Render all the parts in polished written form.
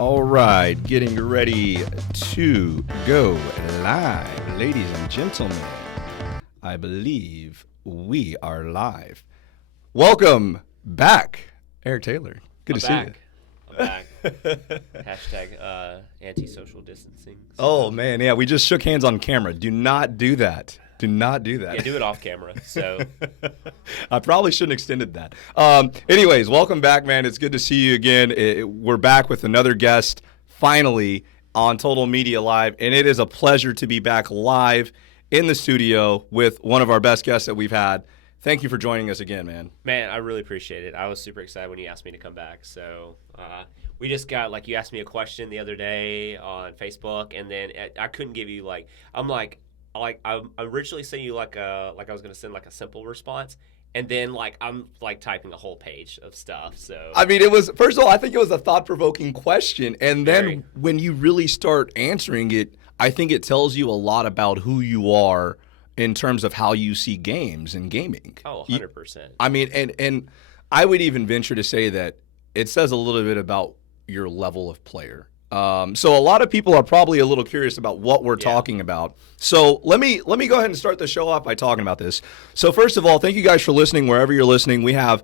All right, getting ready to go live. Ladies and gentlemen, I believe we are live. Welcome back, Eric Taylor. Good to see you. I'm back. Hashtag anti-social distancing. So. Oh, man, yeah, we just shook hands on camera. Do not do that. Do not do that. Yeah, do it off camera. So I probably shouldn't have extended that. Anyways, welcome back, man. It's good to see you again. We're back with another guest, finally, on Total Media Live, and it is a pleasure to be back live in the studio with one of our best guests that we've had. Thank you for joining us again, man. Man, I really appreciate it. I was super excited when you asked me to come back. So we just got, you asked me a question the other day on Facebook, and then I couldn't give you, I originally sent you I was going to send a simple response, and then I'm typing a whole page of stuff. So I mean, it was, first of all, I think it was a thought-provoking question, and then when you really start answering it, I think it tells you a lot about who you are in terms of how you see games and gaming. Oh, 100%. I mean, and I would even venture to say that it says a little bit about your level of player. So a lot of people are probably a little curious about what we're talking about. So let me go ahead and start the show off by talking about this. So first of all, thank you guys for listening wherever you're listening. We have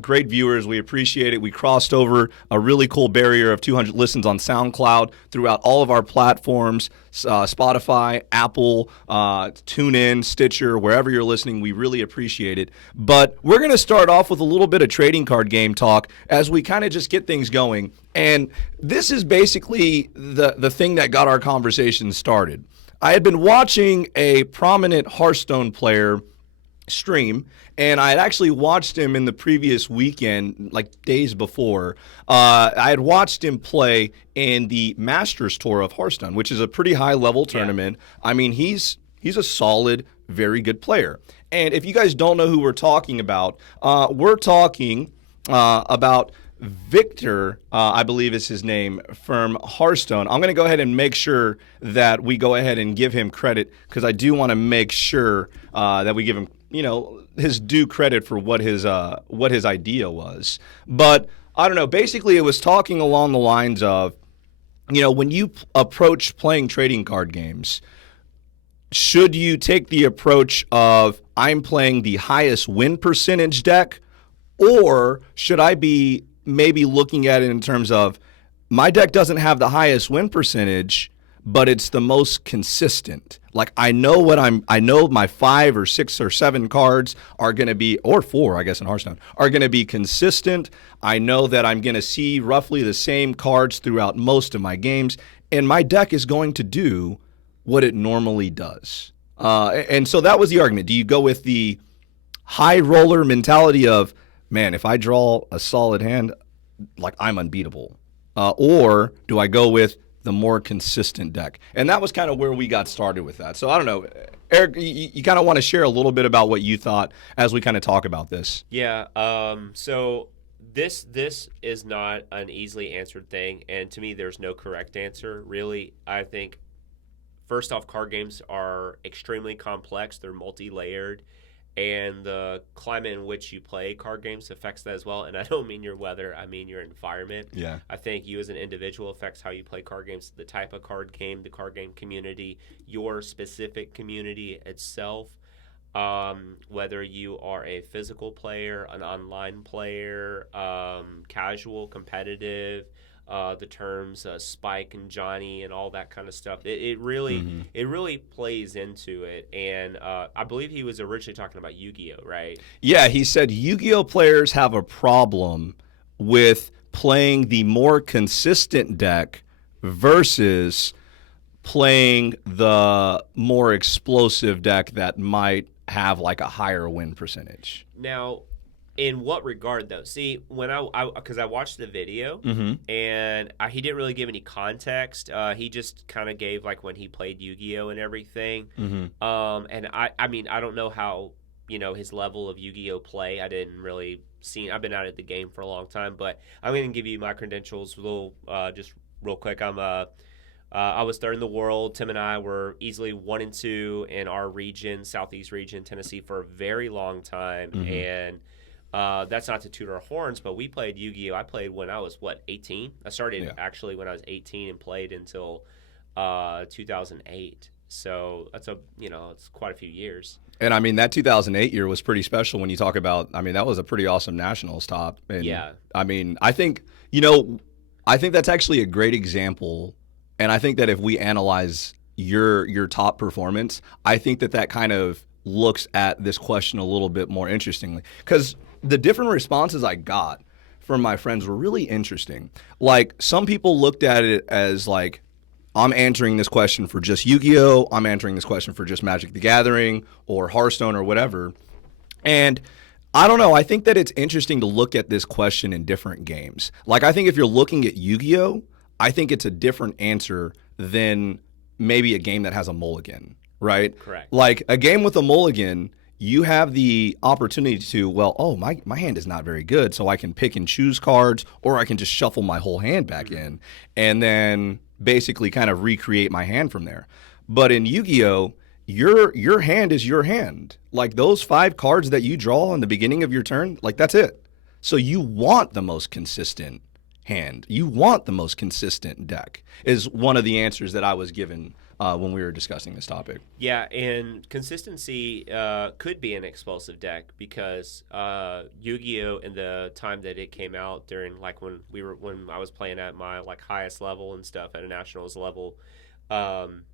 great viewers. We appreciate it. We crossed over a really cool barrier of 200 listens on SoundCloud throughout all of our platforms, Spotify, Apple, TuneIn, Stitcher, wherever you're listening. We really appreciate it. But we're going to start off with a little bit of trading card game talk as we kind of just get things going. And this is basically the thing that got our conversation started. I had been watching a prominent Hearthstone player stream, and I had actually watched him in the previous weekend, days before. I had watched him play in the Masters Tour of Hearthstone, which is a pretty high-level tournament. I mean, he's a solid, very good player. And if you guys don't know who we're talking about about Victor, I believe is his name, from Hearthstone. I'm going to go ahead and make sure that we go ahead and give him credit, because I do want to make sure that we give him, his due credit for what his idea was. But I don't know. Basically, it was talking along the lines of, when you approach playing trading card games, should you take the approach of I'm playing the highest win percentage deck, or should I be maybe looking at it in terms of my deck doesn't have the highest win percentage, but it's the most consistent. I know my 5 or 6 or 7 cards are going to be, or 4, I guess, in Hearthstone, are going to be consistent. I know that I'm going to see roughly the same cards throughout most of my games, and my deck is going to do what it normally does. And so that was the argument. Do you go with the high roller mentality of, man, if I draw a solid hand, I'm unbeatable? Or do I go with the more consistent deck? And that was kind of where we got started with that. So I don't know. Eric, you kind of want to share a little bit about what you thought as we kind of talk about this. Yeah. So this is not an easily answered thing. And to me, there's no correct answer, really. I think, first off, card games are extremely complex. They're multi-layered. And the climate in which you play card games affects that as well. And I don't mean your weather, I mean your environment. Yeah. I think you as an individual affects how you play card games, the type of card game, the card game community, your specific community itself. Whether you are a physical player, an online player, casual, competitive, the terms Spike and Johnny and all that kind of stuff. It really plays into it. And I believe he was originally talking about Yugioh, right? Yeah, he said Yu-Gi-Oh players have a problem with playing the more consistent deck versus playing the more explosive deck that might have a higher win percentage. Now, in what regard, though? See, when because I watched the video, and he didn't really give any context. He just kind of gave when he played Yu-Gi-Oh and everything. And I mean, I don't know how his level of Yu-Gi-Oh play. I didn't really see. I've been out of the game for a long time, but I'm going to give you my credentials just real quick. I was third in the world. Tim and I were easily 1 and 2 in our region, Southeast region, Tennessee, for a very long time, and That's not to toot our horns, but we played Yu-Gi-Oh! I played when I was 18. I started actually when I was 18 and played until 2008. So that's it's quite a few years. And I mean, that 2008 year was pretty special when you talk about, I mean, that was a pretty awesome Nationals top. And yeah. I mean, I think that's actually a great example. And I think that if we analyze your top performance, I think that kind of looks at this question a little bit more interestingly. Because the different responses I got from my friends were really interesting. Like, some people looked at it as like, I'm answering this question for just Yu-Gi-Oh! I'm answering this question for just Magic the Gathering or Hearthstone or whatever. And I don't know. I think that it's interesting to look at this question in different games. Like, I think if you're looking at Yu-Gi-Oh!, I think it's a different answer than maybe a game that has a mulligan, right? Correct. Like, a game with a mulligan, you have the opportunity to, my hand is not very good, so I can pick and choose cards, or I can just shuffle my whole hand back in, and then basically kind of recreate my hand from there. But in Yu-Gi-Oh!, your hand is your hand. Like, those 5 cards that you draw in the beginning of your turn, like, that's it. So you want the most consistent hand. You want the most consistent deck, is one of the answers that I was given when we were discussing this topic. Yeah, and consistency could be an explosive deck because Yu-Gi-Oh! In the time that it came out during when I was playing at my highest level and stuff at a nationals level, the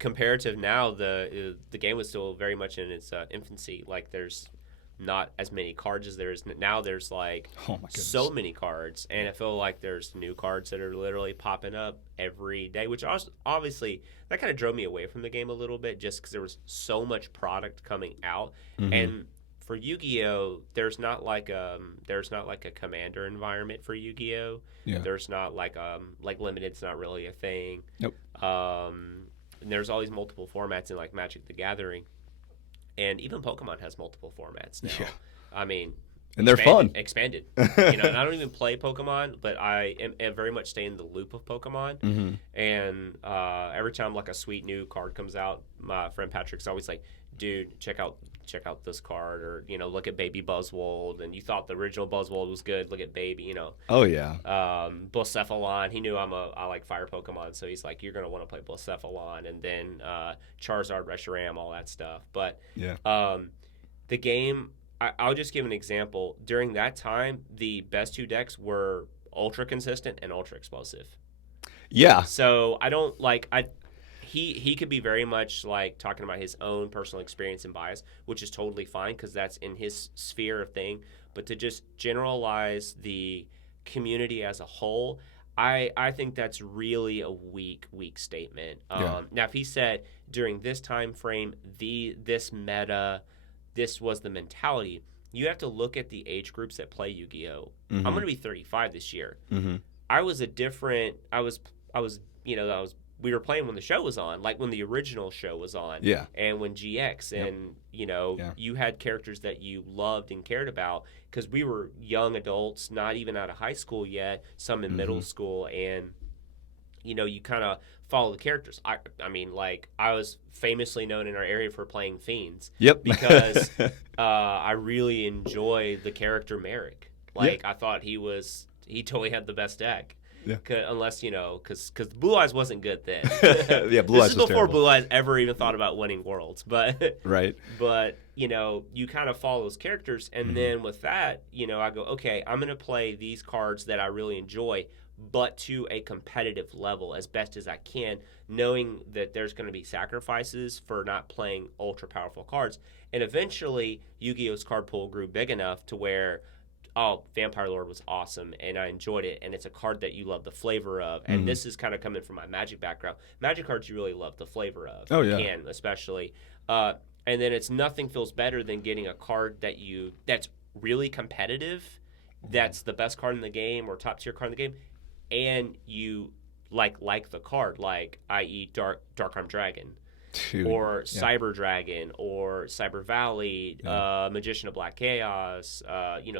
comparative now the game was still very much in its infancy. Like, there's not as many cards as there is now. There's so many cards, and I feel like there's new cards that are literally popping up every day, which obviously that kind of drove me away from the game a little bit, just because there was so much product coming out. And for Yu-Gi-Oh, there's not like a commander environment for Yu-Gi-Oh. There's not like limited's not really a thing. Nope. And there's all these multiple formats in Magic the Gathering. And even Pokemon has multiple formats now. Yeah. I mean, and they're fun. Expanded. And I don't even play Pokemon, but I am very much stay in the loop of Pokemon. And every time a sweet new card comes out, my friend Patrick's always like, "Dude, check out this card," or look at Baby Buzzwold, and you thought the original Buzzwold was good. Look at Baby, Oh yeah. Blacephalon. He knew I like fire Pokemon, so he's like, "You're gonna want to play Blacephalon," and then Charizard, Reshiram, all that stuff. But the game, I'll just give an example. During that time, the best 2 decks were ultra consistent and ultra explosive. Yeah. So I don't He could be very much talking about his own personal experience and bias, which is totally fine because that's in his sphere of thing. But to just generalize the community as a whole, I think that's really a weak statement. Now, if he said during this time frame, this meta, this was the mentality, you have to look at the age groups that play Yu-Gi-Oh! I'm going to be 35 this year. We were playing when the show was on, when the original show was on. Yeah. And when GX and, you had characters that you loved and cared about because we were young adults, not even out of high school yet, some in middle school. And, you kind of follow the characters. I was famously known in our area for playing Fiends. Yep. Because I really enjoy the character Merrick. I thought he totally had the best deck. Yeah. Unless, because Blue Eyes wasn't good then. Yeah, Blue Eyes was This is before terrible. Blue Eyes ever even thought about winning Worlds. But right. But, you kind of follow those characters. And then with that, I go, okay, I'm going to play these cards that I really enjoy, but to a competitive level as best as I can, knowing that there's going to be sacrifices for not playing ultra powerful cards. And eventually, Yu-Gi-Oh's card pool grew big enough to where Vampire Lord was awesome, and I enjoyed it, and it's a card that you love the flavor of. And this is kind of coming from my Magic background. Magic cards you really love the flavor of. Oh, yeah. You can, especially. And then nothing feels better than getting a card that's really competitive, that's the best card in the game or top-tier card in the game, and you like the card, i.e. Dark Arm Dragon. Dude, or yeah. Cyber Dragon or Cyber Valley, Magician of Black Chaos,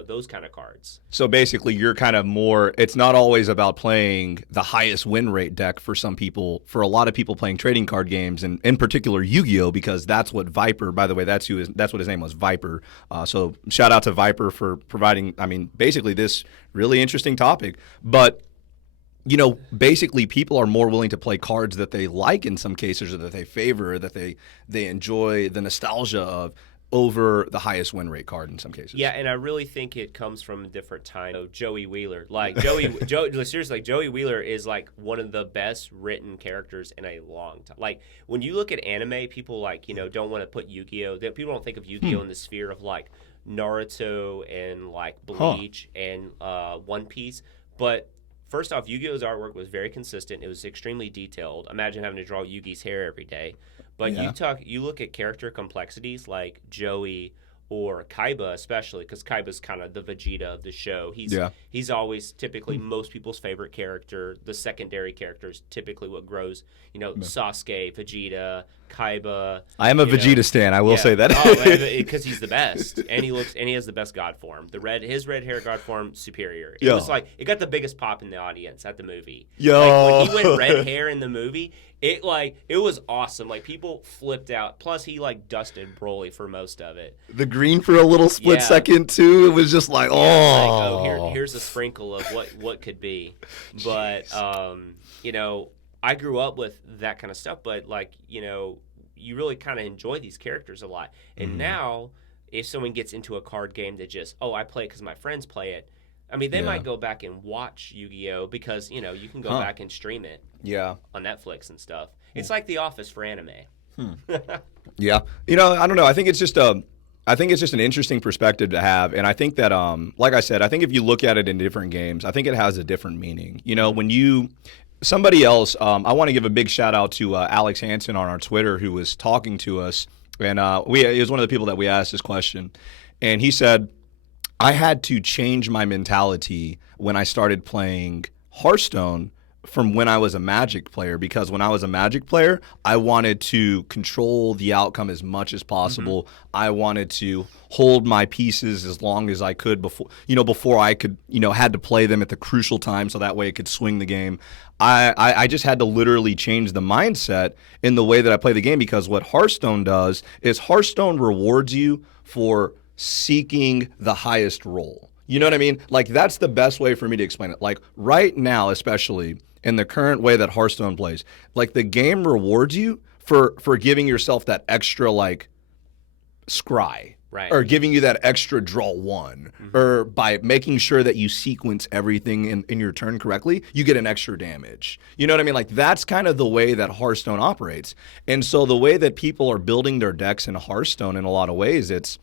those kind of cards. So basically, you're kind of more. It's not always about playing the highest win rate deck for some people. For a lot of people playing trading card games, and in particular Yu-Gi-Oh, because that's what Viper. By the way, that's what his name was, Viper. So shout out to Viper for providing. I mean, basically this really interesting topic, but. Basically people are more willing to play cards that they like in some cases, or that they favor, or that they enjoy the nostalgia of, over the highest win rate card in some cases. Yeah, and I really think it comes from a different time. So Joey Wheeler, seriously, Joey Wheeler is like one of the best written characters in a long time. Like when you look at anime, people don't want to put Yu-Gi-Oh. People don't think of Yu-Gi-Oh in the sphere of like Naruto and like Bleach and One Piece, but first off, Yu-Gi-Oh's artwork was very consistent. It was extremely detailed. Imagine having to draw Yugi's hair every day. But you look at character complexities like Joey or Kaiba, especially because Kaiba's kind of the Vegeta of the show. He's always typically most people's favorite character. The secondary character is typically what grows. Sasuke, Vegeta, Kaiba. I am a Vegeta stan. I will say that because he's the best, and he has the best god form. His red hair god form superior. It was like it got the biggest pop in the audience at the movie. Like, when he went red hair in the movie, it was awesome. Like people flipped out. Plus he like dusted Broly for most of it. The green for a little split second too. It was just like here's a sprinkle of what could be. But I grew up with that kind of stuff, but you really kind of enjoy these characters a lot. And now, if someone gets into a card game that just, I play it because my friends play it, I mean, they might go back and watch Yu-Gi-Oh! Because, you can go back and stream it on Netflix and stuff. It's like The Office for anime. Yeah. I don't know. I think it's just an interesting perspective to have. And I think that, like I said, I think if you look at it in different games, I think it has a different meaning. When somebody else, I want to give a big shout out to Alex Hansen on our Twitter, who was talking to us, and he was one of the people that we asked this question, and he said, I had to change my mentality when I started playing Hearthstone from when I was a Magic player, because when I was a Magic player, I wanted to control the outcome as much as possible. I wanted to hold my pieces as long as I could before I could, had to play them at the crucial time so that way it could swing the game. I just had to literally change the mindset in the way that I play the game, because what Hearthstone does is Hearthstone rewards you for seeking the highest roll. You know what I mean? Like, that's the best way for me to explain it. Like, right now, especially in the current way that Hearthstone plays, like, the game rewards you for giving yourself that extra, like, scry. Right. Or giving you that extra draw one. Or by making sure that you sequence everything in your turn correctly, you get an extra damage. You know what I mean? Like, that's kind of the way that Hearthstone operates. And so the way that people are building their decks in Hearthstone, in a lot of ways, it's,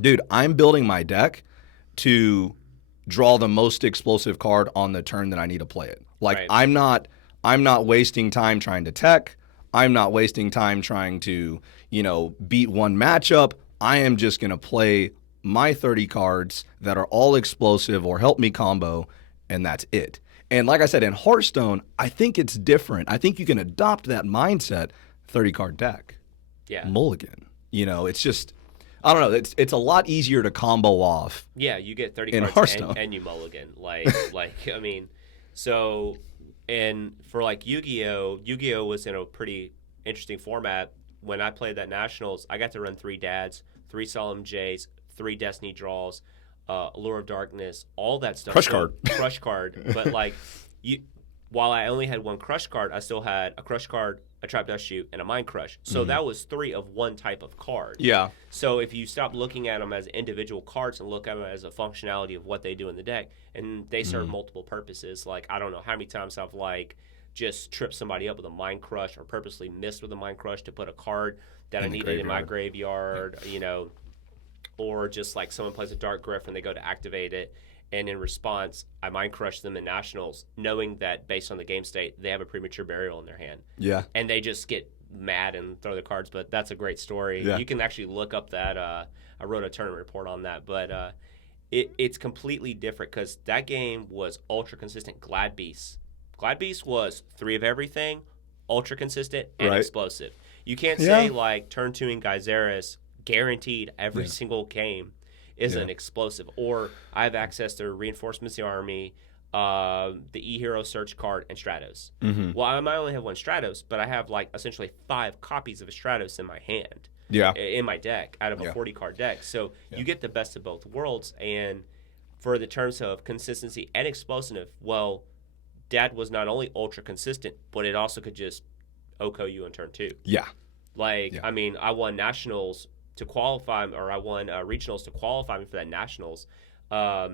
dude, I'm building my deck to draw the most explosive card on the turn that I need to play it. Like, I'm not wasting time trying to tech. I'm not wasting time trying to, beat one matchup. I am just going to play my 30 cards that are all explosive or help me combo, and that's it. And like I said, in Hearthstone, I think it's different. I think you can adopt that mindset, 30-card deck. Yeah. Mulligan. It's just, I don't know. It's a lot easier to combo off. Yeah, you get 30 in cards Hearthstone. and you mulligan. I mean, so, and for like Yu-Gi-Oh was in a pretty interesting format. When I played that Nationals, I got to run 3 Dads, 3 Solemn Jays, 3 Destiny Draws, Allure of Darkness, all that stuff. Crush card. But while I only had 1 Crush card, I still had a Crush card, a Trap Dust Shoot, and a Mind Crush. So that was 3 of one type of card. Yeah. So if you stop looking at them as individual cards and look at them as a functionality of what they do in the deck, and they serve multiple purposes. Like, I don't know how many times I've just tripped somebody up with a Mind Crush, or purposely missed with a Mind Crush to put a card that I needed in my graveyard, or just like someone plays a Dark Griff and they go to activate it, and in response, I Mind Crush them in Nationals, knowing that based on the game state, they have a premature burial in their hand. Yeah. And they just get mad and throw the cards, but that's a great story. Yeah. You can actually look up that. I wrote a tournament report on that, but it's completely different because that game was ultra consistent. Glad Beast was 3 of everything, ultra consistent, and explosive. You can't say like turn 2 in Geyseris guaranteed every single game isn't explosive, or I have access to Reinforcements of the Army, the E-Hero Search card, and Stratos. Well, I might only have one Stratos, but I have like essentially 5 copies of a Stratos in my hand. In my deck out of a 40-card deck. So you get the best of both worlds. And for the terms of consistency and explosive, well, Dad was not only ultra consistent, but it also could just OHKO you on turn 2. I mean, I won nationals to qualify, or I won regionals to qualify me for that nationals. My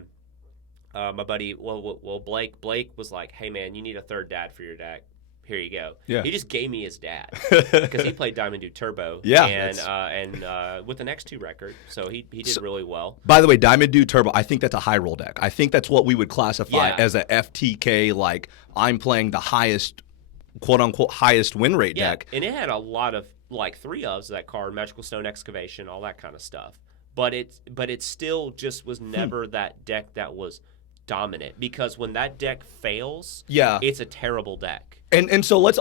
buddy, Blake was like, "Hey man, you need a third dad for your deck. Here you go." He just gave me his dad because he played Diamond Dude Turbo. And with an X2 record, so he did really well. By the way, Diamond Dude Turbo, I think that's a high roll deck. I think that's what we would classify as a FTK. Like I'm playing the highest, quote unquote, highest win rate deck. And it had a lot of like 3 ofs that card, Magical Stone Excavation, all that kind of stuff. But it still just was never that deck that was dominant, because when that deck fails, it's a terrible deck. And so let's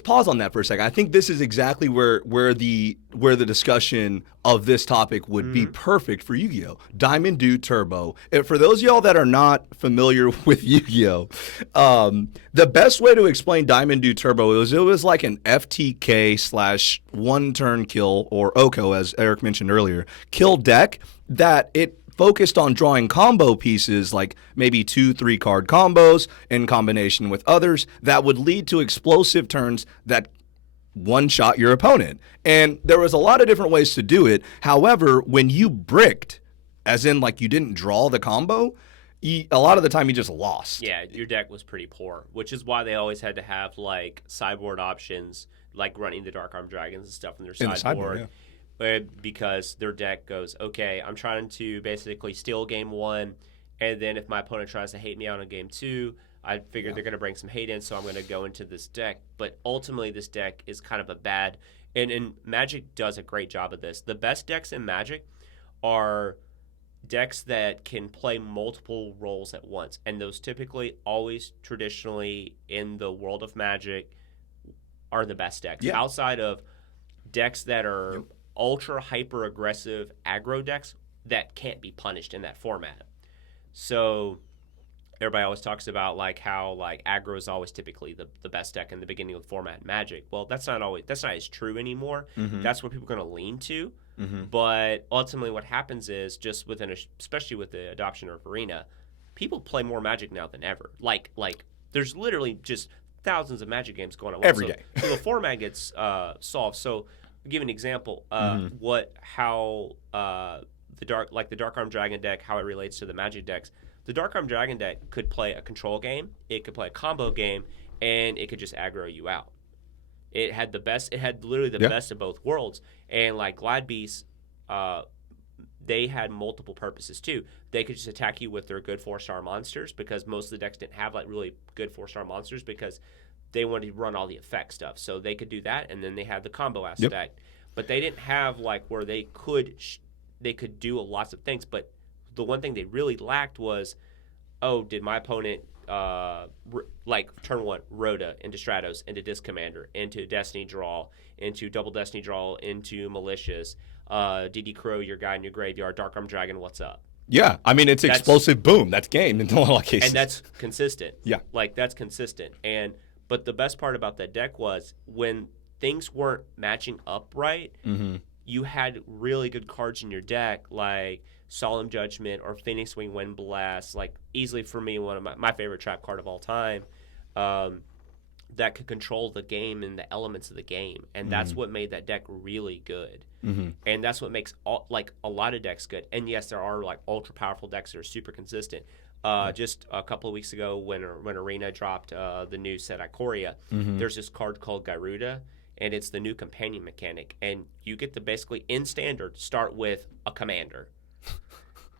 pause on that for a second. I think this is exactly where the discussion of this topic would be perfect for Yu-Gi-Oh! Diamond Dude Turbo. And for those of y'all that are not familiar with Yu-Gi-Oh!, the best way to explain Diamond Dude Turbo is it was like an FTK / one-turn kill, or OHKO, as Eric mentioned earlier, kill deck that it focused on drawing combo pieces, like maybe 2-3 card combos in combination with others that would lead to explosive turns that one-shot your opponent. And there was a lot of different ways to do it. However, when you bricked, as in like you didn't draw the combo, a lot of the time you just lost. Yeah, your deck was pretty poor, which is why they always had to have like sideboard options, like running the Dark Arm Dragons and stuff in their sideboard. Because their deck goes, okay, I'm trying to basically steal game 1, and then if my opponent tries to hate me out on game 2, I figure they're going to bring some hate in, so I'm going to go into this deck. But ultimately, this deck is kind of a bad, and Magic does a great job of this. The best decks in Magic are decks that can play multiple roles at once, and those typically always traditionally in the world of Magic are the best decks. Outside of decks that are ultra hyper aggressive aggro decks that can't be punished in that format. So everybody always talks about like how like aggro is always typically the best deck in the beginning of the format in Magic. Well, that's not as true anymore. That's what people are going to lean to. But ultimately what happens is just especially with the adoption of Arena, people play more Magic now than ever. Like there's literally just thousands of Magic games going on every day. So the format gets solved. So I'll give an example. How the Dark Arm Dragon deck, how it relates to the Magic decks. The Dark Arm Dragon deck could play a control game, it could play a combo game, and it could just aggro you out. It had literally the best of both worlds. And like Glad Beasts, they had multiple purposes too. They could just attack you with their good 4-star monsters, because most of the decks didn't have like really good 4-star monsters because they wanted to run all the effect stuff. So they could do that, and then they had the combo aspect. But they didn't have like where they could do lots of things. But the one thing they really lacked was, did my opponent like turn 1 Rhoda into Stratos, into Disc Commander, into Destiny Draw, into Double Destiny Draw, into Malicious, DD Crow, your guy in your graveyard, Dark Arm Dragon, what's up? Yeah, I mean, it's explosive boom. That's game in a lot of cases. And that's consistent. Yeah. Like, that's consistent. But the best part about that deck was when things weren't matching up right, you had really good cards in your deck, like Solemn Judgment or Phoenix Wing Wind Blast, like easily for me one of my favorite trap card of all time, that could control the game and the elements of the game. And that's what made that deck really good. And that's what makes a lot of decks good. And yes, there are like ultra powerful decks that are super consistent. Just a couple of weeks ago when Arena dropped the new set Ikoria, there's this card called Garuda, and it's the new companion mechanic. And you get to basically, in standard, start with a commander.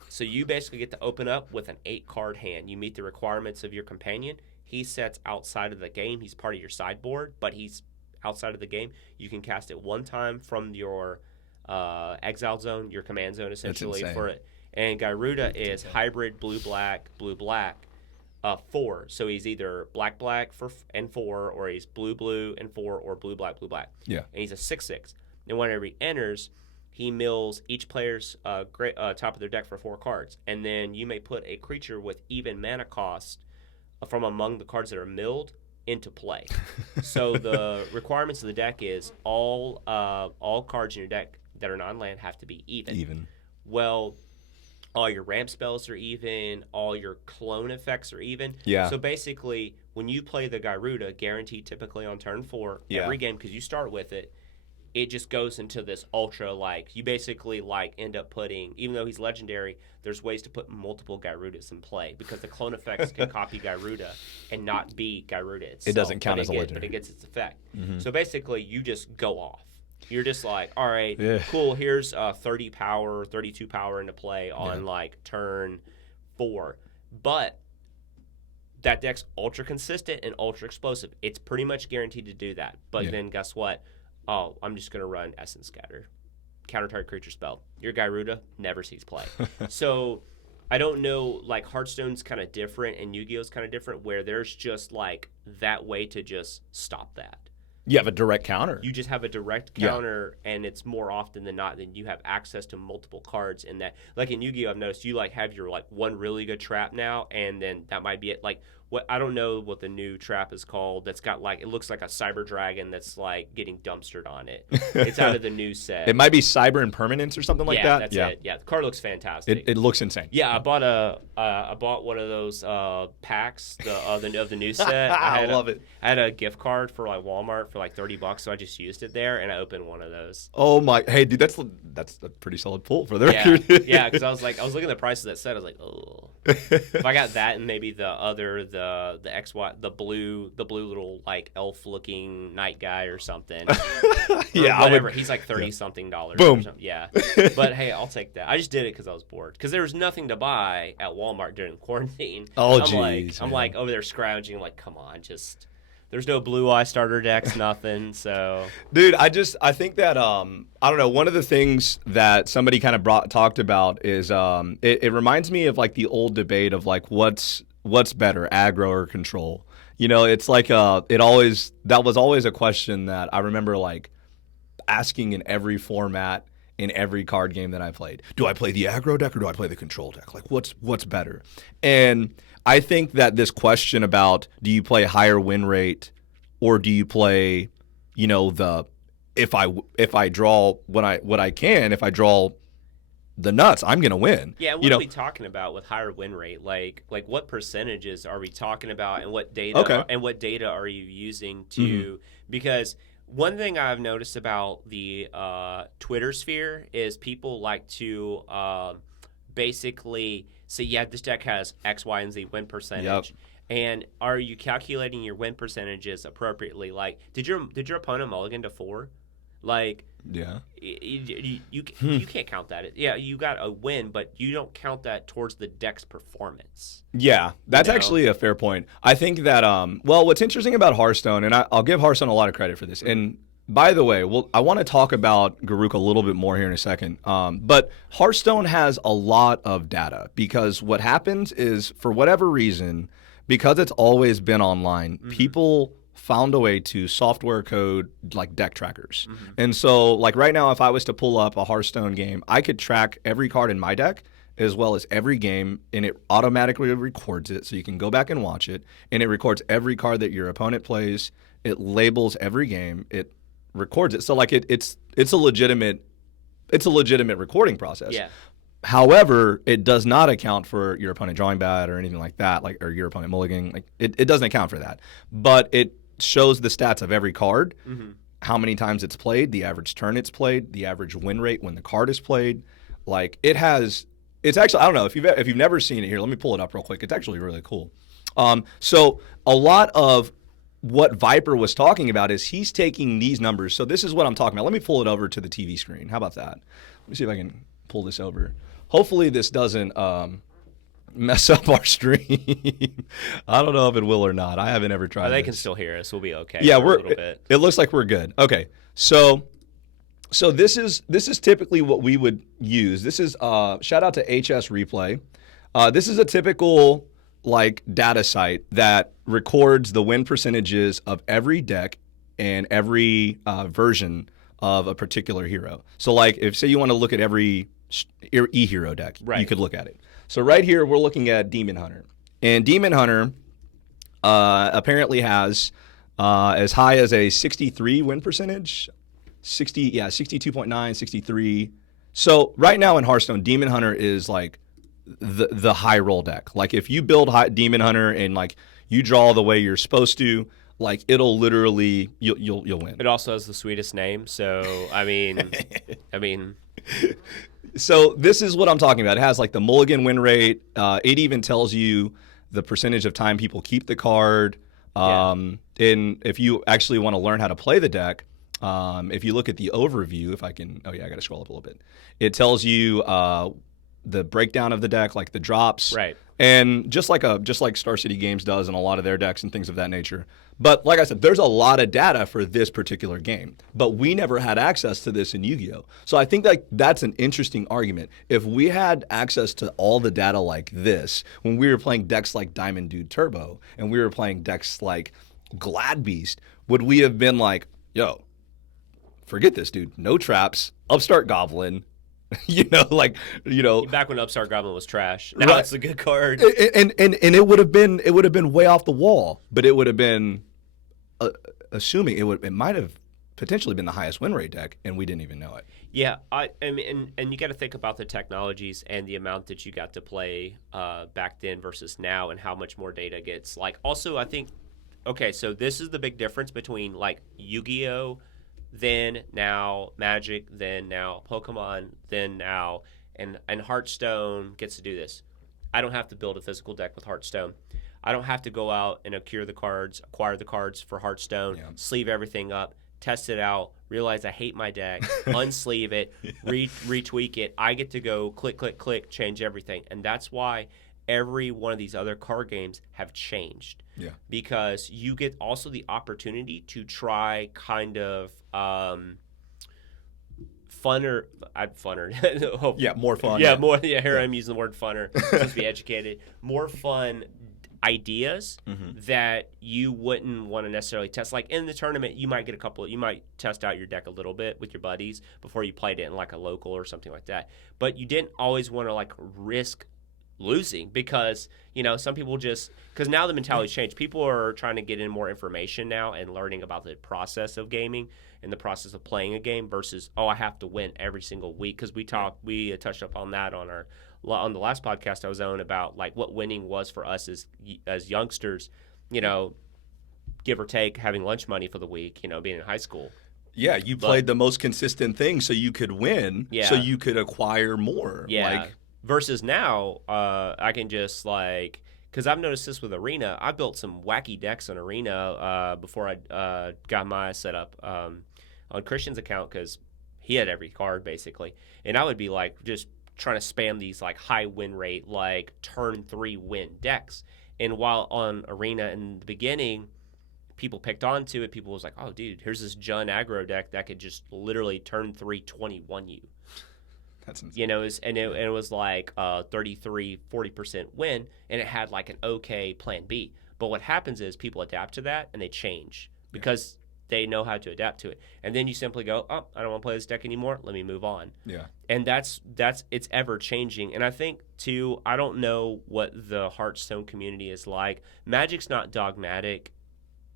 So you basically get to open up with an 8-card hand. You meet the requirements of your companion. He sets outside of the game. He's part of your sideboard, but he's outside of the game. You can cast it one time from your exile zone, your command zone, essentially, for it. And Garuda is hybrid blue-black, 4. So he's either black black and 4, or he's blue blue and 4, or blue black blue black. Yeah. And he's a 6/6. And whenever he enters, he mills each player's top of their deck for 4 cards, and then you may put a creature with even mana cost from among the cards that are milled into play. So the requirements of the deck is all cards in your deck that are non-land have to be even. Well, all your ramp spells are even, all your clone effects are even. Yeah. So basically, when you play the Gyruda, guaranteed typically on turn 4, every game, because you start with it, it just goes into this ultra, like, you basically, like, end up putting, even though he's legendary, there's ways to put multiple Gyrudas in play, because the clone effects can copy Gyruda and not be Gyruda itself. It doesn't count as a legendary. But it gets its effect. So basically, you just go off. You're just like, all right, cool, here's 30 power, 32 power into play on, like, turn 4. But that deck's ultra consistent and ultra explosive. It's pretty much guaranteed to do that. But then guess what? Oh, I'm just going to run Essence Scatter. Counter target creature spell. Your Gyruda never sees play. So I don't know, like, Hearthstone's kind of different and Yu-Gi-Oh's kind of different, where there's just, like, that way to just stop that. You have a direct counter. You just have a direct counter, and it's more often than not that you have access to multiple cards in that. Like in Yu-Gi-Oh, I've noticed you, like, have your, like, one really good trap now, and then that might be it. Like, what I don't know what the new trap is called that's got, like, it looks like a cyber dragon that's, like, getting dumpstered on it. It's out of the new set. It might be Cyber Impermanence or something like that. That's it. Yeah, the card looks fantastic. It looks insane. Yeah, I bought one of those packs of the new set. I love it. I had a gift card for, like, Walmart for like $30, so I just used it there, and I opened one of those. Oh my! Hey, dude, that's a pretty solid pull for the record. Yeah, because I was looking at the price of that set. I was like, oh, if I got that and maybe the XY, the blue little, like, elf looking knight guy or something. Yeah, whatever. He's like $30-something. Boom. Or something. Yeah, but hey, I'll take that. I just did it because I was bored, because there was nothing to buy at Walmart during quarantine. Oh, jeez. I'm like over there scrounging, like, come on, just. There's no blue eye starter decks, nothing. So, dude, I think that I don't know. One of the things that somebody kind of talked about is it reminds me of, like, the old debate of, like, what's better, aggro or control. You know, it's like that was always a question that I remember, like, asking in every format in every card game that I played. Do I play the aggro deck or do I play the control deck? Like, what's better? And I think that this question about do you play higher win rate or do you play, you know, if I draw what I can, if I draw the nuts, I'm gonna win. Yeah, what are we talking about with higher win rate? Like what percentages are we talking about, and what data are you using to? Because one thing I've noticed about the Twitter sphere is people like to basically say, yeah, this deck has X, Y, and Z win percentage. Yep. And are you calculating your win percentages appropriately? Like, did your opponent mulligan to 4? Like, yeah, you can't count that. Yeah, you got a win, but you don't count that towards the deck's performance. Yeah, that's actually a fair point. I think that well, what's interesting about Hearthstone, and I'll give Hearthstone a lot of credit for this. And by the way, I want to talk about Garuk a little bit more here in a second. But Hearthstone has a lot of data, because what happens is, for whatever reason, because it's always been online, people found a way to software code, like, deck trackers. And so, like, right now, if I was to pull up a Hearthstone game, I could track every card in my deck as well as every game, and it automatically records it, so you can go back and watch it, and it records every card that your opponent plays. It labels every game. It records it. So, like, it's a legitimate recording process. Yeah. However, it does not account for your opponent drawing bad or anything like that, like, or your opponent mulliganing. Like, it doesn't account for that. But it shows the stats of every card, how many times it's played, the average turn it's played, the average win rate when the card is played. Like, it's actually, I don't know, if you've never seen it here, let me pull it up real quick. It's actually really cool. So a lot of what Viper was talking about is he's taking these numbers. So this is what I'm talking about. Let me pull it over to the TV screen. How about that? Let me see if I can pull this over. Hopefully this doesn't mess up our stream. I don't know if it will or not. I haven't ever tried. They can still hear us. We'll be okay. Yeah, a little bit. It looks like we're good. Okay, so this is typically what we would use. This is shout out to HS Replay. This is a typical like data site that records the win percentages of every deck and every version of a particular hero. So like if say you want to look at every E-hero deck, you could look at it. So right here we're looking at Demon Hunter. And Demon Hunter apparently has as high as a 63 win percentage. 62.9, 63. So right now in Hearthstone, Demon Hunter is like the high roll deck. Like if you build Demon Hunter and like you draw the way you're supposed to, like it'll literally you'll win. It also has the sweetest name, so I mean. So this is what I'm talking about. It has like the mulligan win rate. It even tells you the percentage of time people keep the card. And if you actually want to learn how to play the deck, if you look at the overview, if I can, I got to scroll up a little bit. It tells you the breakdown of the deck, like the drops, right? And just like Star City Games does in a lot of their decks and things of that nature. But like I said, there's a lot of data for this particular game, but we never had access to this in Yu-Gi-Oh. So I think like that's an interesting argument. If we had access to all the data like this when we were playing decks like Diamond Dude Turbo and we were playing decks like Glad Beast, would we have been like, yo, forget this, dude. No traps, Upstart Goblin. Back when Upstart Goblin was trash. Now it's a good card. And it would have been way off the wall, but it would have been assuming it might have potentially been the highest win rate deck, and we didn't even know it. Yeah, I mean, and you got to think about the technologies and the amount that you got to play back then versus now, and how much more data gets. Like, also, I think, okay, so this is the big difference between like Yu-Gi-Oh, then now Magic, then now Pokemon, then now, and Hearthstone gets to do this. I don't have to build a physical deck with Hearthstone. I don't have to go out and acquire the cards for Hearthstone, sleeve everything up, test it out, realize I hate my deck, unsleeve it, retweak it. I get to go click, click, click, change everything. And that's why every one of these other card games have changed. Yeah. Because you get also the opportunity to try kind of funner. More fun. Yeah, more. Yeah, here I'm using the word funner. Supposed to be educated. More fun ideas that you wouldn't want to necessarily test. Like in the tournament, you might test out your deck a little bit with your buddies before you played it in like a local or something like that. But you didn't always want to like risk losing because some people because now the mentality's changed. People are trying to get in more information now and learning about the process of gaming and the process of playing a game versus I have to win every single week. Because we touched up on that on the last podcast I was on about like what winning was for us as youngsters, give or take having lunch money for the week, being in high school. Yeah, you played the most consistent thing so you could win, so you could acquire more. Yeah. Versus now, I can just like, because I've noticed this with Arena. I built some wacky decks on Arena before I got my setup on Christian's account because he had every card basically, and I would be like just trying to spam these like high win rate like turn 3 win decks. And while on Arena in the beginning, people picked onto it. People was like, "Oh, dude, here's this Jun aggro deck that could just literally turn 3 21 you." That's insane. It was like 33-40% win, and it had like an okay plan B. But what happens is people adapt to that and they change because they know how to adapt to it. And then you simply go, "Oh, I don't want to play this deck anymore. Let me move on." Yeah. And that's it's ever changing. And I think too, I don't know what the Hearthstone community is like. Magic's not dogmatic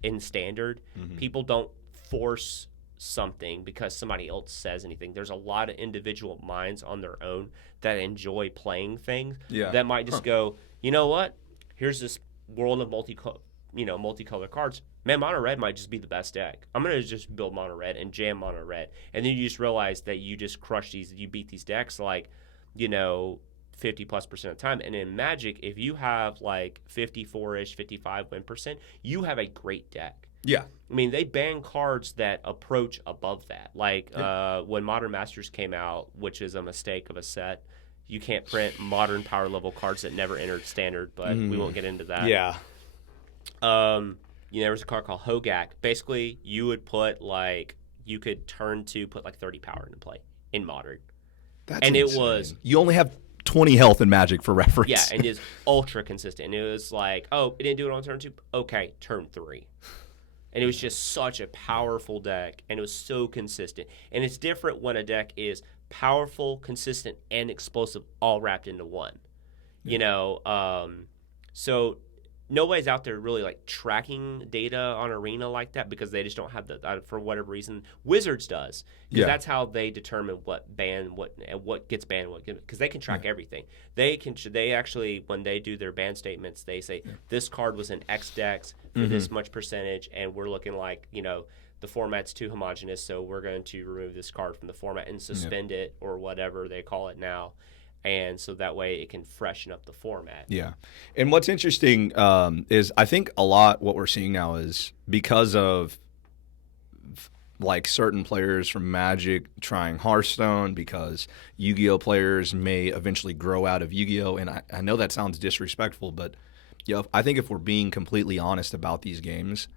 in standard. People don't force something because somebody else says anything. There's a lot of individual minds on their own that enjoy playing things that might just go, you know what? Here's this world of multicolored cards. Man, mono red might just be the best deck. I'm gonna just build mono red and jam mono red, and then you just realize that you just you beat these decks like, 50+% of the time. And in Magic, if you have like 54-ish, 55 win percent, you have a great deck. Yeah. I mean, they ban cards that approach above that. Like when Modern Masters came out, which is a mistake of a set, you can't print modern power level cards that never entered standard, but we won't get into that. Yeah. There was a card called Hogak. Basically, you would put like, you could turn to put like 30 power into play in modern. That's insane. It was... You only have 20 health in Magic for reference. Yeah, and is ultra consistent. And it was like, oh, it didn't do it on turn 2. Okay, turn 3. And it was just such a powerful deck, and it was so consistent. And it's different when a deck is powerful, consistent, and explosive all wrapped into one. You know, so nobody's out there really like tracking data on Arena like that because they just don't have the for whatever reason. Wizards does, because that's how they determine what gets banned, because they can track everything. They actually, when they do their ban statements, they say this card was in X decks for this much percentage, and we're looking like, you know, the format's too homogenous, so we're going to remove this card from the format and suspend it, or whatever they call it now. And so that way it can freshen up the format. Yeah. And what's interesting is I think a lot what we're seeing now is because of like certain players from Magic trying Hearthstone, because Yu-Gi-Oh players may eventually grow out of Yu-Gi-Oh. And I know that sounds disrespectful, but I think if we're being completely honest about these games,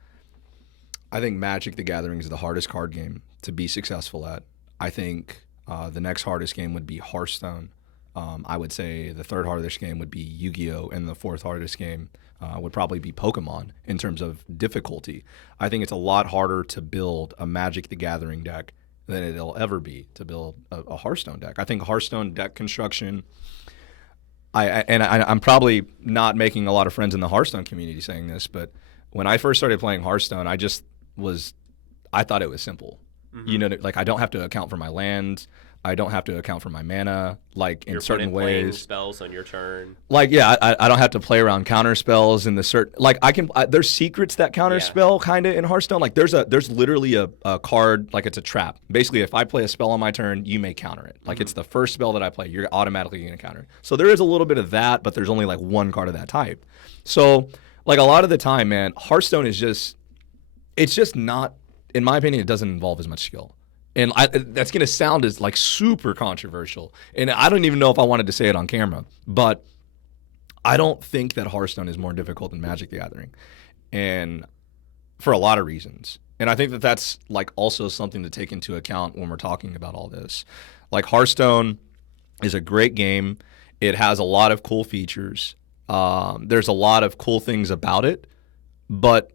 I think Magic the Gathering is the hardest card game to be successful at. I think the next hardest game would be Hearthstone. I would say the third hardest game would be Yu-Gi-Oh, and the fourth hardest game would probably be Pokemon in terms of difficulty. I think it's a lot harder to build a Magic the Gathering deck than it'll ever be to build a Hearthstone deck. I think Hearthstone deck construction, I'm probably not making a lot of friends in the Hearthstone community saying this, but when I first started playing Hearthstone, I thought it was simple. You know, like I don't have to account for my lands. I don't have to account for my mana, like in certain ways. Playing spells on your turn. Like, yeah, I don't have to play around counter spells in the certain. Like, there's secrets that counter spell kind of in Hearthstone. Like, there's literally a card, like it's a trap. Basically, if I play a spell on my turn, you may counter it. Like, it's the first spell that I play, you're automatically going to counter it. So there is a little bit of that, but there's only like one card of that type. So, like, a lot of the time, man, Hearthstone is it's just not, in my opinion, it doesn't involve as much skill. And that's going to sound as like super controversial. And I don't even know if I wanted to say it on camera. But I don't think that Hearthstone is more difficult than Magic the Gathering. And for a lot of reasons. And I think that that's like also something to take into account when we're talking about all this. Like Hearthstone is a great game. It has a lot of cool features. There's a lot of cool things about it. But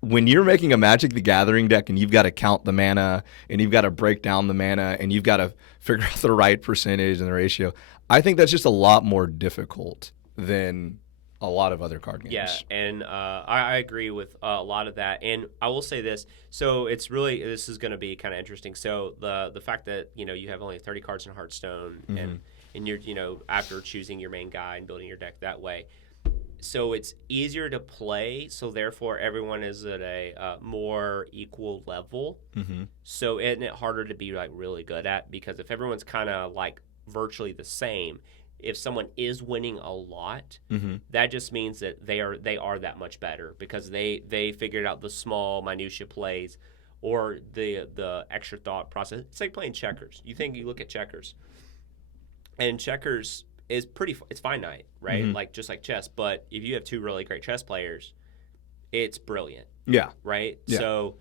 when you're making a Magic the Gathering deck and you've got to count the mana and you've got to break down the mana and you've got to figure out the right percentage and the ratio, I think that's just a lot more difficult than a lot of other card games. Yeah, and I agree with a lot of that. And I will say this. So this is going to be kind of interesting. So the fact that, you know, you have only 30 cards in Hearthstone and you're, you know, after choosing your main guy and building your deck that way, so it's easier to play, so therefore everyone is at a more equal level. So isn't it harder to be like really good at? Because if everyone's kind of like virtually the same, if someone is winning a lot, that just means that they are that much better because they figured out the small minutia plays or the extra thought process. It's like playing checkers. You look at checkers, and checkers is it's finite, right? Like just like chess. But if you have two really great chess players, it's brilliant. Yeah. Right. Yeah. So,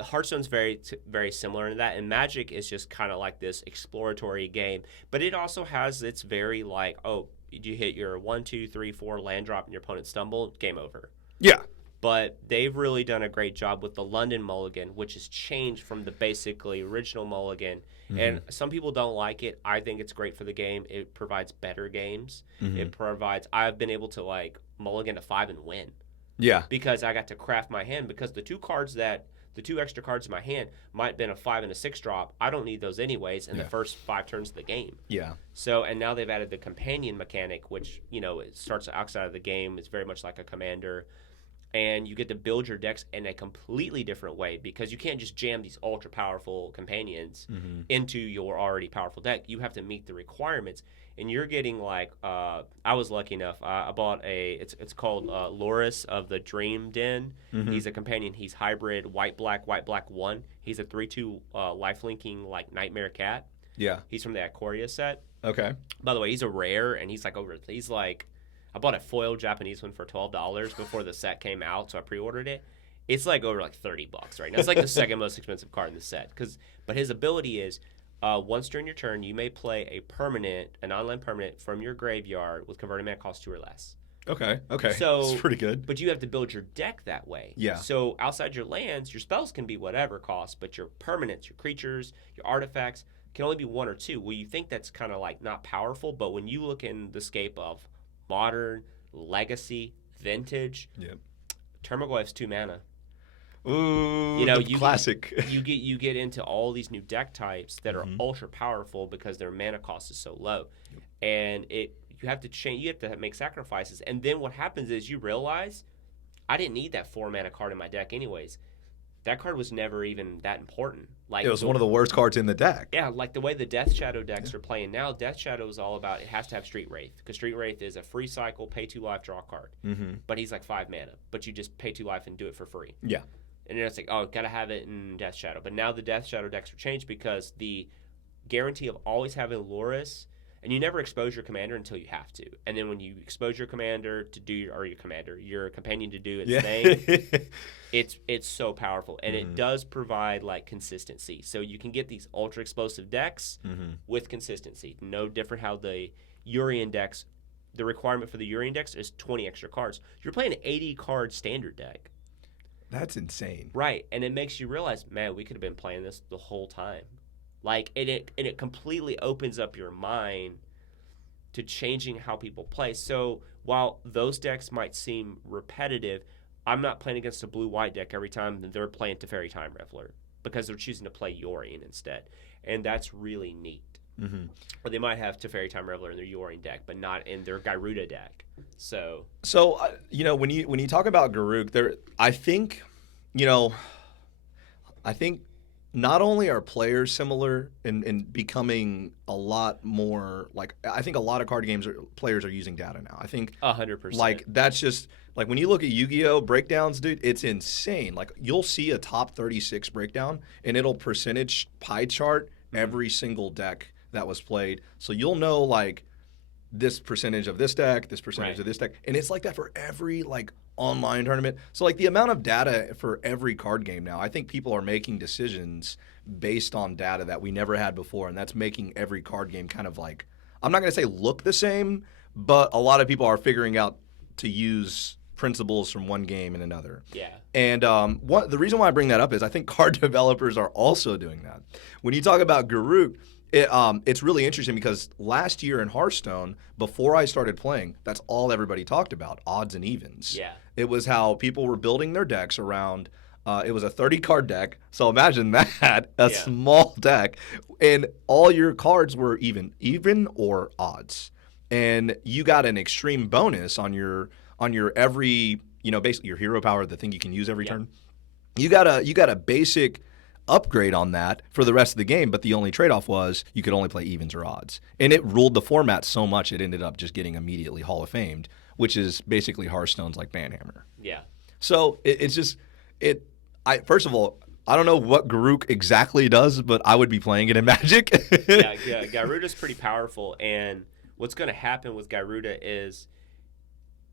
Hearthstone's very very similar in that, and Magic is just kind of like this exploratory game. But it also has its very like, oh, you hit your 1, 2, 3, 4 land drop and your opponent stumble, game over. Yeah. But they've really done a great job with the London Mulligan, which has changed from the basically original Mulligan. And some people don't like it. I think it's great for the game. It provides better games. I've been able to like Mulligan to 5 and win. Yeah. Because I got to craft my hand, because the two extra cards in my hand might have been a 5 and a 6 drop. I don't need those anyways in the first 5 turns of the game. Yeah. So, and now they've added the companion mechanic, which, you know, it starts outside of the game. It's very much like a commander. And you get to build your decks in a completely different way, because you can't just jam these ultra powerful companions into your already powerful deck. You have to meet the requirements, and you're getting like I was lucky enough. I bought it's called Loris of the Dream Den. He's a companion. He's hybrid white black 1. He's a 3/2 life linking like Nightmare Cat. Yeah. He's from the Ikoria set. Okay. By the way, he's a rare, and he's like. I bought a foil Japanese one for $12 before the set came out, so I pre-ordered it. It's like over like $30 right now. It's like the second most expensive card in the set. But his ability is Once during your turn, you may play an online permanent from your graveyard with converting mana cost 2 or less. Okay. So it's pretty good. But you have to build your deck that way. Yeah. So outside your lands, your spells can be whatever cost, but your permanents, your creatures, your artifacts can only be 1 or 2. Well, you think that's kind of like not powerful, but when you look in the scape of modern, legacy, vintage, Termagoyf's 2 mana. Ooh, classic. You get into all these new deck types that are ultra powerful because their mana cost is so low, and you have to change. You have to make sacrifices, and then what happens is you realize I didn't need that 4 mana card in my deck anyways. That card was never even that important. Like it was one of the worst cards in the deck. Yeah, like the way the Death Shadow decks are playing now. Death Shadow is all about it has to have Street Wraith because Street Wraith is a free cycle, pay 2 life, draw a card. But he's like 5 mana, but you just pay 2 life and do it for free. Yeah. And then it's like, oh, gotta have it in Death Shadow. But now the Death Shadow decks are changed because the guarantee of always having Loris, and you never expose your commander until you have to. And then when you expose your commander to do, or your companion to do its thing, it's so powerful. And it does provide like consistency. So you can get these ultra explosive decks with consistency. No different how the Urian decks, the requirement for the Urian decks is 20 extra cards. You're playing an 80 card standard deck. That's insane. Right, and it makes you realize, man, we could have been playing this the whole time. Like, and it completely opens up your mind to changing how people play. So while those decks might seem repetitive, I'm not playing against a blue-white deck every time that they're playing Teferi Time Reveler because they're choosing to play Yorion instead, and that's really neat. Or they might have Teferi Time Reveler in their Yorion deck, but not in their Garuda deck. So when you talk about Garruk, I think not only are players similar in becoming a lot more like, I think a lot of card games players are using data now. I think 100%. Like that's just like when you look at Yu-Gi-Oh breakdowns, dude, it's insane. Like you'll see a top 36 breakdown and it'll percentage pie chart every single deck that was played. So you'll know like this percentage of this deck, this percentage of this deck. And it's like that for every like online tournament. So like the amount of data for every card game now, I think people are making decisions based on data that we never had before. And that's making every card game kind of like, I'm not going to say look the same, but a lot of people are figuring out to use principles from one game in another. Yeah. And the reason why I bring that up is I think card developers are also doing that. When you talk about Garruk, it's really interesting because last year in Hearthstone, before I started playing, that's all everybody talked about, odds and evens. Yeah. It was how people were building their decks around, it was a 30-card deck, so imagine that, small deck, and all your cards were even or odds. And you got an extreme bonus on your every, basically your hero power, the thing you can use every turn. You got a basic upgrade on that for the rest of the game, but the only trade-off was you could only play evens or odds. And it ruled the format so much it ended up just getting immediately Hall of Famed, which is basically Hearthstone's like Banhammer. Yeah. So first of all, I don't know what Garruk exactly does, but I would be playing it in Magic. yeah, Garuda's pretty powerful, and what's going to happen with Garuda is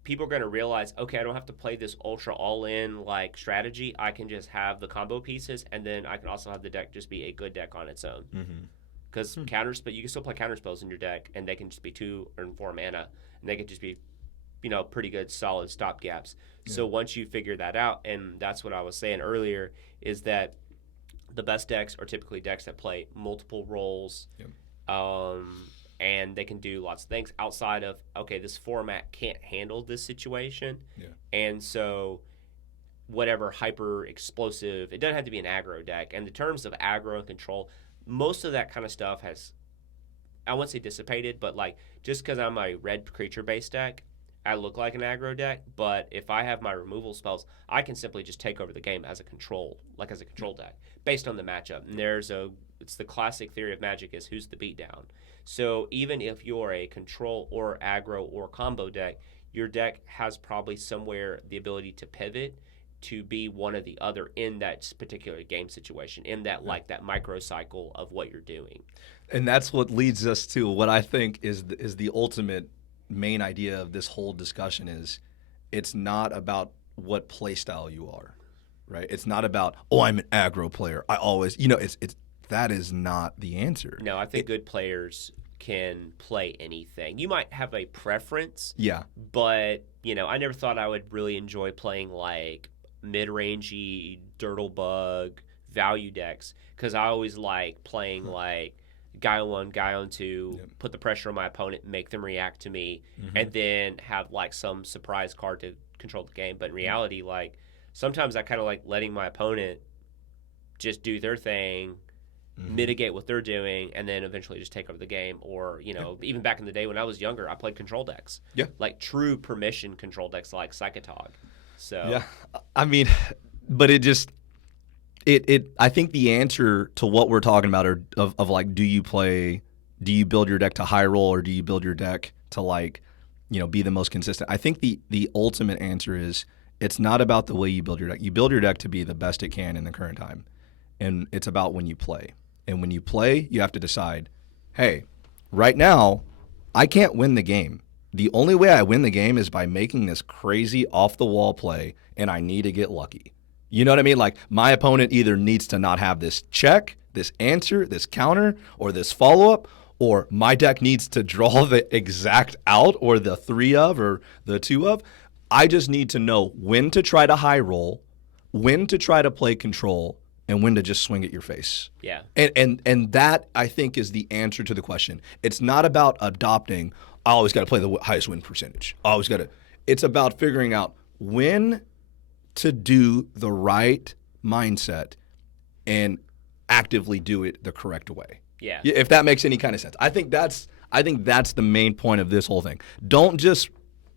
people are going to realize, okay, I don't have to play this ultra all-in like strategy. I can just have the combo pieces, and then I can also have the deck just be a good deck on its own. Because counters, but you can still play counter spells in your deck, and they can just be 2 or 4 mana, and they can just be, pretty good, solid stopgaps. Yeah. So once you figure that out, and that's what I was saying earlier, is that the best decks are typically decks that play multiple roles. And they can do lots of things outside of, okay, this format can't handle this situation. Yeah. And so whatever hyper explosive, it doesn't have to be an aggro deck. And in terms of aggro and control, most of that kind of stuff has, I won't say dissipated, but like just because I'm a red creature based deck, I look like an aggro deck. But if I have my removal spells, I can simply just take over the game as a control deck based on the matchup. And it's the classic theory of Magic is who's the beatdown. So even if you're a control or aggro or combo deck, your deck has probably somewhere the ability to pivot to be one or the other in that particular game situation, in that like that microcycle of what you're doing. And that's what leads us to what I think is the ultimate main idea of this whole discussion is it's not about what play style you are, right? It's not about, I'm an aggro player. I always, it's that is not the answer. No, I think good players can play anything. You might have a preference. Yeah. But, I never thought I would really enjoy playing like mid-rangey, Dirtlebug, value decks because I always like playing like guy on one, guy on two, put the pressure on my opponent, make them react to me, and then have like some surprise card to control the game. But in reality, like sometimes I kind of like letting my opponent just do their thing, mitigate what they're doing, and then eventually just take over the game. Or, even back in the day when I was younger, I played control decks. Yeah. Like true permission control decks like Psychotog. So yeah, I mean, but it just I think the answer to what we're talking about are of like, do you build your deck to high roll or do you build your deck to like, be the most consistent? I think the ultimate answer is it's not about the way you build your deck. You build your deck to be the best it can in the current time, and it's about when you play. And when you play, you have to decide, hey, right now, I can't win the game. The only way I win the game is by making this crazy off-the-wall play, and I need to get lucky. You know what I mean? Like, my opponent either needs to not have this check, this answer, this counter, or this follow-up, or my deck needs to draw the exact out or the 3 of or the 2 of. I just need to know when to try to high roll, when to try to play control, and when to just swing at your face. Yeah. And that, I think, is the answer to the question. It's not about adopting, I always got to play the highest win percentage. It's about figuring out when to do the right mindset and actively do it the correct way. Yeah. If that makes any kind of sense. I think that's the main point of this whole thing. Don't just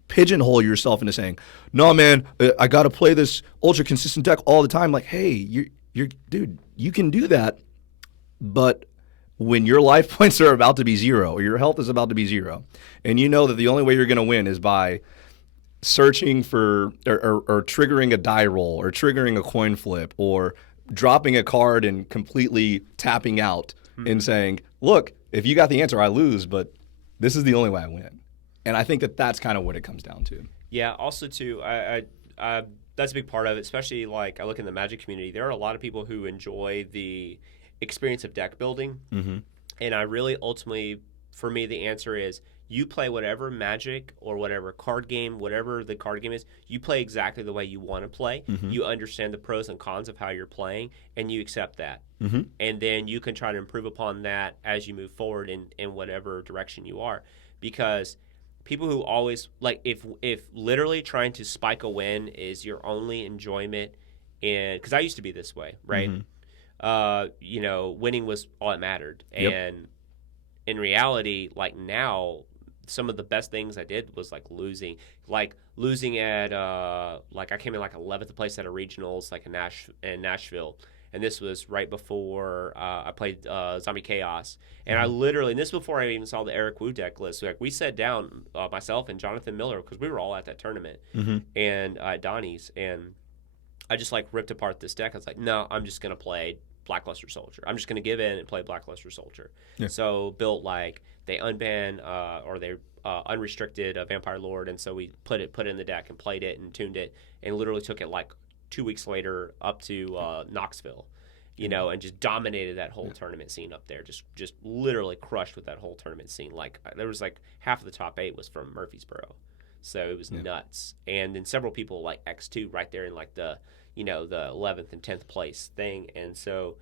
pigeonhole yourself into saying, no, man, I got to play this ultra consistent deck all the time. Like, hey, you're dude, you can do that, but when your life points are about to be 0 or your health is about to be 0, and you know that the only way you're going to win is by searching for or triggering a die roll or triggering a coin flip or dropping a card and completely tapping out and saying, look, if you got the answer, I lose, but this is the only way I win. And I think that that's kind of what it comes down to. Yeah, also, too, I that's a big part of it, especially like I look in the Magic community. There are a lot of people who enjoy the experience of deck building. And I really ultimately, for me, the answer is you play whatever Magic or whatever card game, whatever the card game is, you play exactly the way you want to play. You understand the pros and cons of how you're playing, and you accept that. And then you can try to improve upon that as you move forward in whatever direction you are. Because people who always, like, if literally trying to spike a win is your only enjoyment, because I used to be this way, right? Winning was all that mattered. And in reality, like now, some of the best things I did was like losing at like I came in like 11th place at a regionals like in Nashville, and this was right before I played Zombie Chaos, and I literally, and this before I even saw the Eric Wu deck list. So, like, we sat down, myself and Jonathan Miller, because we were all at that tournament, and Donnie's, and I just like ripped apart this deck. I was like, no, I'm just gonna play Blackluster Soldier. I'm just gonna give in and play Blackluster Soldier. So built like they unban or they unrestricted a Vampire Lord, and so we put it in the deck and played it and tuned it, and literally took it like 2 weeks later up to Knoxville, and just dominated that whole tournament scene up there. Just literally crushed with that whole tournament scene. Like there was like half of the top 8 was from Murfreesboro, so it was nuts. And then several people like X2 right there in like the the 11th and 10th place thing. And so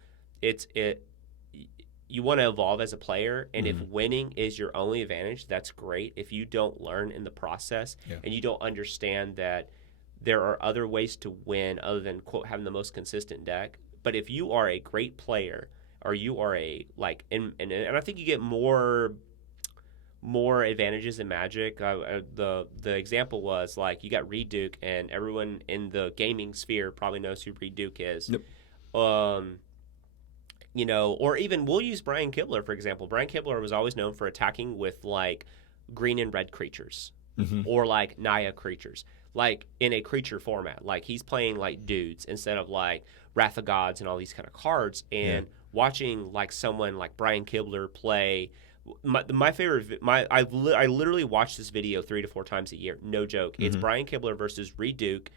you want to evolve as a player, and if winning is your only advantage, that's great. If you don't learn in the process and you don't understand that there are other ways to win other than, quote, having the most consistent deck. But if you are a great player, or you are a like, and I think you get more advantages in Magic. The example was like you got Reed Duke, and everyone in the gaming sphere probably knows who Reed Duke is. Or even we'll use Brian Kibler, for example. Brian Kibler was always known for attacking with like green and red creatures or like Naya creatures, like in a creature format. Like he's playing like dudes instead of like Wrath of Gods and all these kind of cards. And watching like someone like Brian Kibler play, my favorite, I literally watch this video 3 to 4 times a year. No joke. It's Brian Kibler versus Reed Duke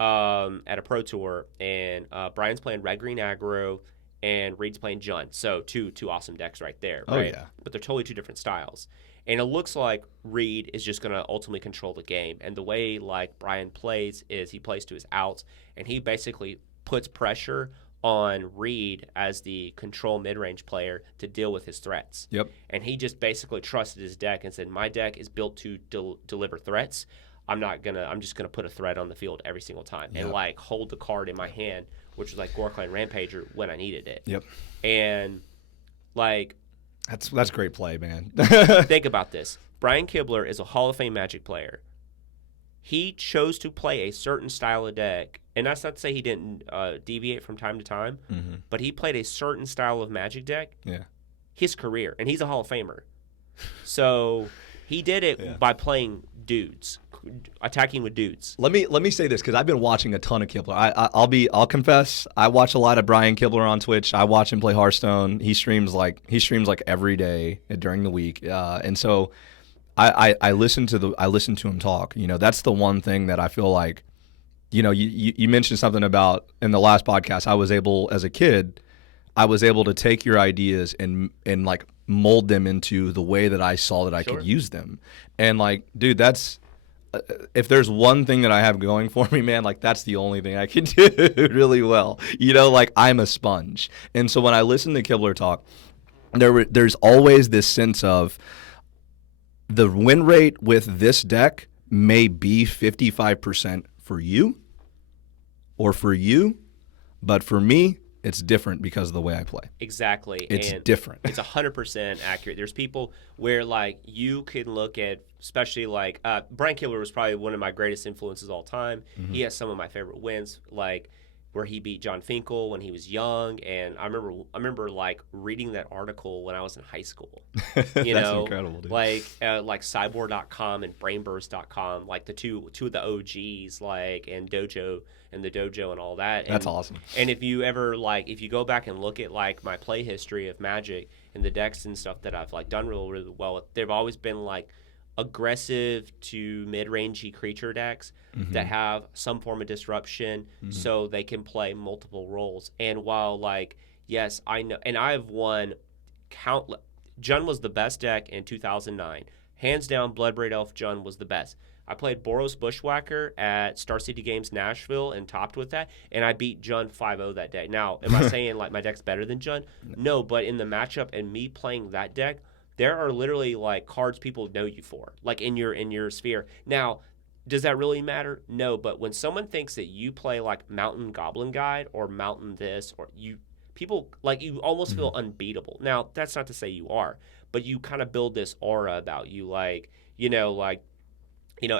at a pro tour, and Brian's playing red green aggro. and Reed's playing Jund. So two awesome decks right there. Oh, Right? yeah. But they're totally two different styles. And it looks like Reed is just going to ultimately control the game. And the way like Brian plays is he plays to his outs, and he basically puts pressure on Reed as the control mid-range player to deal with his threats. Yep. And he just basically trusted his deck and said, my deck is built to deliver threats. I'm just gonna put a threat on the field every single time and like hold the card in my hand, which was like Gorkline Rampager when I needed it. Yep. And like That's great play, man. think about this. Brian Kibler is a Hall of Fame Magic player. He chose to play a certain style of deck, and that's not to say he didn't deviate from time to time, but he played a certain style of Magic deck Yeah. his career, and he's a Hall of Famer. So he did it by playing dudes, attacking with dudes. Let me say this because I've been watching a ton of Kibler. I'll confess I watch a lot of Brian Kibler on Twitch. I watch him play Hearthstone. He streams like every day during the week, and so I listen to him talk. You know, that's the one thing that I feel like, you know, you mentioned something about in the last podcast. As a kid, I was able to take your ideas and like mold them into the way that I saw that I could use them. And like, dude, that's if there's one thing that I have going for me, man, like that's the only thing I can do really well. You know, like I'm a sponge. And so when I listen to Kibler talk, there's always this sense of the win rate with this deck may be 55% for you or for you, but for me, it's different because of the way I play. Exactly. It's and different. It's 100% accurate. There's people where, like, you can look at, especially, like, Brian Kibler was probably one of my greatest influences all time. He has some of my favorite wins, like, where he beat John Finkel when he was young. And I remember like, reading that article when I was in high school. You That's know? incredible, dude. Like Cyborg.com and Brainburst.com, like, the two of the OGs, like, and Dojo and the Dojo and all that. That's awesome. And if you ever, like, if you go back and look at, like, my play history of Magic and the decks and stuff that I've, like, done really, really well with, they've always been, like, aggressive to mid-rangey creature decks that have some form of disruption so they can play multiple roles. And while, like, yes, I know, and I've won countless. Jund was the best deck in 2009. Hands down, Bloodbraid Elf Jund was the best. I played Boros Bushwhacker at Star City Games Nashville and topped with that, and I beat Jund 5-0 that day. Now, am I saying, like, my deck's better than Jund? No, but in the matchup and me playing that deck, there are literally, like, cards people know you for, like, in your sphere. Now, does that really matter? No, but when someone thinks that you play, like, Mountain Goblin Guide or Mountain this, or people, like, you almost feel unbeatable. Now, that's not to say you are, but you kind of build this aura about you, like,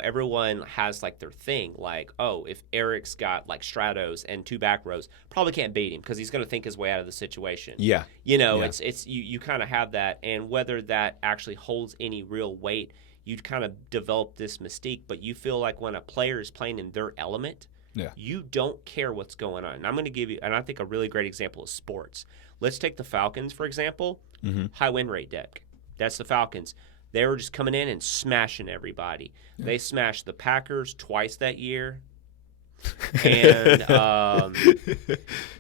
everyone has, like, their thing. Like, oh, if Eric's got, like, Stratos and 2 back rows, probably can't beat him because he's going to think his way out of the situation. Yeah. It's you kind of have that, and whether that actually holds any real weight, you kind of develop this mystique, but you feel like when a player is playing in their element, you don't care what's going on. And I'm going to give you, and I think a really great example is sports. Let's take the Falcons, for example. High win rate deck. That's the Falcons. They were just coming in and smashing everybody. They smashed the Packers twice that year. And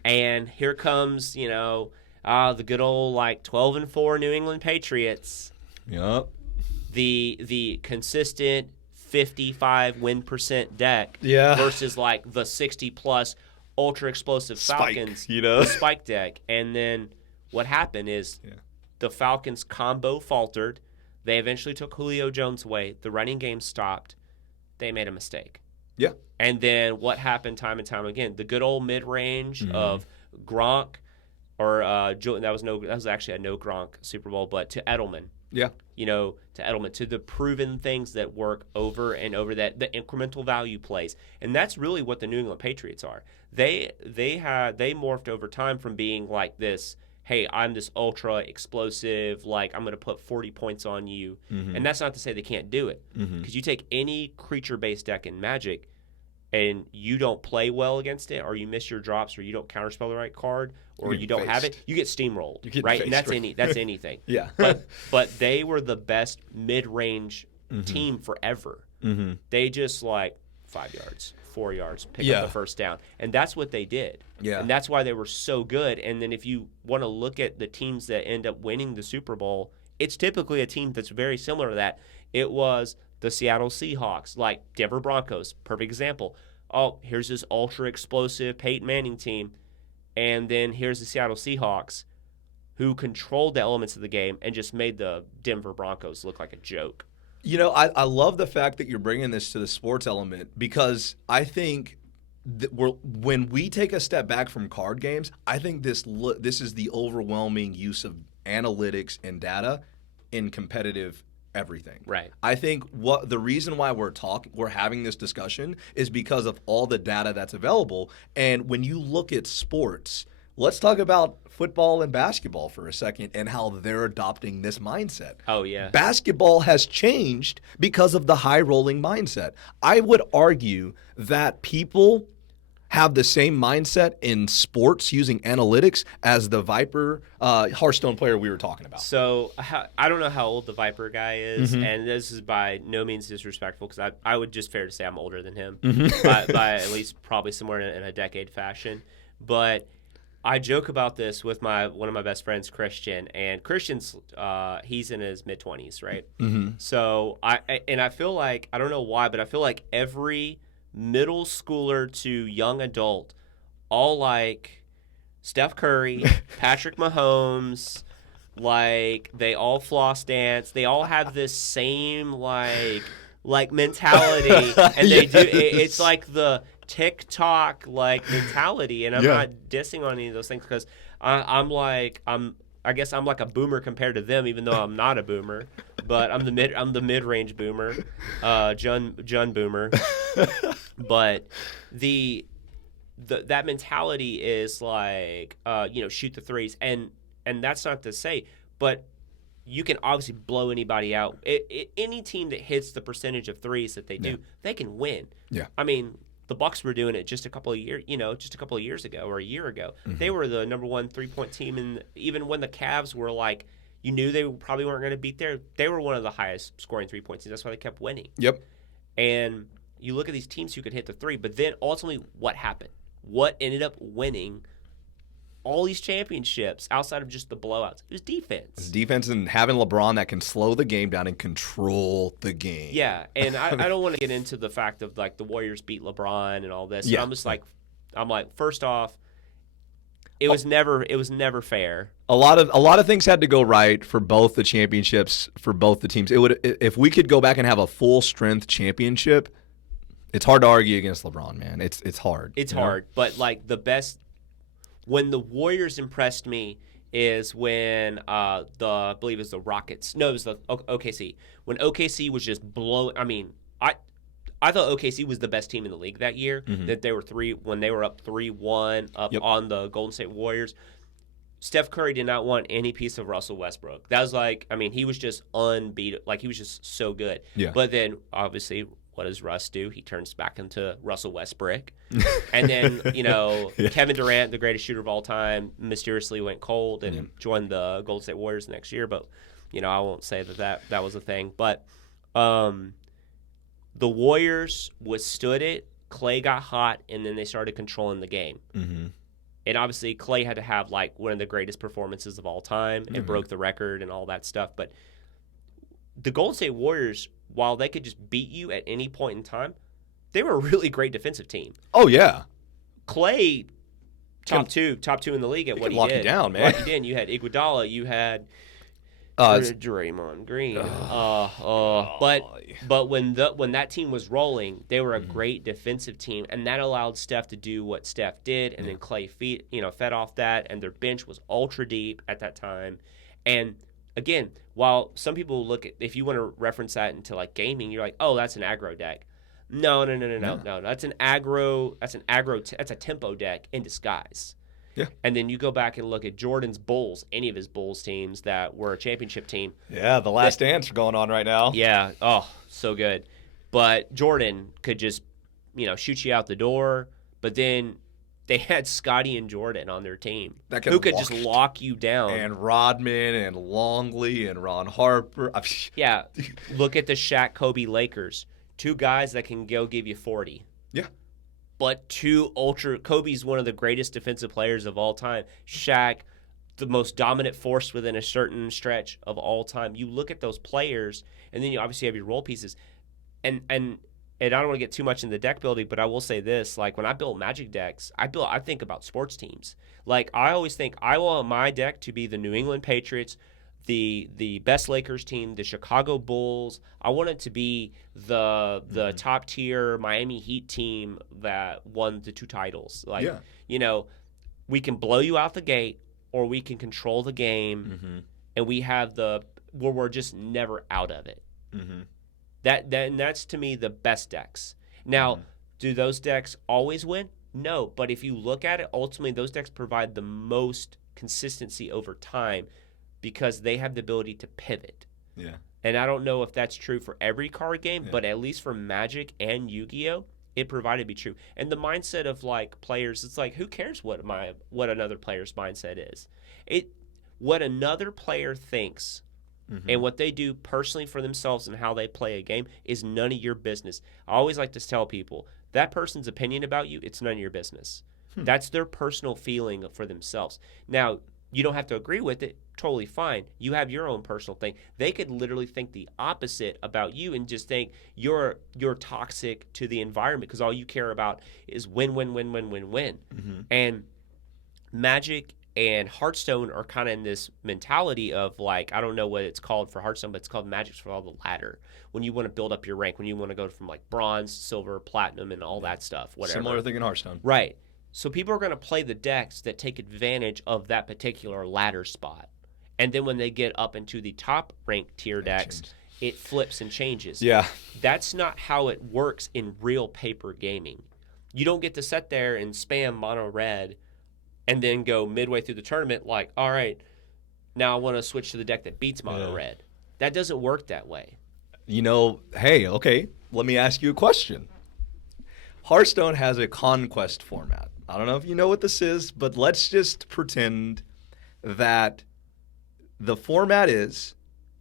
and here comes, the good old, like, 12-4 New England Patriots. Yep. The consistent 55 win % deck versus, like, the 60+ ultra explosive Falcons, the spike deck. And then what happened is the Falcons combo faltered. They eventually took Julio Jones away. The running game stopped. They made a mistake. Yeah. And then what happened time and time again? The good old mid-range of Gronk, or that was actually a no Gronk Super Bowl, but to Edelman. Yeah. To Edelman, to the proven things that work over and over, that the incremental value plays. And that's really what the New England Patriots are. They morphed over time from being like this, hey, I'm this ultra explosive, like, I'm going to put 40 points on you. And that's not to say they can't do it. Because you take any creature-based deck in Magic and you don't play well against it, or you miss your drops, or you don't counterspell the right card, or you don't have it, you get steamrolled, right? And that's anything. Yeah. But they were the best mid-range team forever. They just, like, 5 yards, 4 yards, pick Yeah. up the first down. And that's what they did. Yeah. And that's why they were so good. And then if you want to look at the teams that end up winning the Super Bowl, it's typically a team that's very similar to that. It was the Seattle Seahawks, like Denver Broncos, perfect example. Oh, here's this ultra explosive Peyton Manning team. And then here's the Seattle Seahawks, who controlled the elements of the game and just made the Denver Broncos look like a joke. You know, I love the fact that you're bringing this to the sports element, because I think that when we take a step back from card games, I think this is the overwhelming use of analytics and data in competitive everything. Right. I think the reason why we're having this discussion is because of all the data that's available. And when you look at sports, let's talk about football and basketball for a second and how they're adopting this mindset. Oh, yeah. Basketball has changed because of the high rolling mindset. I would argue that people have the same mindset in sports using analytics as the Viper Hearthstone player we were talking about. So I don't know how old the Viper guy is, and this is by no means disrespectful, because I would just fair to say I'm older than him by at least probably somewhere in a decade fashion. But I joke about this with one of my best friends, Christian, and Christian's he's in his mid-20s, right? So I feel like, I don't know why, but I feel like every middle schooler to young adult all like Steph Curry, Patrick Mahomes, like they all floss dance. They all have this same like mentality, and they do. It's like the TikTok like mentality, and I'm not dissing on any of those things, because I guess I'm like a boomer compared to them, even though I'm not a boomer. But I'm the mid-range boomer, Jun boomer. But that mentality is like shoot the threes, and that's not to say, but you can obviously blow anybody out. Any team that hits the percentage of threes that they do, they can win. Yeah. I mean, the Bucks were doing it just a couple of years ago or a year ago. They were the number one 3-point team, and even when the Cavs were like, you knew they probably weren't going to beat they were one of the highest scoring 3-point teams. That's why they kept winning. Yep. And you look at these teams who could hit the three, but then ultimately what happened? What ended up winning all these championships outside of just the blowouts? It was defense. It's defense, and having LeBron that can slow the game down and control the game. Yeah, and I don't want to get into the fact of like the Warriors beat LeBron and all this. Yeah. I'm just like, first off, it was never fair. A lot of things had to go right for both the championships, for both the teams. It would, if we could go back and have a full strength championship. It's hard to argue against LeBron, man. It's hard. It's hard, but like the best. When the Warriors impressed me is when I believe it was the Rockets. No, it was the OKC. When OKC was just blowing. I mean, I thought OKC was the best team in the league that year. That they were when they were up 3-1 on the Golden State Warriors. Steph Curry did not want any piece of Russell Westbrook. That was like, I mean, he was just unbeatable. Like, he was just so good. Yeah. But then, obviously, what does Russ do? He turns back into Russell Westbrook. And then, Kevin Durant, the greatest shooter of all time, mysteriously went cold and joined the Golden State Warriors next year. But, I won't say that was a thing. But the Warriors withstood it. Clay got hot, and then they started controlling the game. And obviously, Clay had to have like one of the greatest performances of all time. It broke the record and all that stuff. But the Golden State Warriors, while they could just beat you at any point in time, they were a really great defensive team. Oh yeah, Clay, top two in the league at what he lock did. you down, man. Lock you down. You had Iguodala. You had Draymond Green. But when that team was rolling, they were a great defensive team, and that allowed Steph to do what Steph did, and then Clay fed off that, and their bench was ultra deep at that time. And again, while some people look at, if you want to reference that into like gaming, you're like, oh, that's an aggro deck. No. That's an aggro. That's a tempo deck in disguise. Yeah. And then you go back and look at Jordan's Bulls, any of his Bulls teams that were a championship team. Yeah, the last dance going on right now. Yeah. Oh, so good. But Jordan could just, shoot you out the door. But then they had Scotty and Jordan on their team who could just lock you down. And Rodman and Longley and Ron Harper. Yeah. Look at the Shaq Kobe Lakers. 2 guys that can go give you 40. Yeah. But 2 Kobe's one of the greatest defensive players of all time. Shaq, the most dominant force within a certain stretch of all time. You look at those players, and then you obviously have your role pieces. And I don't want to get too much into deck building, but I will say this: like when I build Magic decks, I think about sports teams. Like I always think I want my deck to be the New England Patriots, the best Lakers team, the Chicago Bulls. I want it to be the top tier Miami Heat team that won the 2 titles. Like we can blow you out the gate, or we can control the game, and we have where we're just never out of it. That's to me the best decks. Now, do those decks always win? No, but if you look at it, ultimately those decks provide the most consistency over time because they have the ability to pivot. Yeah. And I don't know if that's true for every card game, but at least for Magic and Yu-Gi-Oh, it provided to be true. And the mindset of like players, it's like who cares what another player's mindset is? What another player thinks and what they do personally for themselves and how they play a game is none of your business. I always like to tell people that person's opinion about you, it's none of your business. That's their personal feeling for themselves. Now, you don't have to agree with it. Totally fine. You have your own personal thing. They could literally think the opposite about you and just think you're toxic to the environment because all you care about is win. And Magic and Hearthstone are kind of in this mentality of like, I don't know what it's called for Hearthstone, but it's called Magic's for all the ladder. When you want to build up your rank, when you want to go from like bronze, silver, platinum, and all that stuff, whatever. Similar thing in Hearthstone. Right. So people are going to play the decks that take advantage of that particular ladder spot. And then when they get up into the top ranked tier decks, it flips and changes. Yeah. That's not how it works in real paper gaming. You don't get to sit there and spam mono red and then go midway through the tournament like, all right, now I want to switch to the deck that beats mono red. That doesn't work that way. Hey, okay, let me ask you a question. Hearthstone has a conquest format. I don't know if you know what this is, but let's just pretend that the format is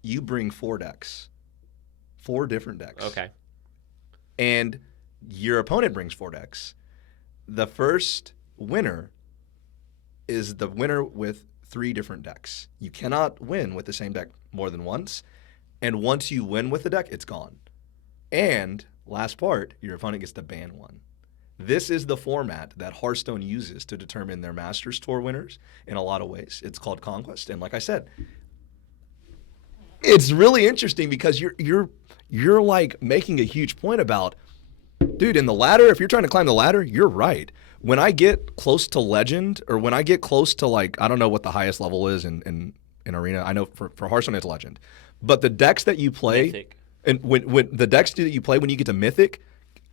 you bring 4 decks, 4 different decks. Okay. And your opponent brings 4 decks. The first winner is the winner with 3 different decks. You cannot win with the same deck more than once. And once you win with the deck, it's gone. And last part, your opponent gets to ban 1. This is the format that Hearthstone uses to determine their Masters Tour winners in a lot of ways. It's called Conquest. And like I said, it's really interesting because you're like making a huge point about, dude, in the ladder, if you're trying to climb the ladder, you're right. When I get close to Legend, or when I get close to like, I don't know what the highest level is in Arena. I know for Hearthstone it's Legend. But the decks that you play, Mythic. and when the decks that you play when you get to Mythic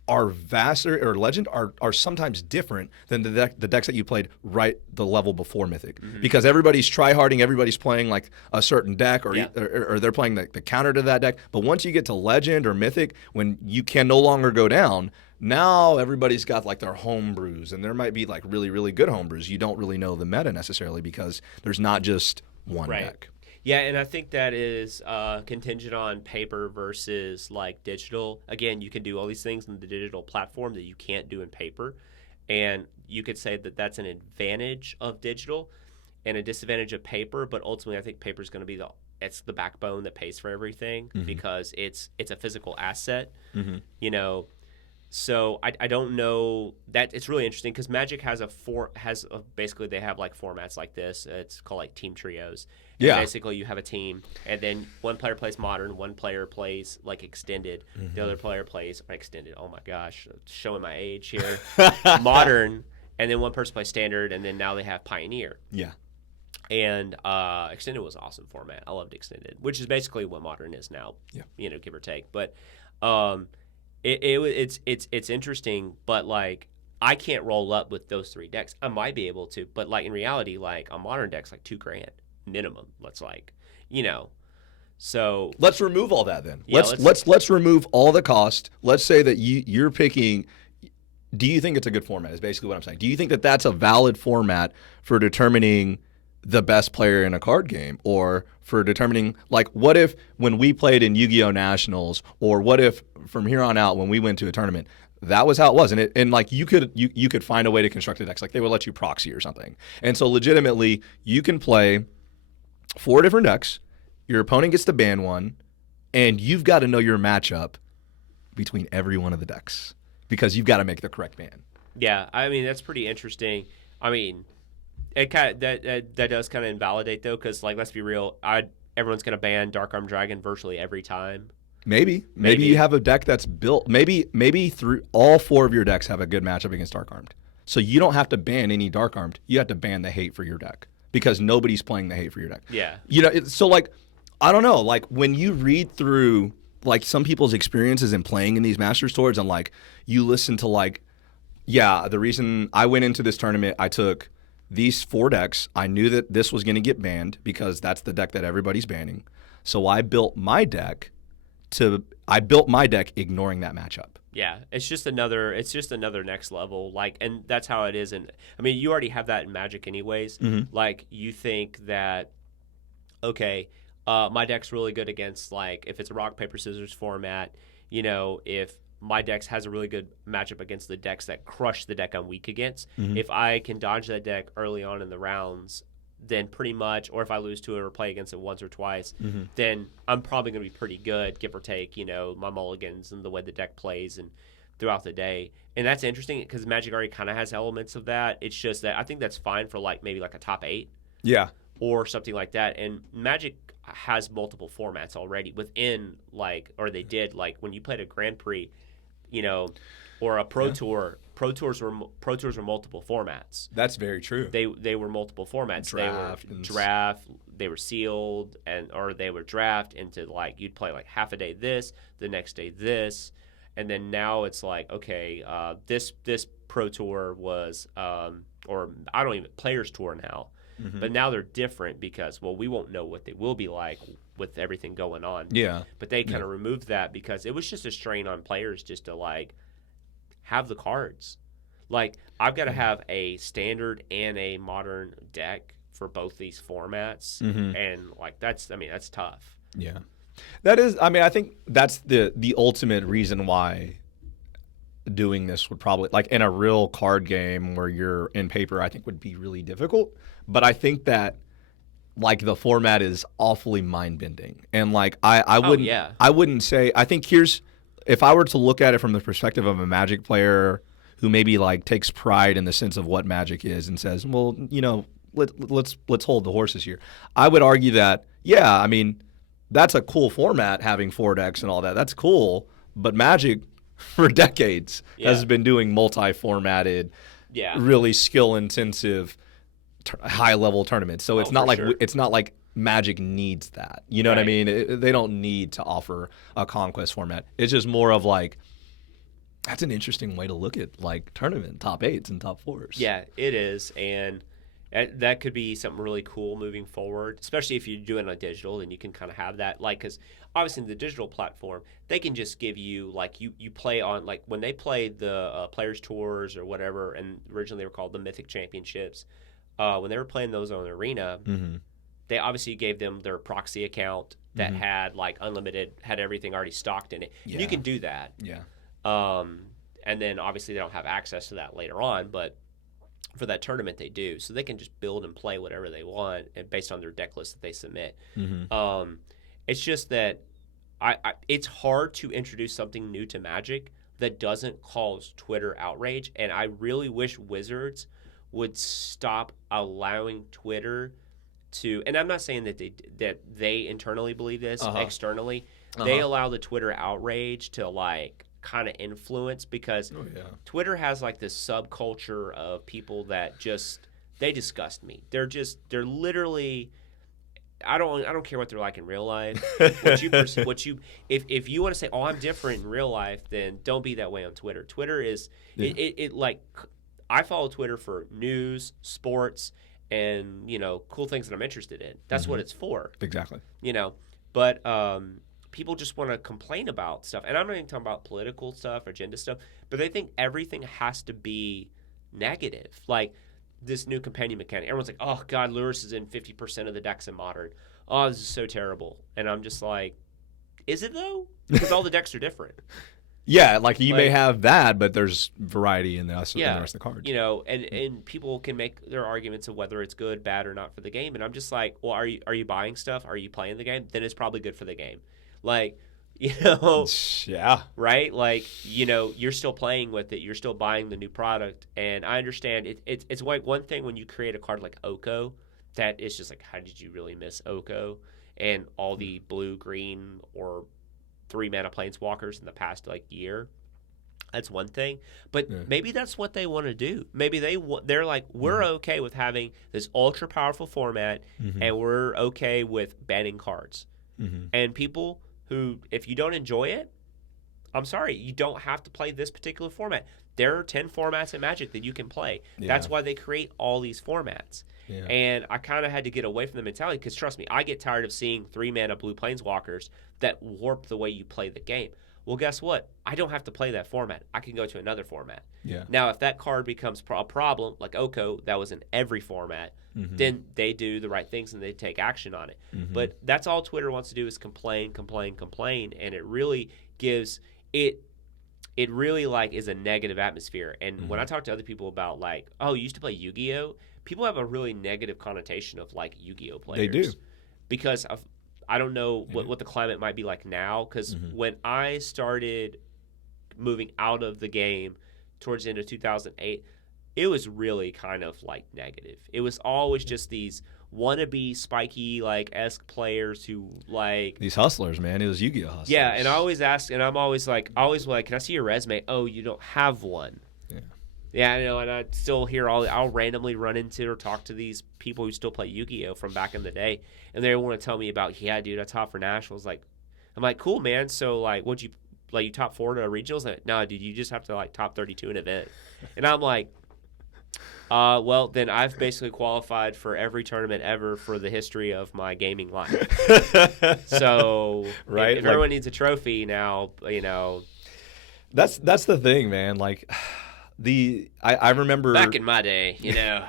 are vaster, or Legend are sometimes different than the decks that you played right the level before Mythic. Because everybody's tryharding, everybody's playing like a certain deck, or they're playing the counter to that deck. But once you get to Legend or Mythic, when you can no longer go down, now everybody's got like their home brews, and there might be like really, really good home brews. You don't really know the meta necessarily because there's not just one deck. Yeah, and I think that is contingent on paper versus like digital. Again, you can do all these things in the digital platform that you can't do in paper. And you could say that that's an advantage of digital and a disadvantage of paper. But ultimately, I think paper is going to be it's the backbone that pays for everything because it's a physical asset, So I don't know that it's really interesting because Magic has basically they have like formats like this. It's called like team trios. And basically you have a team, and then one player plays modern, one player plays like extended, the other player plays extended. Oh my gosh, showing my age here. Modern, and then one person plays standard, and then now they have pioneer. Yeah. And extended was an awesome format. I loved extended, which is basically what modern is now. Yeah. Give or take, but. It's interesting, but like I can't roll up with those 3 decks. I might be able to, but like in reality, like a modern deck's like $2,000 minimum. Let's so let's remove all that then. Yeah, let's remove all the cost. Let's say that you're picking. Do you think it's a good format? Is basically what I'm saying. Do you think that that's a valid format for determining the best player in a card game, or for determining, like, what if when we played in Yu-Gi-Oh! Nationals, or what if from here on out when we went to a tournament, that was how it was. And like you could find a way to construct a deck. Like they would let you proxy or something. And so legitimately, you can play 4 different decks. Your opponent gets to ban one, and you've got to know your matchup between every one of the decks because you've got to make the correct ban. Yeah, I mean that's pretty interesting. I mean, it kind of that does kind of invalidate though, because like let's be real, everyone's gonna ban Dark Arm Dragon virtually every time. Maybe you have a deck that's built. Maybe through all 4 of your decks have a good matchup against Dark Armed. So you don't have to ban any Dark Armed. You have to ban the hate for your deck because nobody's playing the hate for your deck. Yeah. You know, so like I don't know, like when you read through like some people's experiences in playing in these Masters tours, and like you listen to like, yeah, the reason I went into this tournament, I took these 4 decks. I knew that this was going to get banned because that's the deck that everybody's banning. So I built my deck ignoring that matchup. Yeah, it's just another next level. Like, and that's how it is. And I mean, you already have that in Magic anyways. Mm-hmm. Like, you think that, okay, my deck's really good against, like, if it's a rock, paper, scissors format, you know, if my deck has a really good matchup against the decks that crush the deck I'm weak against, Mm-hmm. if I can dodge that deck early on in the rounds, then pretty much, or if I lose to it or play against it once or twice, Mm-hmm. then I'm probably going to be pretty good, give or take, you know, my mulligans and the way the deck plays and throughout the day. And that's interesting because Magic already kind of has elements of that. It's just that I think that's fine for like maybe like a top 8. Yeah. Or something like that. And Magic has multiple formats already within, like, or they did, like when you played a Grand Prix, you know, or a Pro Tour. Pro Tours were multiple formats. That's very true. They were multiple formats. Draft they were and draft. They were sealed, or they were draft into, like, you'd play like half a day this, the next day this, and then now it's like, okay, this Pro Tour was or I don't even Players Tour now. Mm-hmm. But now they're different because, well, we won't know what they will be like with everything going on. Yeah. But they kind of removed that because it was just a strain on players just to, like, have the cards. Like, I've got to have a standard and a modern deck for both these formats. Mm-hmm. And, like, that's tough. Yeah. That is, I mean, I think that's the ultimate reason why doing this would probably, like, in a real card game where you're in paper, I think would be really difficult. But I think that, like, the format is awfully mind-bending. And, like, I wouldn't say, I think if I were to look at it from the perspective of a Magic player who maybe, like, takes pride in the sense of what Magic is and says, well, you know, let's hold the horses here. I would argue that, yeah, I mean, that's a cool format, having 4 decks and all that. That's cool. But Magic, for decades, has been doing multi-formatted, really skill-intensive, high-level tournaments. So it's not like Magic needs that. You know what I mean? They don't need to offer a conquest format. It's just more of like, that's an interesting way to look at, like, tournament top 8s and top 4s. Yeah, it is. And that could be something really cool moving forward, especially if you're doing it digital, then you can kind of have that. Like, because obviously in the digital platform, they can just give you, like, you play on, like, when they played the Players Tours or whatever, and originally they were called the Mythic Championships, when they were playing those on Arena, Mm-hmm. they obviously gave them their proxy account that had, like, unlimited, had everything already stocked in it. Yeah. You can do that. Yeah. And then obviously they don't have access to that later on, but for that tournament they do. So they can just build and play whatever they want and based on their deck list that they submit. Mm-hmm. It's just that it's hard to introduce something new to Magic that doesn't cause Twitter outrage. And I really wish Wizards would stop allowing Twitter to, and I'm not saying that they internally believe this, externally. They allow the Twitter outrage to, like, kind of influence, because Twitter has, like, this subculture of people that just, they disgust me. They're literally, I don't care what they're like in real life. If you want to say, oh, I'm different in real life, then don't be that way on Twitter. Twitter is it like, I follow Twitter for news, sports, and, you know, cool things that I'm interested in. That's what it's for. Exactly. You know, but people just want to complain about stuff. And I'm not even talking about political stuff, agenda stuff, but they think everything has to be negative. Like, this new companion mechanic. Everyone's like, oh God, Lurrus is in 50% of the decks in Modern. Oh, this is so terrible. And I'm just like, is it though? Because all the decks are different. Yeah, like you may have that, but there's variety in the rest of the cards. You know, and people can make their arguments of whether it's good, bad, or not for the game. And I'm just like, well, are you buying stuff? Are you playing the game? Then it's probably good for the game. Like, you know, yeah, right? Like, you know, you're still playing with it. You're still buying the new product. And I understand it's like one thing when you create a card like Oko, that is just like, how did you really miss Oko? And all the blue, green, or 3-mana planeswalkers in the past like year. That's one thing, but maybe that's what they want to do. Maybe they're like, we're okay with having this ultra powerful format, and we're okay with banning cards. And people who, if you don't enjoy it, I'm sorry, you don't have to play this particular format. There are 10 formats in Magic that you can play. That's why they create all these formats. And I kind of had to get away from the mentality because, trust me, I get tired of seeing 3-mana blue planeswalkers that warp the way you play the game. Well, guess what? I don't have to play that format. I can go to another format. Now, if that card becomes a problem, like Oko, that was in every format, then they do the right things and they take action on it. But that's all Twitter wants to do is complain, and it really gives it. It really like is a negative atmosphere. And when I talk to other people about like, oh, you used to play Yu-Gi-Oh, people have a really negative connotation of like Yu-Gi-Oh players. They do. Because I don't know what the climate might be like now. Because when I started moving out of the game towards the end of 2008, it was really kind of like negative. It was always just these wannabe spiky like esque players who like these hustlers, man. It was Yu-Gi-Oh hustlers. Yeah, and I always ask, and I'm always like, can I see your resume? Oh, you don't have one. Yeah, I know, and I still hear I'll randomly run into or talk to these people who still play Yu-Gi-Oh from back in the day, and they want to tell me about, yeah, dude, I top for nationals. Like, I'm like, cool, man. So like, what'd you like? You top 4 to regionals? Like, no, dude, you just have to like top 32 an event. And I'm like, well, then I've basically qualified for every tournament ever for the history of my gaming life. So right, if everyone needs a trophy now, you know, that's the thing, man. Like. I remember back in my day, you know,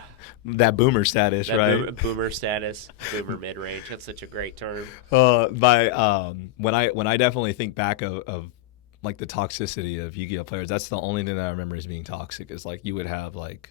that boomer status, right? Boomer status, boomer mid range. That's such a great term. When I definitely think back of like the toxicity of Yu-Gi-Oh players, that's the only thing that I remember as being toxic. Is like you would have like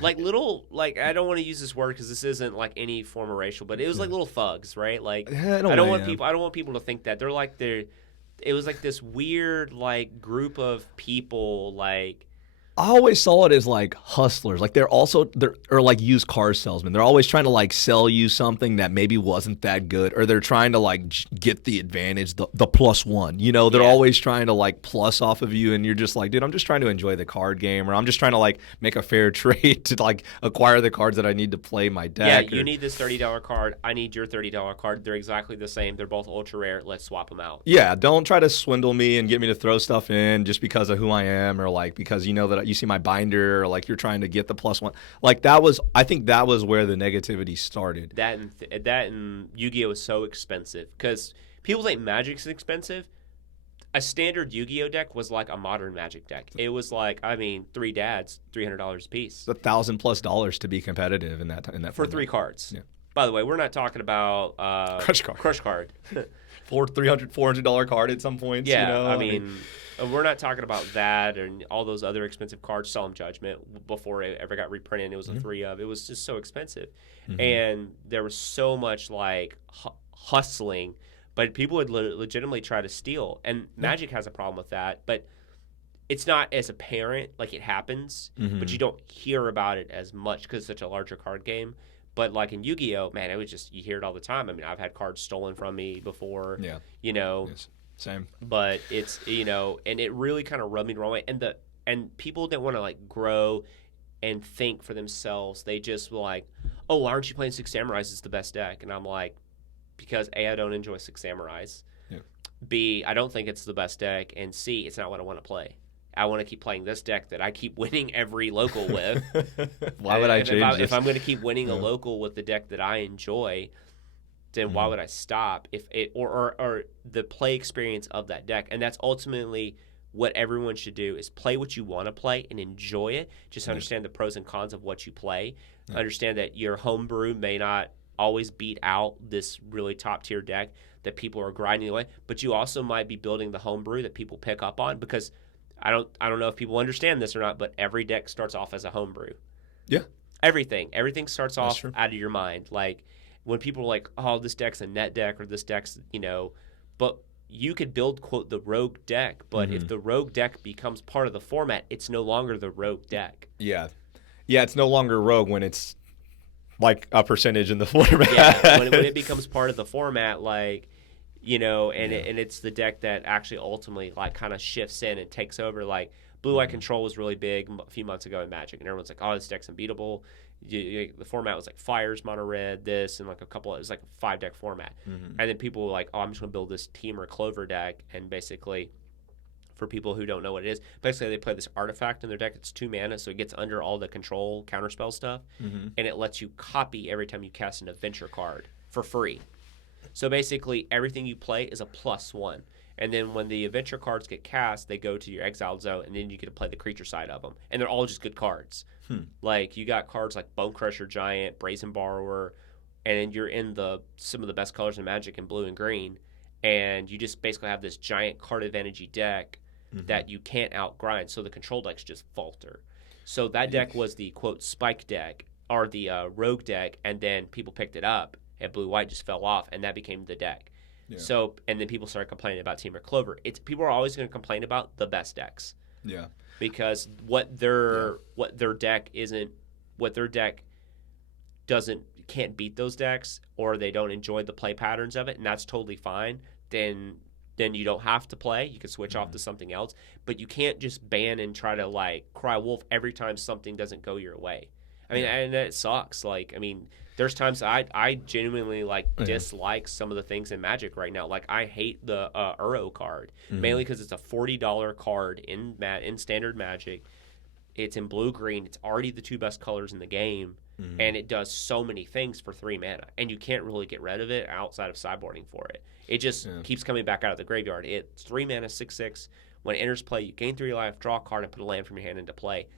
little I don't want to use this word because this isn't like any form of racial, but it was like little thugs, right? Like I don't want people to think that it was like this weird like group of people like. I always saw it as like hustlers. Like they're like used car salesmen. They're always trying to like sell you something that maybe wasn't that good, or they're trying to like get the advantage, the +1. You know, they're always trying to like plus off of you, and you're just like, dude, I'm just trying to enjoy the card game, or I'm just trying to like make a fair trade to like acquire the cards that I need to play my deck. Yeah, you need this $30 card. I need your $30 card. They're exactly the same. They're both ultra rare. Let's swap them out. Yeah, don't try to swindle me and get me to throw stuff in just because of who I am, or like because you know that you see my binder, or like you're trying to get the +1. Like I think that was where the negativity started. That and Yu-Gi-Oh is so expensive because people think Magic's expensive. A standard Yu-Gi-Oh deck was like a modern Magic deck. It was like, I mean, 3 dads, $300 a piece. It's $1,000+ to be competitive in that for format. 3 cards. Yeah. By the way, we're not talking about Crush card. $400 card at some points. Yeah, you know? I mean, we're not talking about that and all those other expensive cards. Solemn Judgment, before it ever got reprinted, it was a 3 of. It was just so expensive, and there was so much like hustling, but people would legitimately try to steal. And Magic has a problem with that, but it's not as apparent. Like it happens, but you don't hear about it as much because it's such a larger card game. But like in Yu-Gi-Oh, man, it was just, you hear it all the time. I mean, I've had cards stolen from me before. Yeah. You know. Yes. Same. But it's, you know, and it really kind of rubbed me the wrong way. And people didn't want to like grow and think for themselves. They just were like, oh, why aren't you playing Six Samurais? It's the best deck. And I'm like, because A, I don't enjoy Six Samurais. Yeah. B, I don't think it's the best deck. And C, it's not what I want to play. I want to keep playing this deck that I keep winning every local with. Why would I change this? If I'm going to keep winning a local with the deck that I enjoy, then why would I stop? If it or the play experience of that deck, and that's ultimately what everyone should do is play what you want to play and enjoy it. Just understand the pros and cons of what you play. Understand that your homebrew may not always beat out this really top tier deck that people are grinding away, but you also might be building the homebrew that people pick up on, because I don't know if people understand this or not, but every deck starts off as a homebrew. Yeah. Everything starts off true. out of your mind. Like when people are like, oh, this deck's a net deck, or this deck's, but you could build, quote, the rogue deck, but if the rogue deck becomes part of the format, it's no longer the rogue deck. Yeah. Yeah, it's no longer rogue when it's like a percentage in the format. Yeah, when it becomes part of the format, like, and it's the deck that actually ultimately like kind of shifts in and takes over. Like blue-white control was really big a few months ago in Magic, and everyone's like, oh, this deck's unbeatable. The format was like fires, mono red, this, and like it was like a 5-deck format. And then people were like, oh, I'm just going to build this team or clover deck, and basically, for people who don't know what it is, basically they play this artifact in their deck. It's 2 mana, so it gets under all the control counterspell stuff, and it lets you copy every time you cast an adventure card for free. So basically, everything you play is a +1. And then when the adventure cards get cast, they go to your exiled zone, and then you get to play the creature side of them. And they're all just good cards. Like, you got cards like Bone Crusher Giant, Brazen Borrower, and you're in some of the best colors in Magic in blue and green. And you just basically have this giant card advantage deck that you can't outgrind. So the control decks just falter. So that deck was the, quote, spike deck, or the rogue deck, and then people picked it up, and blue-white just fell off, and that became the deck. Yeah. So, and then people started complaining about Team or Clover. People are always going to complain about the best decks. Yeah. Because what their deck can't beat those decks, or they don't enjoy the play patterns of it, and that's totally fine. Then you don't have to play. You can switch off to something else, but you can't just ban and try to like cry wolf every time something doesn't go your way. I mean, and it sucks. Like, I mean, there's times I genuinely dislike some of the things in Magic right now. Like, I hate the Uro card, mainly because it's a $40 card in standard Magic. It's in blue-green. It's already the 2 best colors in the game, and it does so many things for 3 mana, and you can't really get rid of it outside of sideboarding for it. It just keeps coming back out of the graveyard. It's 3 mana, 6/6. When it enters play, you gain 3 life, draw a card, and put a land from your hand into play.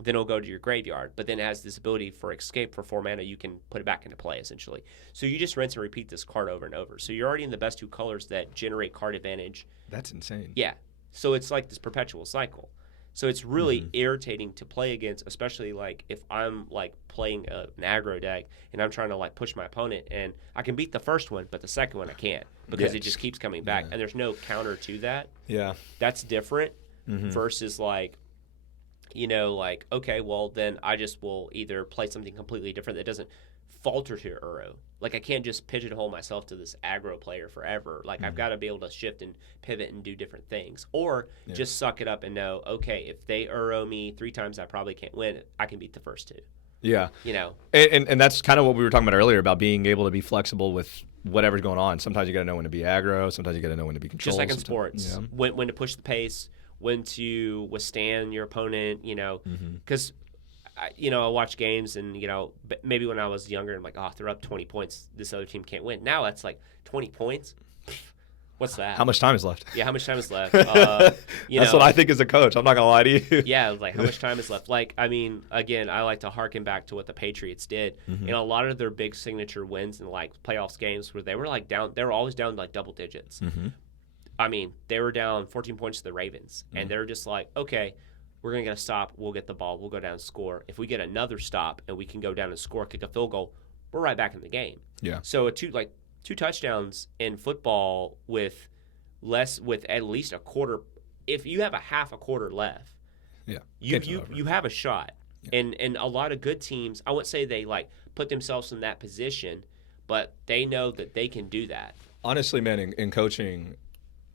Then it'll go to your graveyard. But then it has this ability for escape for 4 mana. You can put it back into play, essentially. So you just rinse and repeat this card over and over. So you're already in the best 2 colors that generate card advantage. That's insane. Yeah. So it's like this perpetual cycle. So it's really irritating to play against, especially like if I'm like playing an aggro deck and I'm trying to like push my opponent, and I can beat the first one, but the second one I can't, because it just keeps coming back, and there's no counter to that. Yeah. That's different versus like, like, okay, well, then I just will either play something completely different that doesn't falter to Uro. Like, I can't just pigeonhole myself to this aggro player forever. Like, I've got to be able to shift and pivot and do different things. Or just suck it up and know, okay, if they Uro me 3 times, I probably can't win. I can beat the first 2. Yeah. And that's kind of what we were talking about earlier, about being able to be flexible with whatever's going on. Sometimes you got to know when to be aggro. Sometimes you got to know when to be control. Just like in sports. When to push the pace, when to withstand your opponent, because, I watch games and, maybe when I was younger, I'm like, oh, they're up 20 points. This other team can't win. Now it's like 20 points. What's that? How much time is left? Yeah, how much time is left? That's what I think as a coach. I'm not going to lie to you. Yeah, like, how much time is left? Like, I mean, again, I like to harken back to what the Patriots did. And a lot of their big signature wins in, like, playoffs games where they were, like, down. They were always down, like, double digits. I mean, they were down 14 points to the Ravens. And they're just like, okay, we're going to get a stop. We'll get the ball. We'll go down and score. If we get another stop and we can go down and score, kick a field goal, we're right back in the game. Yeah. So 2 touchdowns in football with at least a quarter. If you have a half a quarter left, you have a shot. Yeah. And a lot of good teams, I wouldn't say they like put themselves in that position, but they know that they can do that. Honestly, man, in coaching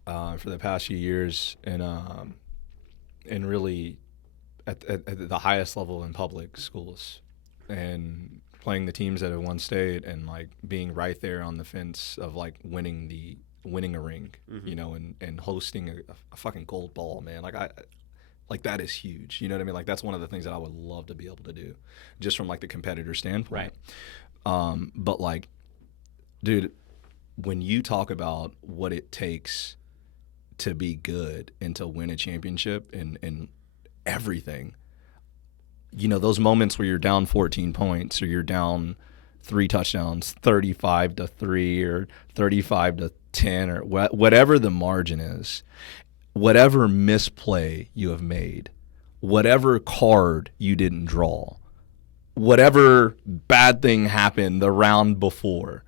for the past few years, and really at the highest level in public schools, and playing the teams that have won state, and like being right there on the fence of like winning a ring, and hosting a fucking gold ball, man. Like that is huge. You know what I mean? Like that's one of the things that I would love to be able to do, just from like the competitor standpoint. Right. But like, dude, when you talk about what it takes to be good and to win a championship and everything. Those moments where you're down 14 points or you're down 3 touchdowns, 35-3 or 35-10 or whatever the margin is, whatever misplay you have made, whatever card you didn't draw, whatever bad thing happened the round before,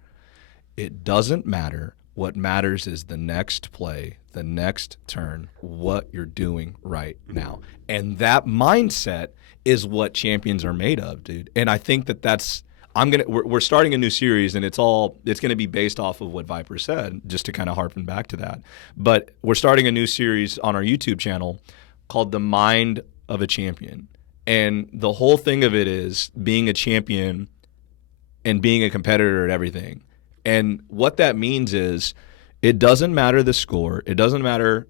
it doesn't matter. What matters is the next play, the next turn, what you're doing right now. And that mindset is what champions are made of, dude. And I think that's we're starting a new series, and it's going to be based off of what Viper said, just to kind of harpen back to that. But we're starting a new series on our YouTube channel called The Mind of a Champion. And the whole thing of it is being a champion and being a competitor at everything. And what that means is it doesn't matter the score. It doesn't matter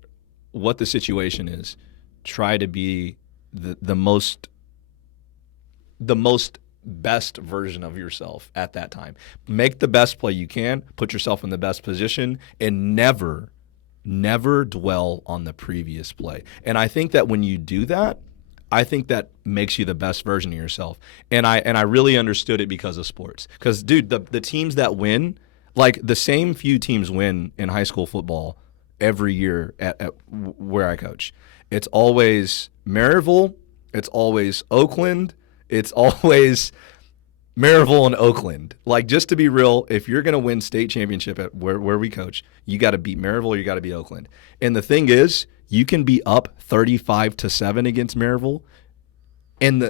what the situation is. Try to be the most best version of yourself at that time. Make the best play you can. Put yourself in the best position, and never dwell on the previous play. And I think that when you do that, I think that makes you the best version of yourself. And I really understood it because of sports. Because, dude, the teams that win, like the same few teams win in high school football every year at where I coach. It's always Maryville. It's always Oakland. It's always Maryville and Oakland. Like, just to be real, if you're going to win state championship at where we coach, you got to beat Maryville or you got to beat Oakland. And the thing is, you can be up 35-7 against Maryville, and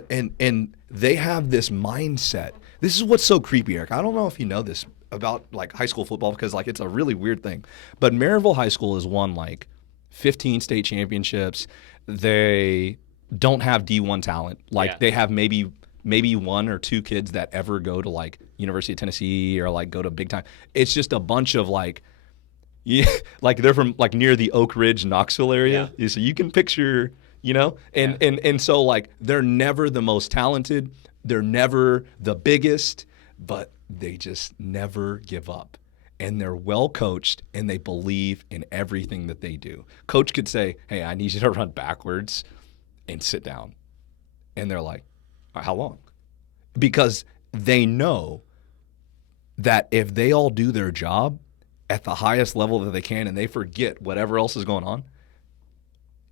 they have this mindset. This is what's so creepy, Eric. I don't know if you know this about like high school football, because like it's a really weird thing. But Maryville High School has won like 15 state championships. They don't have D1 talent. Like they have maybe 1 or 2 kids that ever go to like University of Tennessee or like go to big time. It's just a bunch of like, yeah, like they're from like near the Oak Ridge, Knoxville area. Yeah. So you can picture, and so like they're never the most talented. They're never the biggest, but they just never give up. And they're well coached, and they believe in everything that they do. Coach could say, hey, I need you to run backwards and sit down. And they're like, how long? Because they know that if they all do their job at the highest level that they can and they forget whatever else is going on,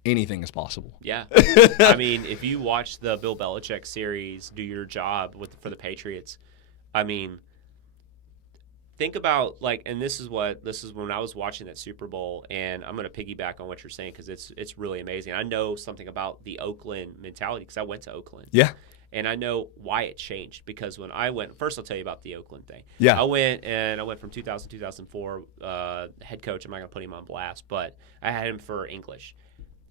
anything is possible. Yeah. I mean, if you watch the Bill Belichick series, Do Your Job for the Patriots, I mean, think about like, and this is when I was watching that Super Bowl, and I'm going to piggyback on what you're saying because it's really amazing. I know something about the Oakland mentality because I went to Oakland. Yeah. And I know why it changed because when I went, first I'll tell you about the Oakland thing. Yeah. I went from 2000 2004, head coach. I'm not going to put him on blast, but I had him for English.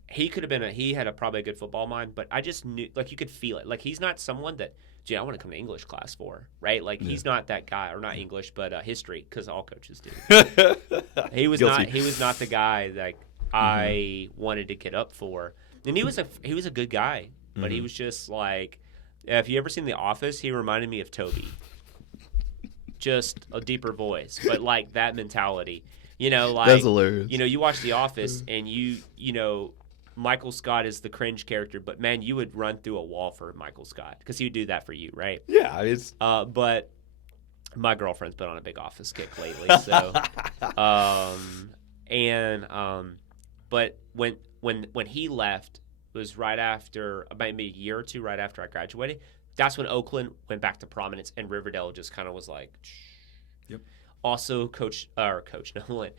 He could have been he had probably a good football mind, but I just knew, like, you could feel it. Like, he's not someone that, gee, I want to come to English class for, right? Like, he's not that guy, or not English, but history, because all coaches do. He was not the guy that I wanted to get up for. And he was a good guy, but he was just like, if you ever seen The Office, he reminded me of Toby. Just a deeper voice, but like that mentality. Like, that's hilarious. You watch The Office and you know, Michael Scott is the cringe character, but man, you would run through a wall for Michael Scott because he would do that for you, right? Yeah, it's. But my girlfriend's been on a big Office kick lately, so. But when he left, it was right after, about maybe a year or two right after I graduated. That's when Oakland went back to prominence, and Riverdale just kind of was like. Yep. Also, Coach Nolan.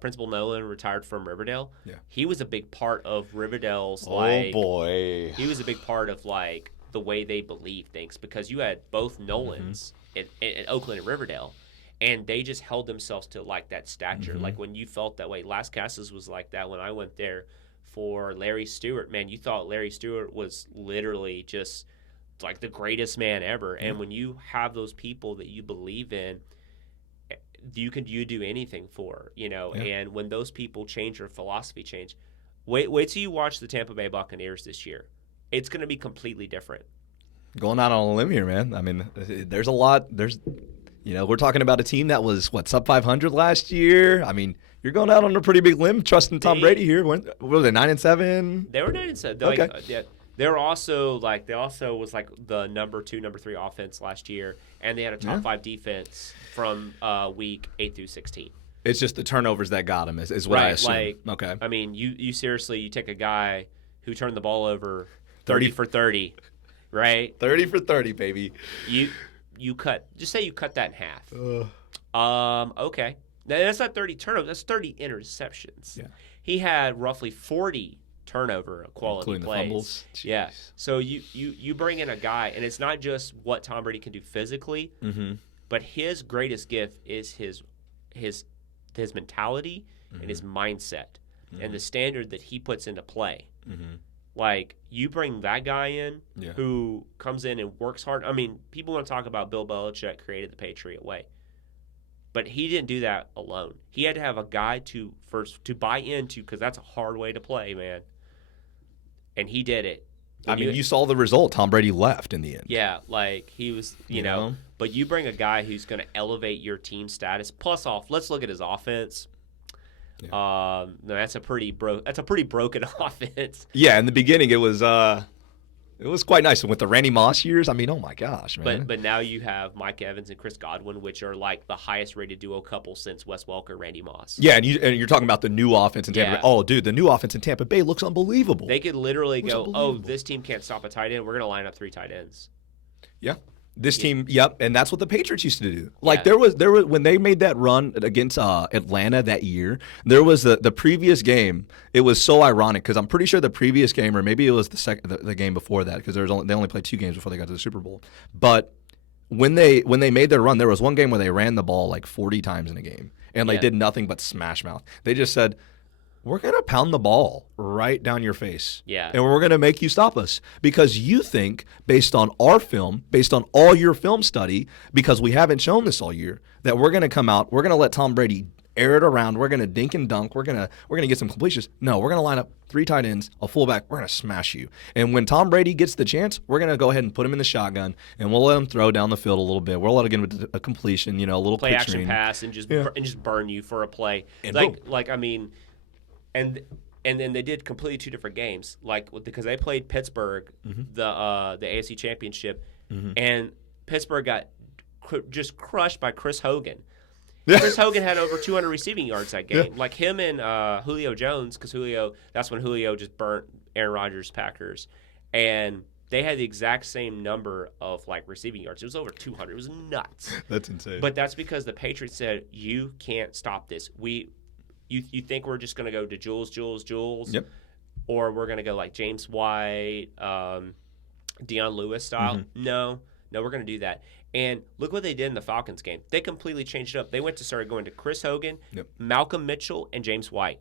Principal Nolan retired from Riverdale. Yeah. He was a big part of Riverdale's Oh boy. He was a big part of like the way they believe things because you had both Nolans in Oakland and Riverdale, and they just held themselves to like that stature. Like when you felt that way, Las Casas was like that when I went there for Larry Stewart. Man, you thought Larry Stewart was literally just like the greatest man ever. And when you have those people that you believe in, you do anything for, and when those people change or philosophy change, wait till you watch the Tampa Bay Buccaneers this year. It's going to be completely different. Going out on a limb here, man. I mean, there's a lot. You know, we're talking about a team that was, sub 500 last year. I mean, you're going out on a pretty big limb trusting Tom Brady here. What were they, 9-7? They were 9-7. Okay. They were also they also was like the number 2, number 3 offense last year, and they had a top 5 defense from week 8 through 16. It's just the turnovers that got him, is what I assume. Like, okay. I mean, you seriously, you take a guy who turned the ball over 30 for 30, right? 30 for 30, baby. You cut that in half. Okay. Now, that's not 30 turnovers. That's 30 interceptions. Yeah. He had roughly 40 turnover quality including plays. The fumbles. Jeez. Yeah. So you bring in a guy, and it's not just what Tom Brady can do physically, but his greatest gift is his mentality and his mindset and the standard that he puts into play. Like, you bring that guy in who comes in and works hard. I mean, people want to talk about Bill Belichick created the Patriot way. But he didn't do that alone. He had to have a guy to buy into, because that's a hard way to play, man. And he did it. I mean, you saw the result. Tom Brady left in the end. Yeah, like he was, you know. But you bring a guy who's going to elevate your team status. Plus, let's look at his offense. Yeah. No, that's a pretty broken offense. Yeah, in the beginning it was quite nice. And with the Randy Moss years, I mean, oh my gosh, man. But now you have Mike Evans and Chris Godwin, which are like the highest rated duo couple since Wes Welker, Randy Moss. Yeah, and you're talking about the new offense in Tampa Bay. Oh, dude, the new offense in Tampa Bay looks unbelievable. They could literally go, oh, this team can't stop a tight end. We're going to line up 3 tight ends. Yeah. This team, and that's what the Patriots used to do. Like there was when they made that run against Atlanta that year, there was the previous game. It was so ironic because I'm pretty sure the previous game, or maybe it was the game before that, because they only played 2 games before they got to the Super Bowl. But when they made their run, there was one game where they ran the ball like 40 times in a game, and they did nothing but smash mouth. They just said, we're going to pound the ball right down your face. Yeah. And we're going to make you stop us because you think, based on our film, based on all your film study, because we haven't shown this all year, that we're going to come out, we're going to let Tom Brady air it around, we're going to dink and dunk, we're going to get some completions. No, we're going to line up 3 tight ends, a fullback, we're going to smash you. And when Tom Brady gets the chance, we're going to go ahead and put him in the shotgun, and we'll let him throw down the field a little bit. We'll let him get a completion, a little play pitch action pass and just burn you for a play. And I mean, and then they did completely 2 different games, because they played Pittsburgh, the AFC Championship, and Pittsburgh got just crushed by Chris Hogan. Chris Hogan had over 200 receiving yards that game. Like him and Julio Jones, because that's when Julio just burnt Aaron Rodgers' Packers, and they had the exact same number of receiving yards. It was over 200. It was nuts. That's insane. But that's because the Patriots said, you can't stop this. You think we're just going to go to Jules? Yep. Or we're going to go like James White, Deion Lewis style? No, we're going to do that. And look what they did in the Falcons game. They completely changed it up. They started going to Chris Hogan, Malcolm Mitchell, and James White.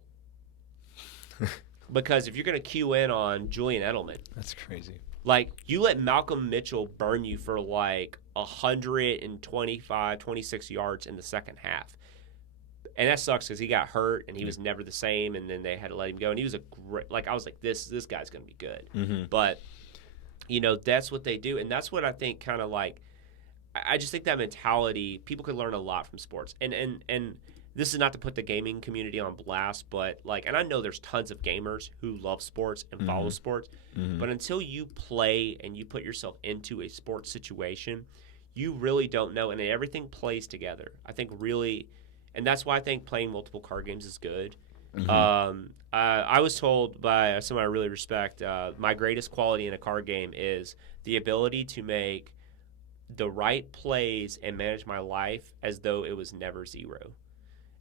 Because if you're going to cue in on Julian Edelman. That's crazy. You let Malcolm Mitchell burn you for 125, 26 yards in the second half. And that sucks because he got hurt and he was never the same, and then they had to let him go. And he was a great, I was like, this guy's going to be good. But, that's what they do. And that's what I think kind of I just think that mentality, people can learn a lot from sports. And this is not to put the gaming community on blast, but and I know there's tons of gamers who love sports and follow sports. But until you play and you put yourself into a sports situation, you really don't know. And everything plays together. I think really... And that's why I think playing multiple card games is good. I was told by someone I really respect, my greatest quality in a card game is the ability to make the right plays and manage my life as though it was never 0.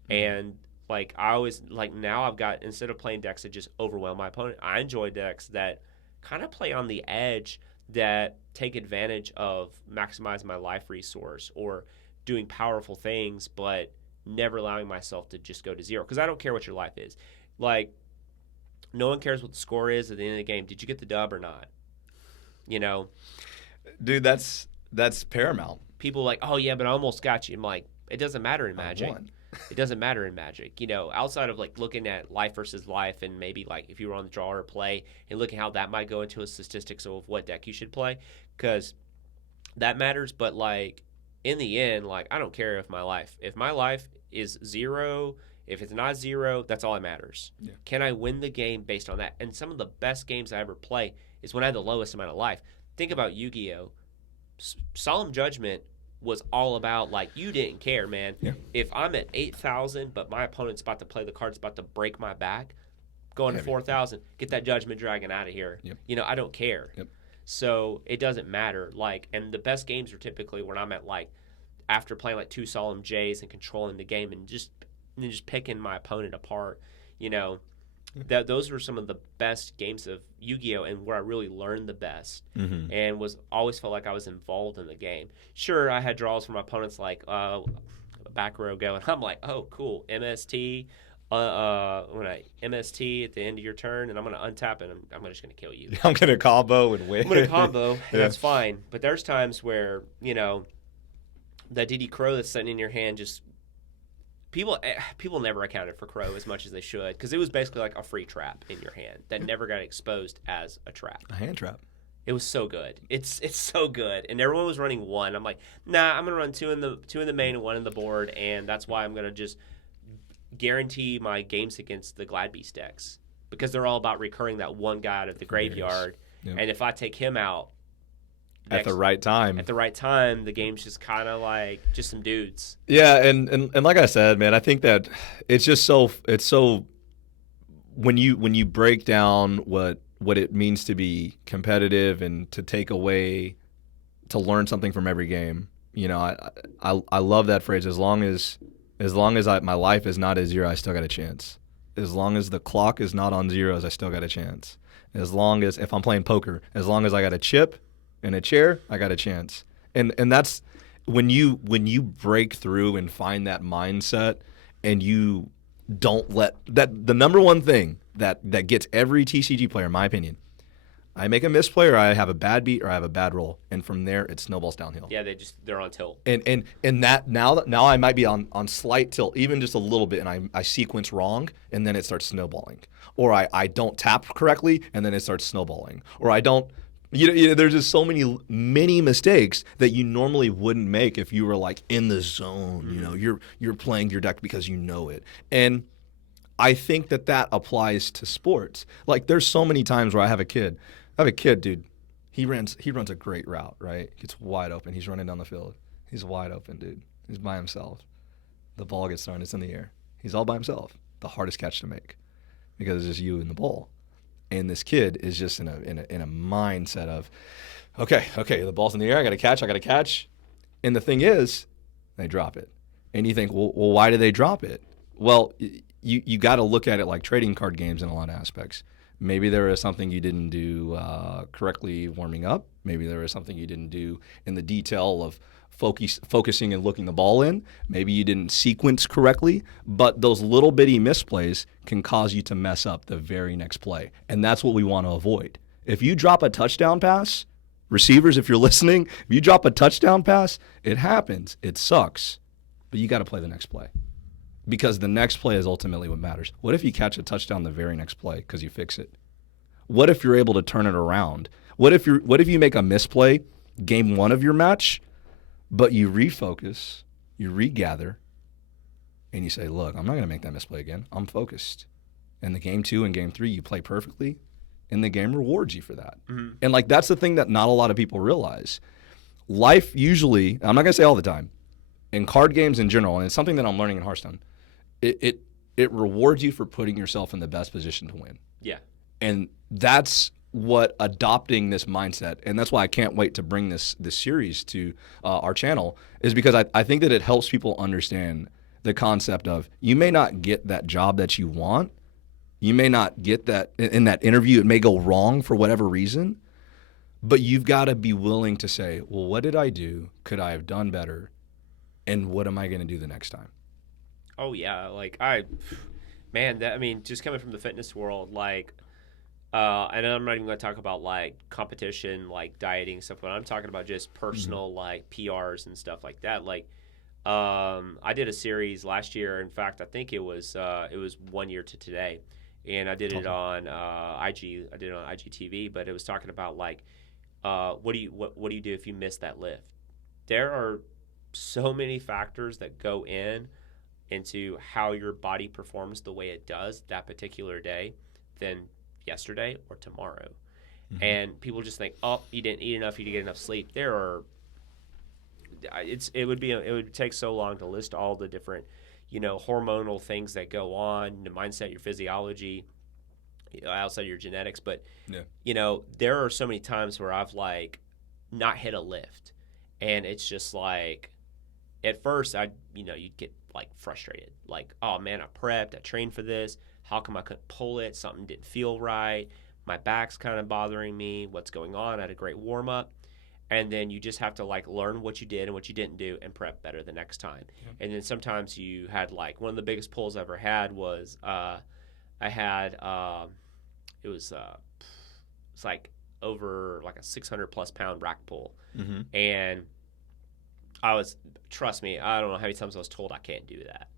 And I always now I've got, instead of playing decks that just overwhelm my opponent, I enjoy decks that kind of play on the edge, that take advantage of maximizing my life resource or doing powerful things, but never allowing myself to just go to 0, because I don't care what your life is. No one cares what the score is at the end of the game. Did you get the dub or not? Dude, that's paramount. People oh yeah, but I almost got you. I'm like, it doesn't matter in Magic. It doesn't matter in Magic. Outside of looking at life versus life, and maybe if you were on the draw or play, and looking how that might go into a statistics of what deck you should play, because that matters. But in the end, like, I don't care if my life is 0, if it's not 0, that's all that matters. Yeah. Can I win the game based on that? And some of the best games I ever play is when I had the lowest amount of life. Think about Yu-Gi-Oh! Solemn Judgment was all about, like, you didn't care, man. Yeah. If I'm at 8,000, but my opponent's about to play the card's about to break my back, going to 4,000, get that Judgment Dragon out of here. Yep. You know, I don't care. Yep. So it doesn't matter. Like, and the best games are typically when I'm at, like, after playing like 2 Solemn J's and controlling the game and just picking my opponent apart. You know, those were some of the best games of Yu-Gi-Oh! And where I really learned the best, and always felt like I was involved in the game. Sure, I had draws from my opponents like back row going. I'm like, oh, cool, MST. When I MST at the end of your turn, and I'm going to untap it, I'm just going to kill you. I'm going to combo and win. I'm going to combo, and that's fine. But there's times where, you know, that DD Crow that's sitting in your hand just people never accounted for Crow as much as they should, because it was basically like a free trap in your hand that never got exposed as a trap. A hand trap. It was so good. It's so good, and everyone was running 1. I'm like, nah, I'm gonna run 2 in the main and 1 in the board, and that's why I'm gonna just guarantee my games against the Glad Beast decks, because they're all about recurring that one guy out of the graveyard, and if I take him out at the right time, the game's just kind of like just some dudes. Yeah, and like I said, man, I think that it's so when you break down what it means to be competitive and to take away, to learn something from every game. You know, I love that phrase. As long as my life is not at 0, I still got a chance. As long as the clock is not on zeros, I still got a chance. As long as, if I'm playing poker, as long as I got a chip and a chair, I got a chance. And that's when you break through and find that mindset, and you don't let that, the number one thing that gets every TCG player, in my opinion, I make a misplay, or I have a bad beat, or I have a bad roll, and from there it snowballs downhill. Yeah, they're on tilt. And that now I might be on slight tilt, even just a little bit, and I sequence wrong, and then it starts snowballing. Or I don't tap correctly, and then it starts snowballing. Or I don't. You know, there's just so many mistakes that you normally wouldn't make if you were like in the zone. You know, you're playing your deck because you know it. And I think that applies to sports. Like, there's so many times where I have a kid, dude. He runs a great route, right? Gets wide open. He's running down the field. He's wide open, dude. He's by himself. The ball gets thrown. It's in the air. He's all by himself. The hardest catch to make, because it's just you and the ball. And this kid is just in a mindset of, okay, the ball's in the air. I got to catch. And the thing is, they drop it. And you think, well, why do they drop it? Well, you got to look at it like trading card games in a lot of aspects. Maybe there is something you didn't do correctly warming up. Maybe there is something you didn't do in the detail of focusing and looking the ball in. Maybe you didn't sequence correctly, but those little bitty misplays can cause you to mess up the very next play. And that's what we want to avoid. If you drop a touchdown pass, receivers, if you're listening, if you drop a touchdown pass, it happens. It sucks. But you got to play the next play, because the next play is ultimately what matters. What if you catch a touchdown the very next play because you fix it? What if you're able to turn it around? What if you make a misplay game 1 of your match, but you refocus, you regather, and you say, look, I'm not going to make that misplay again. I'm focused. And the game 2 and game 3, you play perfectly, and the game rewards you for that. Mm-hmm. And like, that's the thing that not a lot of people realize. Life usually, I'm not going to say all the time, in card games in general, and it's something that I'm learning in Hearthstone, it rewards you for putting yourself in the best position to win. Yeah. And that's what adopting this mindset, and that's why I can't wait to bring this series to our channel, is because I think that it helps people understand the concept of, you may not get that job that you want, you may not get that in that interview, it may go wrong for whatever reason, but you've got to be willing to say, well, what did I do? Could I have done better? And what am I going to do the next time? Oh yeah, like just coming from the fitness world, like. And I'm not even going to talk about like competition, like dieting stuff, but I'm talking about just personal like PRs and stuff like that. Like, I did a series last year. In fact, I think it was 1 year to today, and I did it on IG. I did it on IGTV, but it was talking about like, what do you do if you miss that lift? There are so many factors that go into how your body performs the way it does that particular day than yesterday or tomorrow. Mm-hmm. And people just think, oh, you didn't eat enough, you didn't get enough sleep. It would take so long to list all the different, hormonal things that go on, the mindset, your physiology, outside of your genetics. But, there are so many times where I've like not hit a lift. And it's just like, at first, you'd get like frustrated. Like, oh man, I prepped, I trained for this. How come I couldn't pull it? Something didn't feel right. My back's kind of bothering me. What's going on? I had a great warm up. And then you just have to like learn what you did and what you didn't do and prep better the next time. Yeah. And then sometimes you had like one of the biggest pulls I ever had was it's like over like a 600 plus pound rack pull. Mm-hmm. And trust me, I don't know how many times I was told I can't do that.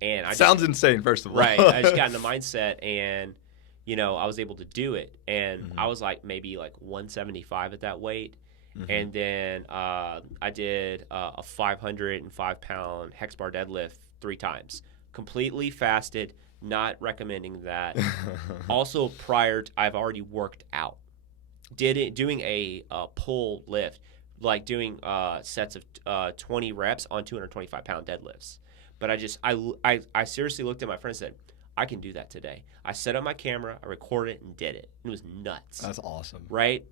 And sounds insane, first of all. Right. I just got in the mindset and, I was able to do it. And mm-hmm. I was like maybe like 175 at that weight. Mm-hmm. And then I did a 505 pound hex bar deadlift 3 times. Completely fasted, not recommending that. Also I've already worked out. Doing a pull lift, like doing sets of 20 reps on 225 pound deadlifts. But I seriously looked at my friend and said, I can do that today. I set up my camera, I recorded it and did it. It was nuts. That's awesome. Right?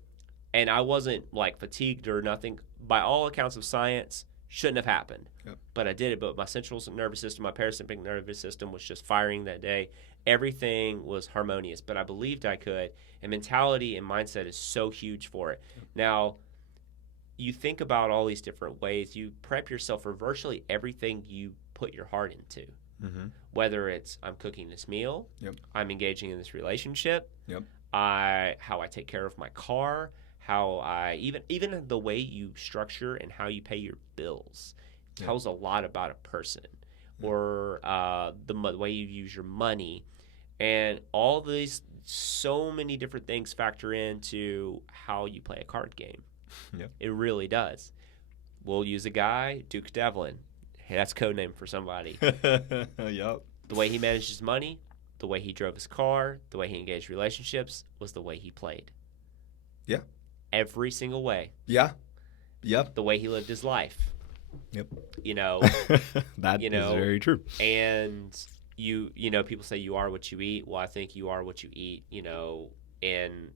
And I wasn't like fatigued or nothing. By all accounts of science, shouldn't have happened. Yep. But I did it. But my central nervous system, my parasympathetic nervous system was just firing that day. Everything was harmonious, but I believed I could. And mentality and mindset is so huge for it. Yep. Now, you think about all these different ways. You prep yourself for virtually everything you put your heart into. Mm-hmm. Whether it's I'm cooking this meal, yep. I'm engaging in this relationship, yep. How I take care of my car, how I even the way you structure and how you pay your bills tells a lot about a person, or the way you use your money, and all these so many different things factor into how you play a card game. Yep. It really does. We'll use a guy, Duke Devlin. Hey, that's code name for somebody. Yep. The way he managed his money, the way he drove his car, the way he engaged relationships was the way he played. Yeah. Every single way. Yeah. Yep. The way he lived his life. Yep. That is very true. And people say you are what you eat. Well, I think you are what you eat, in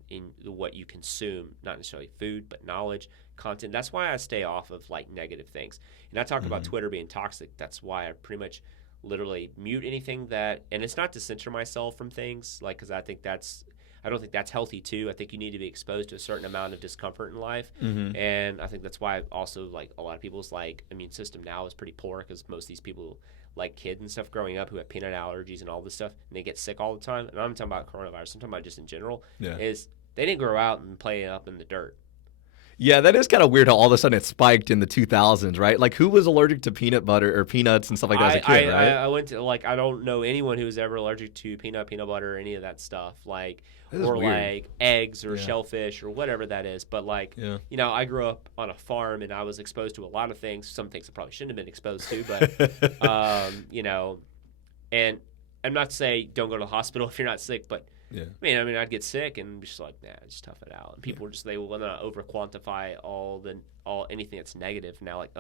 what you consume, not necessarily food, but knowledge, content. That's why I stay off of like negative things. And I talk mm-hmm. about Twitter being toxic. That's why I pretty much literally mute anything and it's not to censor myself from things, like, because I don't think that's healthy too. I think you need to be exposed to a certain amount of discomfort in life. Mm-hmm. And I think that's why also like a lot of people's like immune system now is pretty poor, because most of these people, like kids and stuff growing up who have peanut allergies and all this stuff, and they get sick all the time. And I'm talking about coronavirus. I'm talking about just in general. Yeah. Is they didn't grow out and play up in the dirt. Yeah, that is kind of weird how all of a sudden it spiked in the 2000s, right? Like, who was allergic to peanut butter or peanuts and stuff like that as a kid, right? I went to, like, I don't know anyone who was ever allergic to peanut butter or any of that stuff. Like, or weird. Like eggs or shellfish or whatever that is. But like, I grew up on a farm and I was exposed to a lot of things. Some things I probably shouldn't have been exposed to, but and I'm not to say don't go to the hospital if you're not sick, but I mean, I'd get sick and just like, just tough it out. And people they want to over quantify anything that's negative now. Like,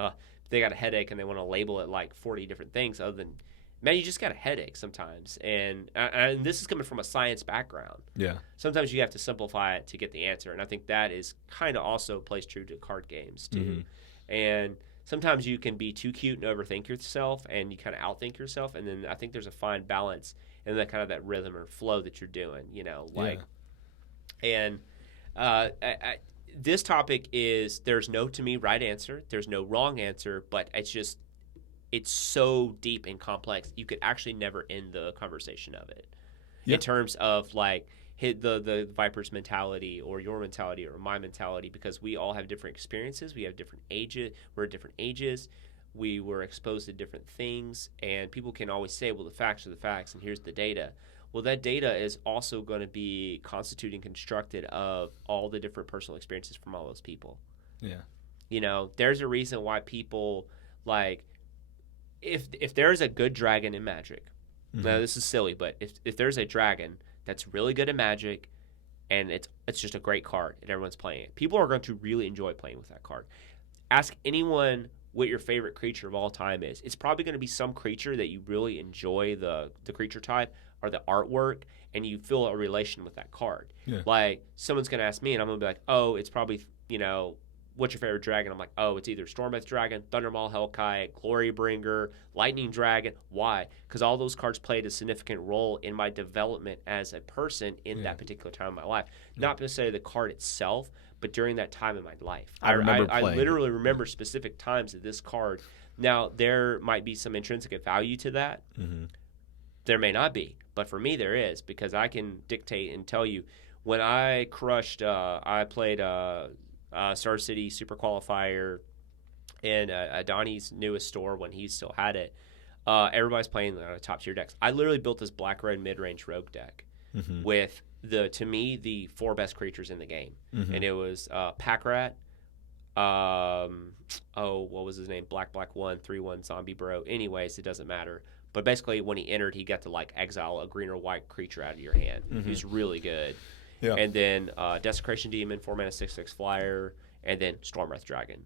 they got a headache and they want to label it like 40 different things other than, man, you just got a headache sometimes. And this is coming from a science background. Yeah. Sometimes you have to simplify it to get the answer. And I think that is kind of also plays true to card games too. Mm-hmm. And sometimes you can be too cute and overthink yourself and you kind of outthink yourself. And then I think there's a fine balance in that kind of that rhythm or flow that you're doing, And this topic is, there's no, to me, right answer. There's no wrong answer, but it's so deep and complex. You could actually never end the conversation of it in terms of like the Viper's mentality or your mentality or my mentality, because we all have different experiences. We have different ages. We're at different ages. We were exposed to different things, and people can always say, well, the facts are the facts, and here's the data. Well, that data is also going to be constituted and constructed of all the different personal experiences from all those people. Yeah. There's a reason why people like if there's a good dragon in Magic, now this is silly, but if there's a dragon that's really good at Magic and it's just a great card and everyone's playing it, people are going to really enjoy playing with that card. Ask anyone what your favorite creature of all time is. It's probably going to be some creature that you really enjoy the creature type or the artwork, and you feel a relation with that card. Yeah. Like, someone's going to ask me, and I'm going to be like, oh, it's probably, what's your favorite dragon? I'm like, oh, it's either Stormbreath Dragon, Thundermaw Hellkite, Glorybringer, Lightning Dragon. Why? Because all those cards played a significant role in my development as a person in that particular time of my life. Not necessarily the card itself, but during that time in my life. I literally remember specific times that this card. Now, there might be some intrinsic value to that. There may not be, but for me there is, because I can dictate and tell you. When I crushed, I played Star City Super Qualifier in Donnie's newest store when he still had it. Everybody's playing top tier decks. I literally built this black-red mid-range rogue deck with to me the 4 best creatures in the game, and it was Packrat. What was his name? Black 1/3/1 zombie bro. Anyways, it doesn't matter. But basically, when he entered, he got to like exile a green or white creature out of your hand. He was really good. Yeah. And then Desecration Demon, 4-mana 6/6 flyer, and then Stormbreath Dragon.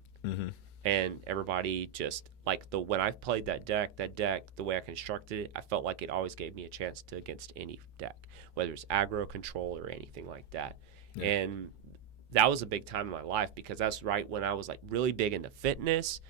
And everybody just like when I played that deck, the way I constructed it, I felt like it always gave me a chance to against any deck, whether it's aggro, control, or anything like that. Yeah. And that was a big time in my life, because that's right when I was like really big into fitness.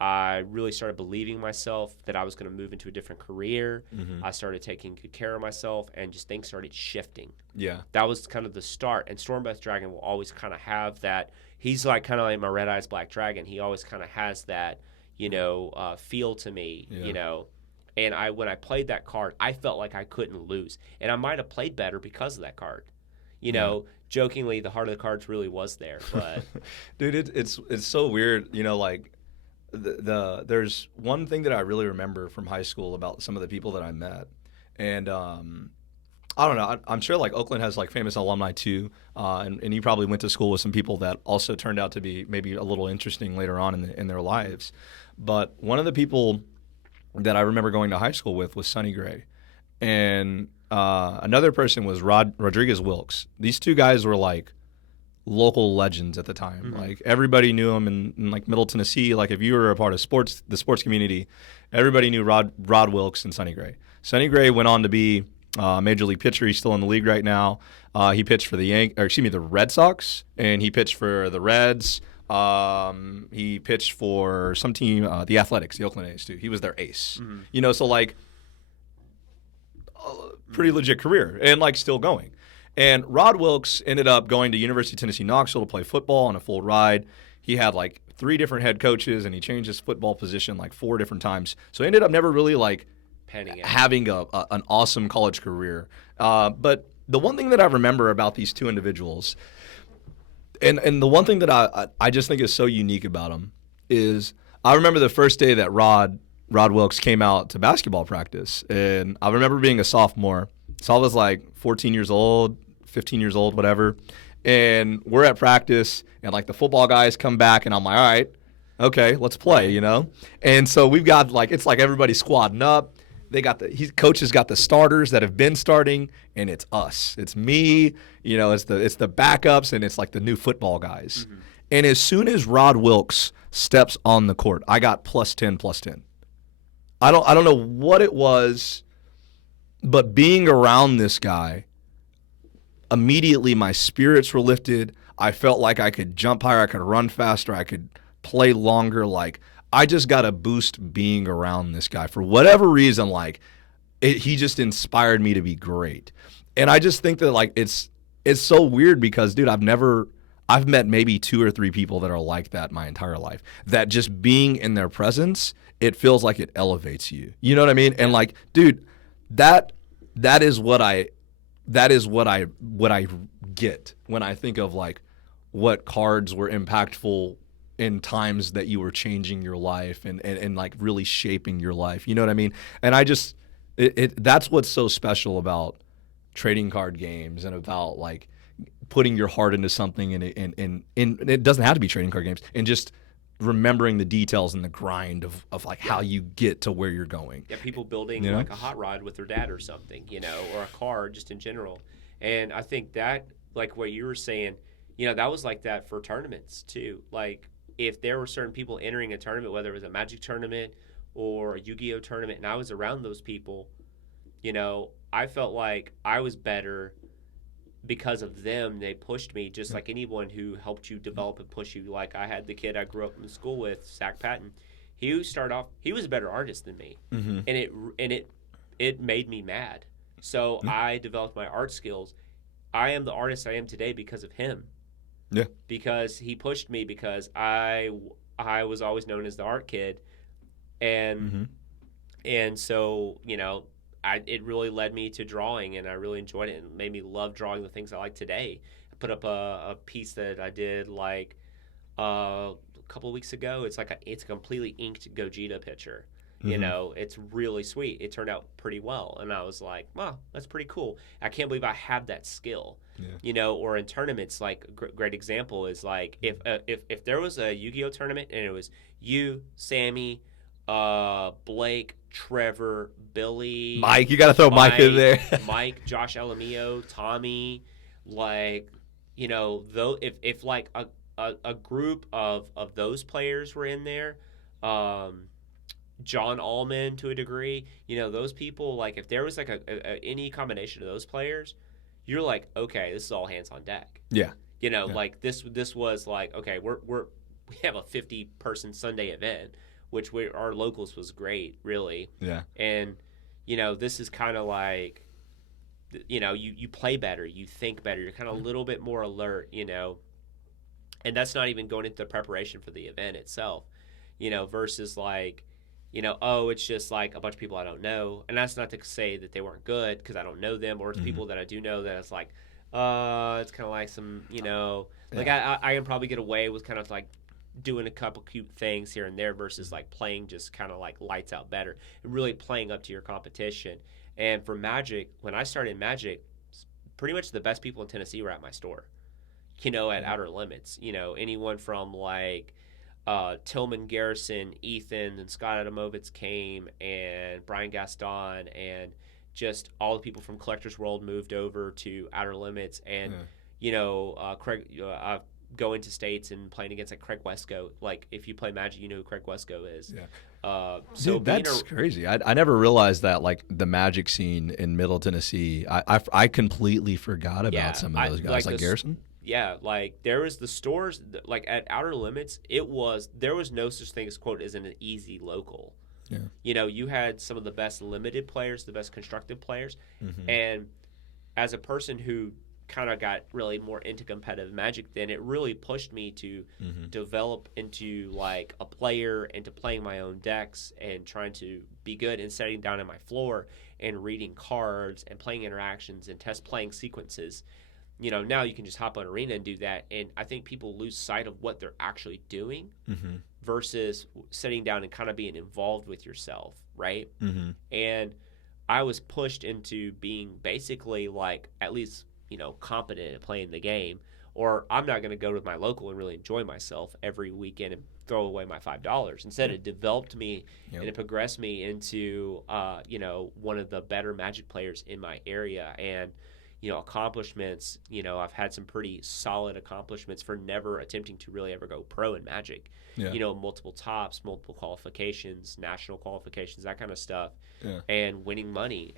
I really started believing myself that I was going to move into a different career. I started taking good care of myself, and just things started shifting. Yeah. That was kind of the start. And Stormbreath Dragon will always kind of have that. He's like kind of like my Red Eyes Black Dragon. He always kind of has that, feel to me, And when I played that card, I felt like I couldn't lose. And I might have played better because of that card. Jokingly, the heart of the cards really was there. But dude, it's so weird, like there's one thing that I really remember from high school about some of the people that I met, and I don't know, I'm sure like Oakland has like famous alumni too, and you probably went to school with some people that also turned out to be maybe a little interesting later on in their lives. But one of the people that I remember going to high school with was Sonny Gray, and another person was Rodriguez Wilkes. These two guys were like local legends at the time. Like everybody knew them in like Middle Tennessee. Like if you were a part of the sports community, everybody knew Rod Wilkes and Sonny Gray. Sonny Gray went on to be major league pitcher. He's still in the league right now. He pitched for the Red Sox, and he pitched for the Reds. He pitched for some team, the Athletics, the Oakland A's too. He was their ace. So like pretty legit career, and like still going. And Rod Wilkes ended up going to University of Tennessee Knoxville to play football on a full ride. He had like 3 different head coaches, and he changed his football position like 4 different times. So he ended up never really like having an awesome college career. But the one thing that I remember about these 2 individuals, and the one thing that I just think is so unique about them, is I remember the first day that Rod Wilkes came out to basketball practice, and I remember being a sophomore. So I was like 14 years old, 15 years old, whatever. And we're at practice, and like the football guys come back, and I'm like, all right, okay, let's play, And so we've got like, it's like everybody squadding up. Coach has got the starters that have been starting, and it's us. It's me, it's the backups, and it's like the new football guys. And as soon as Rod Wilkes steps on the court, I got +10. I don't know what it was, but being around this guy, immediately my spirits were lifted. I felt like I could jump higher, I could run faster, I could play longer. Like I just got a boost being around this guy for whatever reason. Like he just inspired me to be great. And I just think that like it's so weird because, dude, I've met maybe 2 or 3 people that are like that my entire life, that just being in their presence, it feels like it elevates you. You know what I mean? And like, dude, that is what I get when I think of like what cards were impactful in times that you were changing your life and like really shaping your life. You know what I mean? And I just that's what's so special about trading card games and about like putting your heart into something and it doesn't have to be trading card games, and just remembering the details and the grind of like how you get to where you're going. Yeah, people building like a hot rod with their dad or something, or a car just in general. And I think that, like what you were saying, that was like that for tournaments too. Like if there were certain people entering a tournament, whether it was a Magic tournament or a Yu-Gi-Oh tournament, and I was around those people, I felt like I was better because of them. They pushed me just like anyone who helped you develop and push you. Like I had the kid I grew up in school with, Zach Patton. He started off, he was a better artist than me, and it made me mad. So I developed my art skills. I am the artist I am today because of him. Yeah. Because he pushed me, because I was always known as the art kid, and so it really led me to drawing, and I really enjoyed it, and made me love drawing the things I like today. I put up a piece that I did like a couple of weeks ago. It's a completely inked Gogeta picture. It's really sweet. It turned out pretty well, and I was like, wow, that's pretty cool. I can't believe I have that skill. Or in tournaments, like great example is like if there was a Yu-Gi-Oh tournament and it was you, Sammy, Blake, Trevor, Billy, Mike, you got to throw Mike in there. Mike, Josh Elamio, Tommy, though if like a group of those players were in there, John Allman to a degree, those people, like if there was like any combination of those players, you're like, okay, this is all hands on deck. Yeah. Like this was like, okay, we have a 50-person Sunday event, which our locals was great, really. Yeah. And, this is kind of like, you play better, you think better, you're kind of a little bit more alert, and that's not even going into the preparation for the event itself, versus like, it's just like a bunch of people I don't know. And that's not to say that they weren't good because I don't know them, or it's people that I do know that it's like, it's kind of like some, like I can probably get away with kind of like doing a couple cute things here and there versus like playing just kind of like lights out better and really playing up to your competition. And for Magic, when I started Magic, pretty much the best people in Tennessee were at my store, at Outer Limits, anyone from like Tillman Garrison, Ethan, and Scott Adamovitz came, and Brian Gaston, and just all the people from Collector's World moved over to Outer Limits. And Craig, going to states and playing against like Craig Wesco. Like if you play Magic, you know who Craig Wesco is. Yeah. So dude, that's crazy. I never realized that like the Magic scene in Middle Tennessee. I completely forgot about some of those guys, like Garrison. Yeah, like there was the stores, like at Outer Limits, there was no such thing as quote as an easy local. Yeah. You had some of the best limited players, the best constructed players, and as a person who kind of got really more into competitive Magic, then it really pushed me to develop into like a player, into playing my own decks and trying to be good and sitting down on my floor and reading cards and playing interactions and test playing sequences. Now you can just hop on Arena and do that. And I think people lose sight of what they're actually doing versus sitting down and kind of being involved with yourself, right? And I was pushed into being basically like at least, competent at playing the game, or I'm not going to go to my local and really enjoy myself every weekend and throw away my $5. Instead, it developed me and it progressed me into, one of the better Magic players in my area. And accomplishments, I've had some pretty solid accomplishments for never attempting to really ever go pro in Magic. Multiple tops, multiple qualifications, national qualifications, that kind of stuff, and winning money.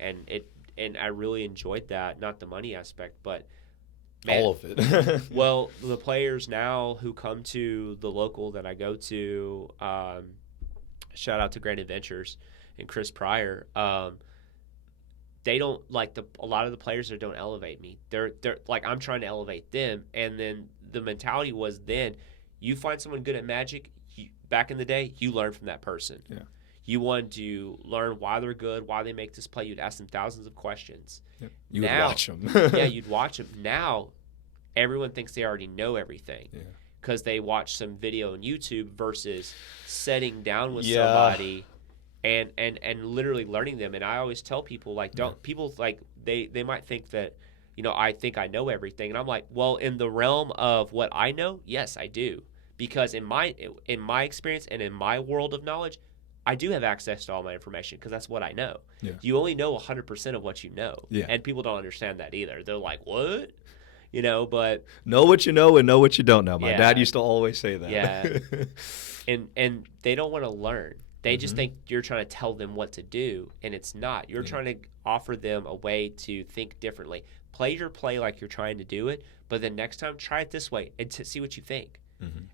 And I really enjoyed that, not the money aspect, but all of it. Well, the players now who come to the local that I go to, shout out to Grand Adventures and Chris Pryor, they don't like a lot of the players that don't elevate me. They're like, I'm trying to elevate them. And then the mentality was then you find someone good at Magic, back in the day, you learn from that person. Yeah. You wanted to learn why they're good, why they make this play. You'd ask them thousands of questions. Yep. You would watch them. Yeah, you'd watch them. Now, everyone thinks they already know everything because they watch some video on YouTube versus sitting down with somebody and literally learning them. And I always tell people, like, people, like, they might think that, I think I know everything. And I'm like, well, in the realm of what I know, yes, I do. because in my experience and in my world of knowledge, I do have access to all my information because that's what I know. Yeah. You only know 100% of what you know. Yeah. And people don't understand that either. They're like, what? You know, but know what you know and know what you don't know. My Yeah. dad used to always say that. Yeah. and they don't want to learn. They just think you're trying to tell them what to do, and it's not. You're trying to offer them a way to think differently. Play your play like you're trying to do it, but then next time try it this way and see what you think.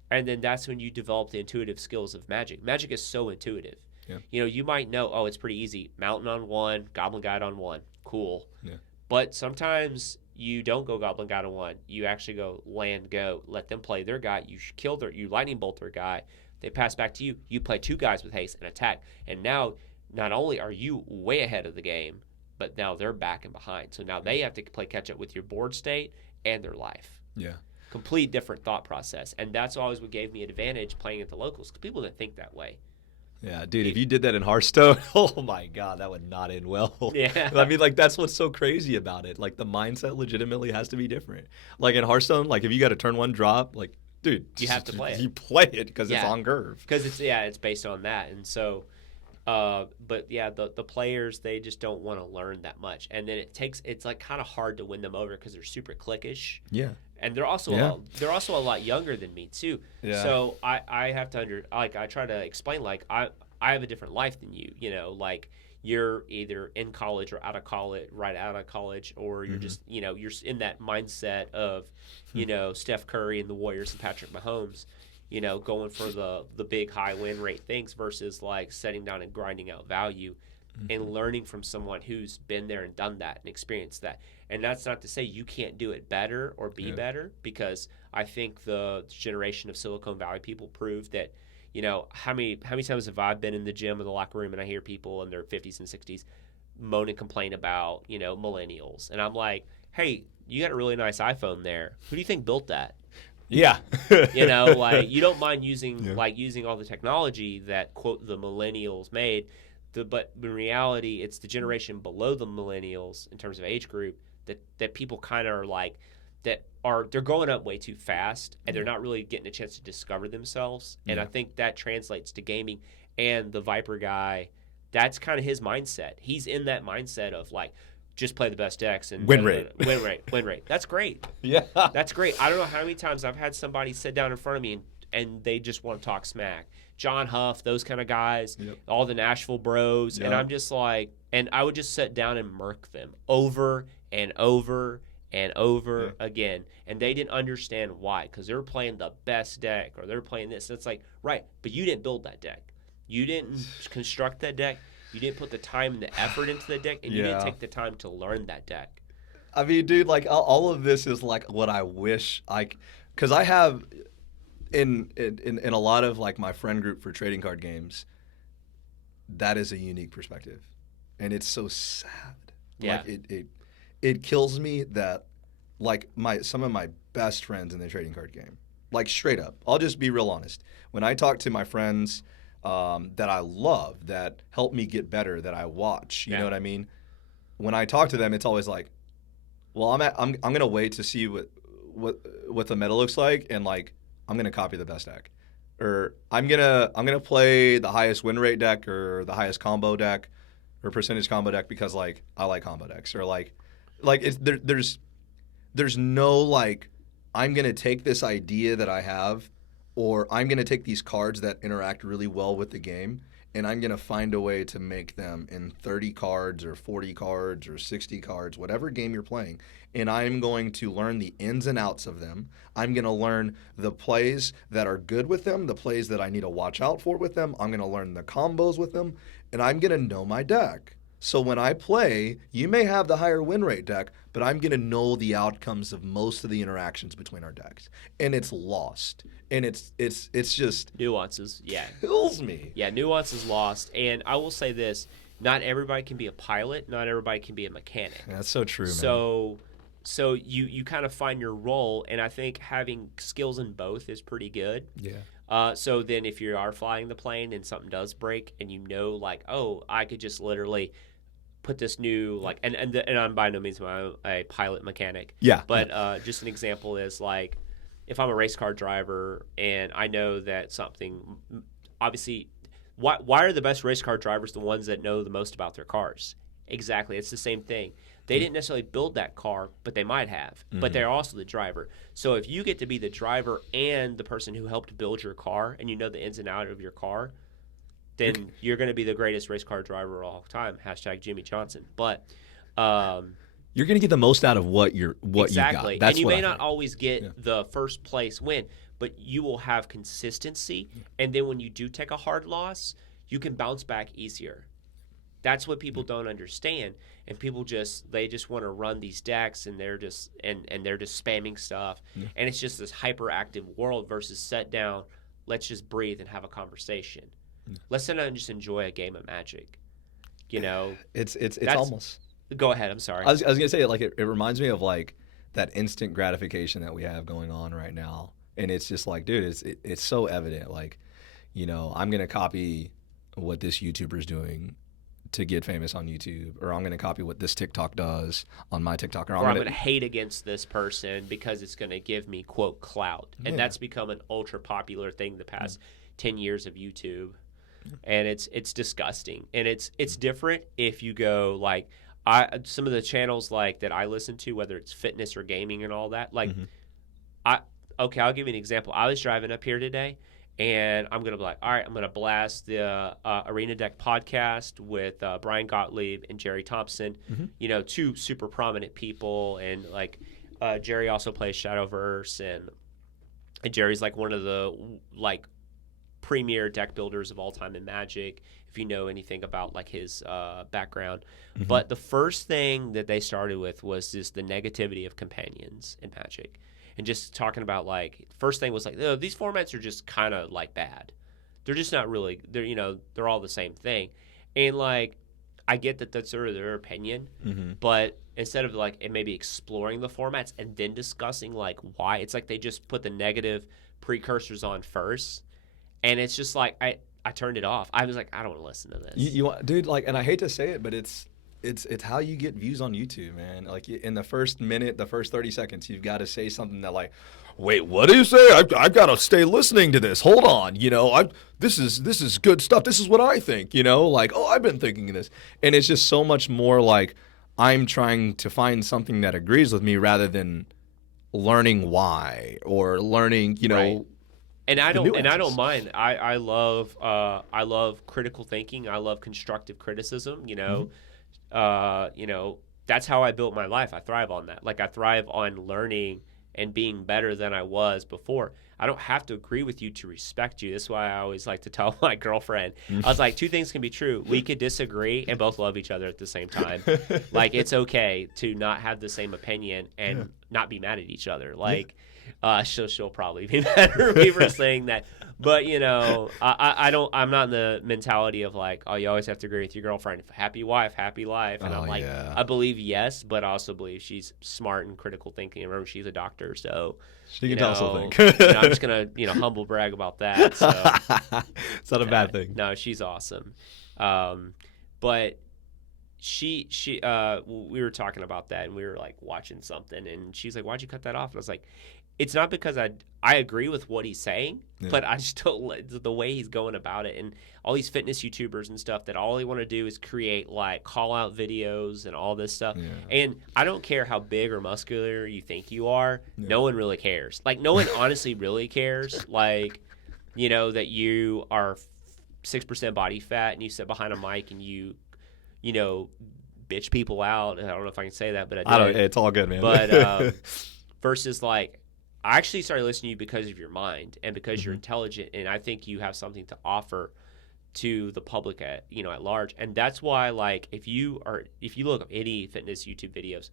And then that's when you develop the intuitive skills of Magic. Magic is so intuitive. Yeah. You know, you might know, oh, it's pretty easy. Mountain on one, Goblin Guide on one. Cool. Yeah. But sometimes you don't go Goblin Guide on one. You actually go land, go. Let them play their guy. You kill you lightning bolt their guy. They pass back to you. You play 2 guys with haste and attack. And now, not only are you way ahead of the game, but now they're back and behind. So now they have to play catch up with your board state and their life. Yeah. Complete different thought process. And that's always what gave me an advantage playing at the locals, because people didn't think that way. Yeah, dude, if you did that in Hearthstone, oh my God, that would not end well. Yeah. I mean, like, that's what's so crazy about it. Like, the mindset legitimately has to be different. Like, in Hearthstone, like, if you got a turn 1 drop, like, dude, You have to play it. You play it because it's Yeah. on curve. Because it's based on that. And so, but yeah, the players, they just don't want to learn that much. And then it's like kind of hard to win them over because they're super cliquish. Yeah. And they're also a lot younger than me too. Yeah. So I have to I try to explain, like, I have a different life than you. You know, like, you're either in college or out of college, right out of college, or you're just, you know, you're in that mindset of, you know, Steph Curry and the Warriors and Patrick Mahomes, you know, going for the big high win rate things versus like setting down and grinding out value and learning from someone who's been there and done that and experienced that. And that's not to say you can't do it better or be better, because I think the generation of Silicon Valley people proved that, you know, how many times have I been in the gym or the locker room and I hear people in their 50s and 60s moan and complain about, you know, millennials. And I'm like, hey, you got a really nice iPhone there. Who do you think built that? Yeah. You know, like, you don't mind using using all the technology that, quote, the millennials made, but in reality, it's the generation below the millennials in terms of age group that people kind of are like, they're growing up way too fast, and they're not really getting a chance to discover themselves. And I think that translates to gaming. And the Viper guy, that's kind of his mindset. He's in that mindset of like, just play the best decks and Win rate. Win rate. That's great. Yeah. That's great. I don't know how many times I've had somebody sit down in front of me and they just want to talk smack. John Huff, those kind of guys, all the Nashville bros. And I'm just like, and I would just sit down and murk them over and over and over again. And they didn't understand why, because they were playing the best deck or they're playing this. It's like, right, but you didn't build that deck. You didn't construct that deck. You didn't put the time and the effort into the deck, and you didn't take the time to learn that deck. I mean, dude, like, all of this is like what I wish because I have in a lot of like my friend group for trading card games, that is a unique perspective, and it's so sad. Yeah. Like, it kills me that like some of my best friends in the trading card game, like, straight up, I'll just be real honest. When I talk to my friends that I love, that help me get better, that I watch, you know what I mean? When I talk to them, it's always like, well, I'm gonna wait to see what the meta looks like, and like, I'm gonna copy the best deck, or I'm gonna play the highest win rate deck or the highest combo deck or percentage combo deck because like I like combo decks, or like there's no like, I'm gonna take this idea that I have, or I'm going to take these cards that interact really well with the game, and I'm going to find a way to make them in 30 cards or 40 cards or 60 cards, whatever game you're playing, and I'm going to learn the ins and outs of them. I'm going to learn the plays that are good with them, the plays that I need to watch out for with them. I'm going to learn the combos with them, and I'm going to know my deck. So when I play, you may have the higher win rate deck, but I'm going to know the outcomes of most of the interactions between our decks. And it's lost. And it's just Nuances, yeah. kills me. Yeah, nuance is lost. And I will say this, not everybody can be a pilot, not everybody can be a mechanic. That's so true, man. So you kind of find your role, and I think having skills in both is pretty good. Yeah. So then if you are flying the plane and something does break, and you know, like, oh, I could just literally put this new, like, and I'm by no means a pilot mechanic. Yeah. But just an example is like, if I'm a race car driver and I know that something, obviously, why are the best race car drivers the ones that know the most about their cars? Exactly. It's the same thing. They didn't necessarily build that car, but they might have. But they're also the driver. So if you get to be the driver and the person who helped build your car and you know the ins and outs of your car, then you're going to be the greatest race car driver of all time. # Jimmy Johnson. But you're going to get the most out of what you got. Exactly. That's and you what may I not think. always get the first place win, but you will have consistency. And then when you do take a hard loss, you can bounce back easier. That's what people don't understand, and people just want to run these decks, and they're just spamming stuff, and it's just this hyperactive world versus set down. Let's just breathe and have a conversation. Let's sit down and just enjoy a game of Magic. You know, It's almost. Go ahead. I'm sorry. I was gonna say, like, it reminds me of like that instant gratification that we have going on right now, and it's just like, dude, it's so evident. Like, you know, I'm gonna copy what this YouTuber's doing to get famous on YouTube, or I'm going to copy what this TikTok does on my TikTok, or I'm going to hate against this person because it's going to give me, quote, clout. And that's become an ultra popular thing the past 10 years of YouTube. And it's disgusting. And it's different if you go like some of the channels like that I listen to, whether it's fitness or gaming and all that. Like I'll give you an example. I was driving up here today, and I'm going to be like, all right, I'm going to blast the Arena Deck podcast with Brian Gottlieb and Jerry Thompson, you know, two super prominent people. And, like, Jerry also plays Shadowverse, and Jerry's, like, one of the, like, premier deck builders of all time in Magic, if you know anything about, like, his background. But the first thing that they started with was just the negativity of companions in Magic. And just talking about, like, first thing was like, oh, these formats are just kind of like bad. They're just not really, they're all the same thing. And, like, I get that that's sort of their opinion, but instead of, like, maybe exploring the formats and then discussing, like, why, it's like they just put the negative precursors on first. And it's just like, I turned it off. I was like, I don't want to listen to this. Dude, like, and I hate to say it, but it's how you get views on YouTube, man. Like, in the first minute, the first 30 seconds, you've got to say something that, like, wait, what do you say? I've got to stay listening to this. Hold on, you know, this is good stuff. This is what I think, you know, like, oh, I've been thinking of this. And it's just so much more like I'm trying to find something that agrees with me rather than learning why or learning, you know. Right. And I don't mind. I love critical thinking. I love constructive criticism, you know. That's how I built my life. I thrive on that. Like, I thrive on learning and being better than I was before. I don't have to agree with you to respect you. That's why I always like to tell my girlfriend, I was like, two things can be true. We could disagree and both love each other at the same time. Like, it's okay to not have the same opinion and not be mad at each other. Like, she'll probably be mad at me for saying that. But, you know, I'm not in the mentality of like, oh, you always have to agree with your girlfriend. Happy wife, happy life. And I'm like, I believe yes, but I also believe she's smart and critical thinking. Remember, she's a doctor, so she can also think. I'm just gonna, humble brag about that. So, it's not a bad thing. No, she's awesome. But she we were talking about that, and we were like watching something, and she's like, why'd you cut that off? And I was like, it's not because I agree with what he's saying, but I just don't, the way he's going about it, and all these fitness YouTubers and stuff that all they want to do is create like call out videos and all this stuff. And I don't care how big or muscular you think you are. No one really cares. Like, no one honestly really cares. Like, that you are 6% body fat and you sit behind a mic and you bitch people out. I don't know if I can say that, but I did. It's all good, man. But versus like, I actually started listening to you because of your mind and because you're intelligent, and I think you have something to offer to the public at large. And that's why, like, if you look up any fitness YouTube videos,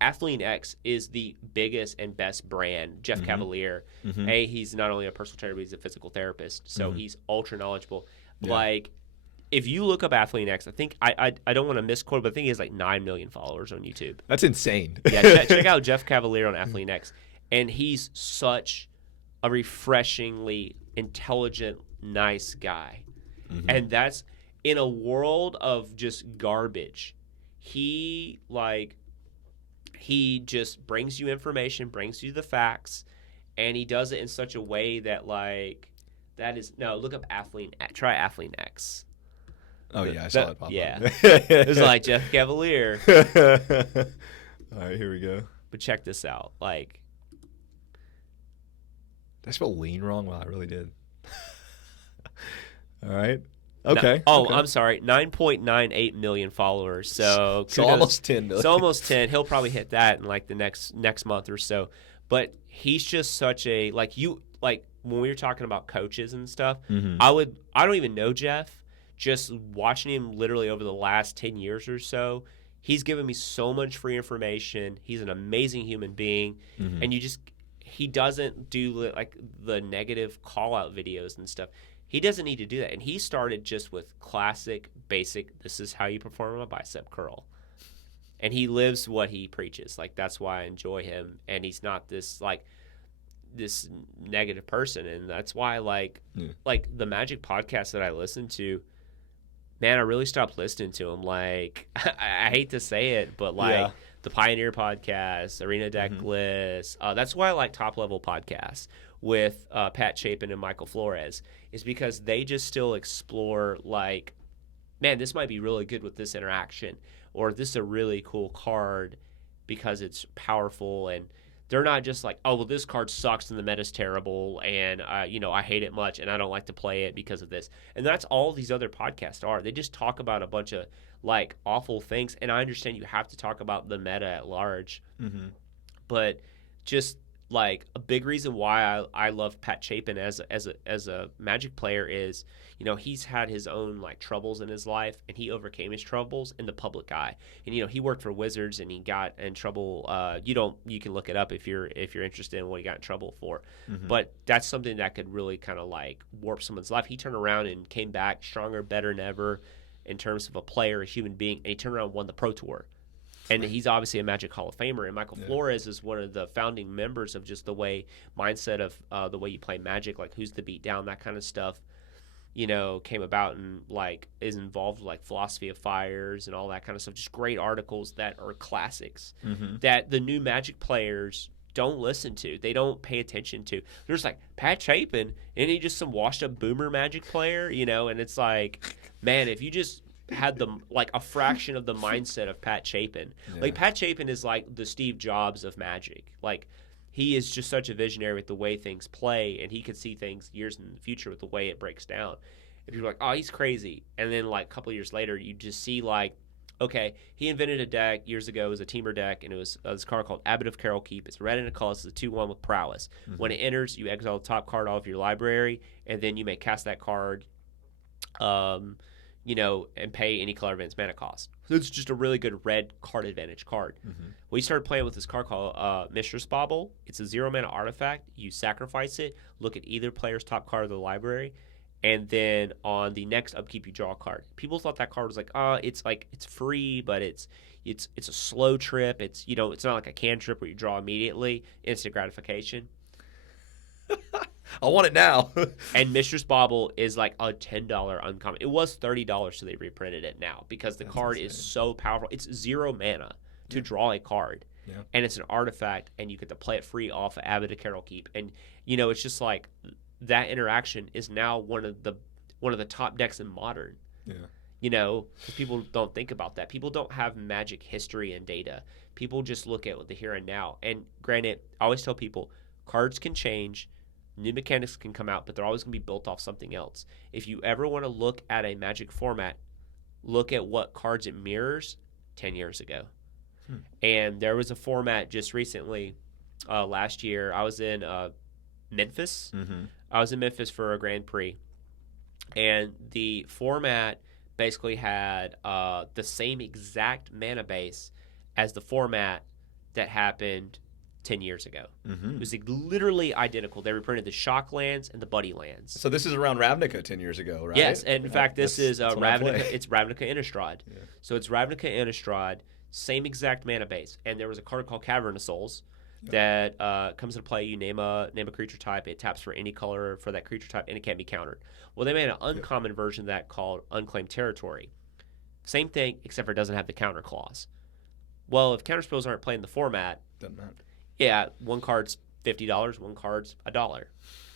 Athlean X is the biggest and best brand. Jeff Cavaliere, he's not only a personal trainer, but he's a physical therapist, so he's ultra knowledgeable. Like, if you look up Athlean X, I think I don't want to misquote, but I think he has like 9 million followers on YouTube. That's insane. Yeah, check out Jeff Cavaliere on Athlean X. And he's such a refreshingly intelligent, nice guy. And that's in a world of just garbage. He just brings you information, brings you the facts, and he does it in such a way that like look up try Athlean X. Oh yeah, I saw that pop yeah. up. It was like Jeff Cavalier. All right, here we go. But check this out. Like, did I spell lean wrong? Wow, I really did. All right. Okay. Okay. I'm sorry. 9.98 million followers. So almost 10 million. So almost 10. He'll probably hit that in like the next month or so. But he's just such a when we were talking about coaches and stuff. Mm-hmm. I don't even know Jeff. Just watching him literally over the last 10 years or so, he's given me so much free information. He's an amazing human being, Mm-hmm. and he doesn't do like the negative call out videos and stuff. He doesn't need to do that. And he started just with classic, basic, this is how you perform a bicep curl. And he lives what he preaches. Like, that's why I enjoy him. And he's not this negative person. And that's why, like the Magic podcast that I listen to, man, I really stopped listening to him. Like, I hate to say it, but like the Pioneer podcast, Arena Deck Bliss, that's why I like Top Level podcasts with Pat Chapin and Michael Flores, is because they just still explore like, man, this might be really good with this interaction, or this is a really cool card because it's powerful, and they're not just like, oh, well, this card sucks and the meta's terrible, and I hate it much and I don't like to play it because of this. And that's all these other podcasts are. They just talk about a bunch of like awful things, and I understand you have to talk about the meta at large, but just like a big reason why I love Pat Chapin as a Magic player is, he's had his own like troubles in his life, and he overcame his troubles in the public eye. And he worked for Wizards, and he got in trouble. You can look it up if you're interested in what he got in trouble for. But that's something that could really kind of like warp someone's life. He turned around and came back stronger, better than ever in terms of a player, a human being, and he turned around and won the Pro Tour. And he's obviously a Magic Hall of Famer. And Michael Flores is one of the founding members of just the mindset of the way you play Magic, like who's the beat down, that kind of stuff, came about, and like is involved with like Philosophy of Fires and all that kind of stuff. Just great articles that are classics that the new Magic players don't listen to. They don't pay attention to. They're just like, Pat Chapin, and he just some washed up boomer Magic player, and it's like, man, if you just had a fraction of the mindset of Pat Chapin. Like, Pat Chapin is like the Steve Jobs of Magic. Like, he is just such a visionary with the way things play, and he could see things years in the future with the way it breaks down. And people are like, oh, he's crazy. And then like a couple of years later, you just see like, okay, he invented a deck years ago. It was a teamer deck, and it was this card called Abbot of Carol Keep. It's red and a color. It's a 2/1 with prowess. When it enters, you exile the top card off your library, and then you may cast that card and pay any color event's mana cost. So it's just a really good red card advantage card. We started playing with this card called Mistress Bauble. It's a 0-mana artifact. You sacrifice it, look at either player's top card of the library, and then on the next upkeep you draw a card. People thought that card was like, it's free, but it's a slow trip. It's it's not like a cantrip where you draw immediately, instant gratification. I want it now. And Mistress Bauble is like a $10 uncommon. It was $30, so they reprinted it now because the card is so powerful. It's 0 mana to draw a card, and it's an artifact, and you get to play it free off of Abbot of Carol Keep. And it's just like that interaction is now one of the top decks in Modern. Because people don't think about that. People don't have Magic history and data. People just look at the here and now. And granted, I always tell people, cards can change. New mechanics can come out, but they're always going to be built off something else. If you ever want to look at a Magic format, look at what cards it mirrors 10 years ago. And there was a format just recently, last year. I was in Memphis. I was in Memphis for a Grand Prix. And the format basically had the same exact mana base as the format that happened 10 years ago. It was literally identical. They reprinted the Shock lands and the Buddy lands. So this is around Ravnica 10 years ago, right? Yes, and in fact, this is Ravnica. It's Ravnica Innistrad. So it's Ravnica Innistrad, same exact mana base. And there was a card called Cavern of Souls that comes into play. You name a creature type. It taps for any color for that creature type, and it can't be countered. Well, they made an uncommon version of that called Unclaimed Territory. Same thing, except for it doesn't have the counter clause. Well, if counterspells aren't playing the format, doesn't matter. Yeah, one card's $50, one card's $1,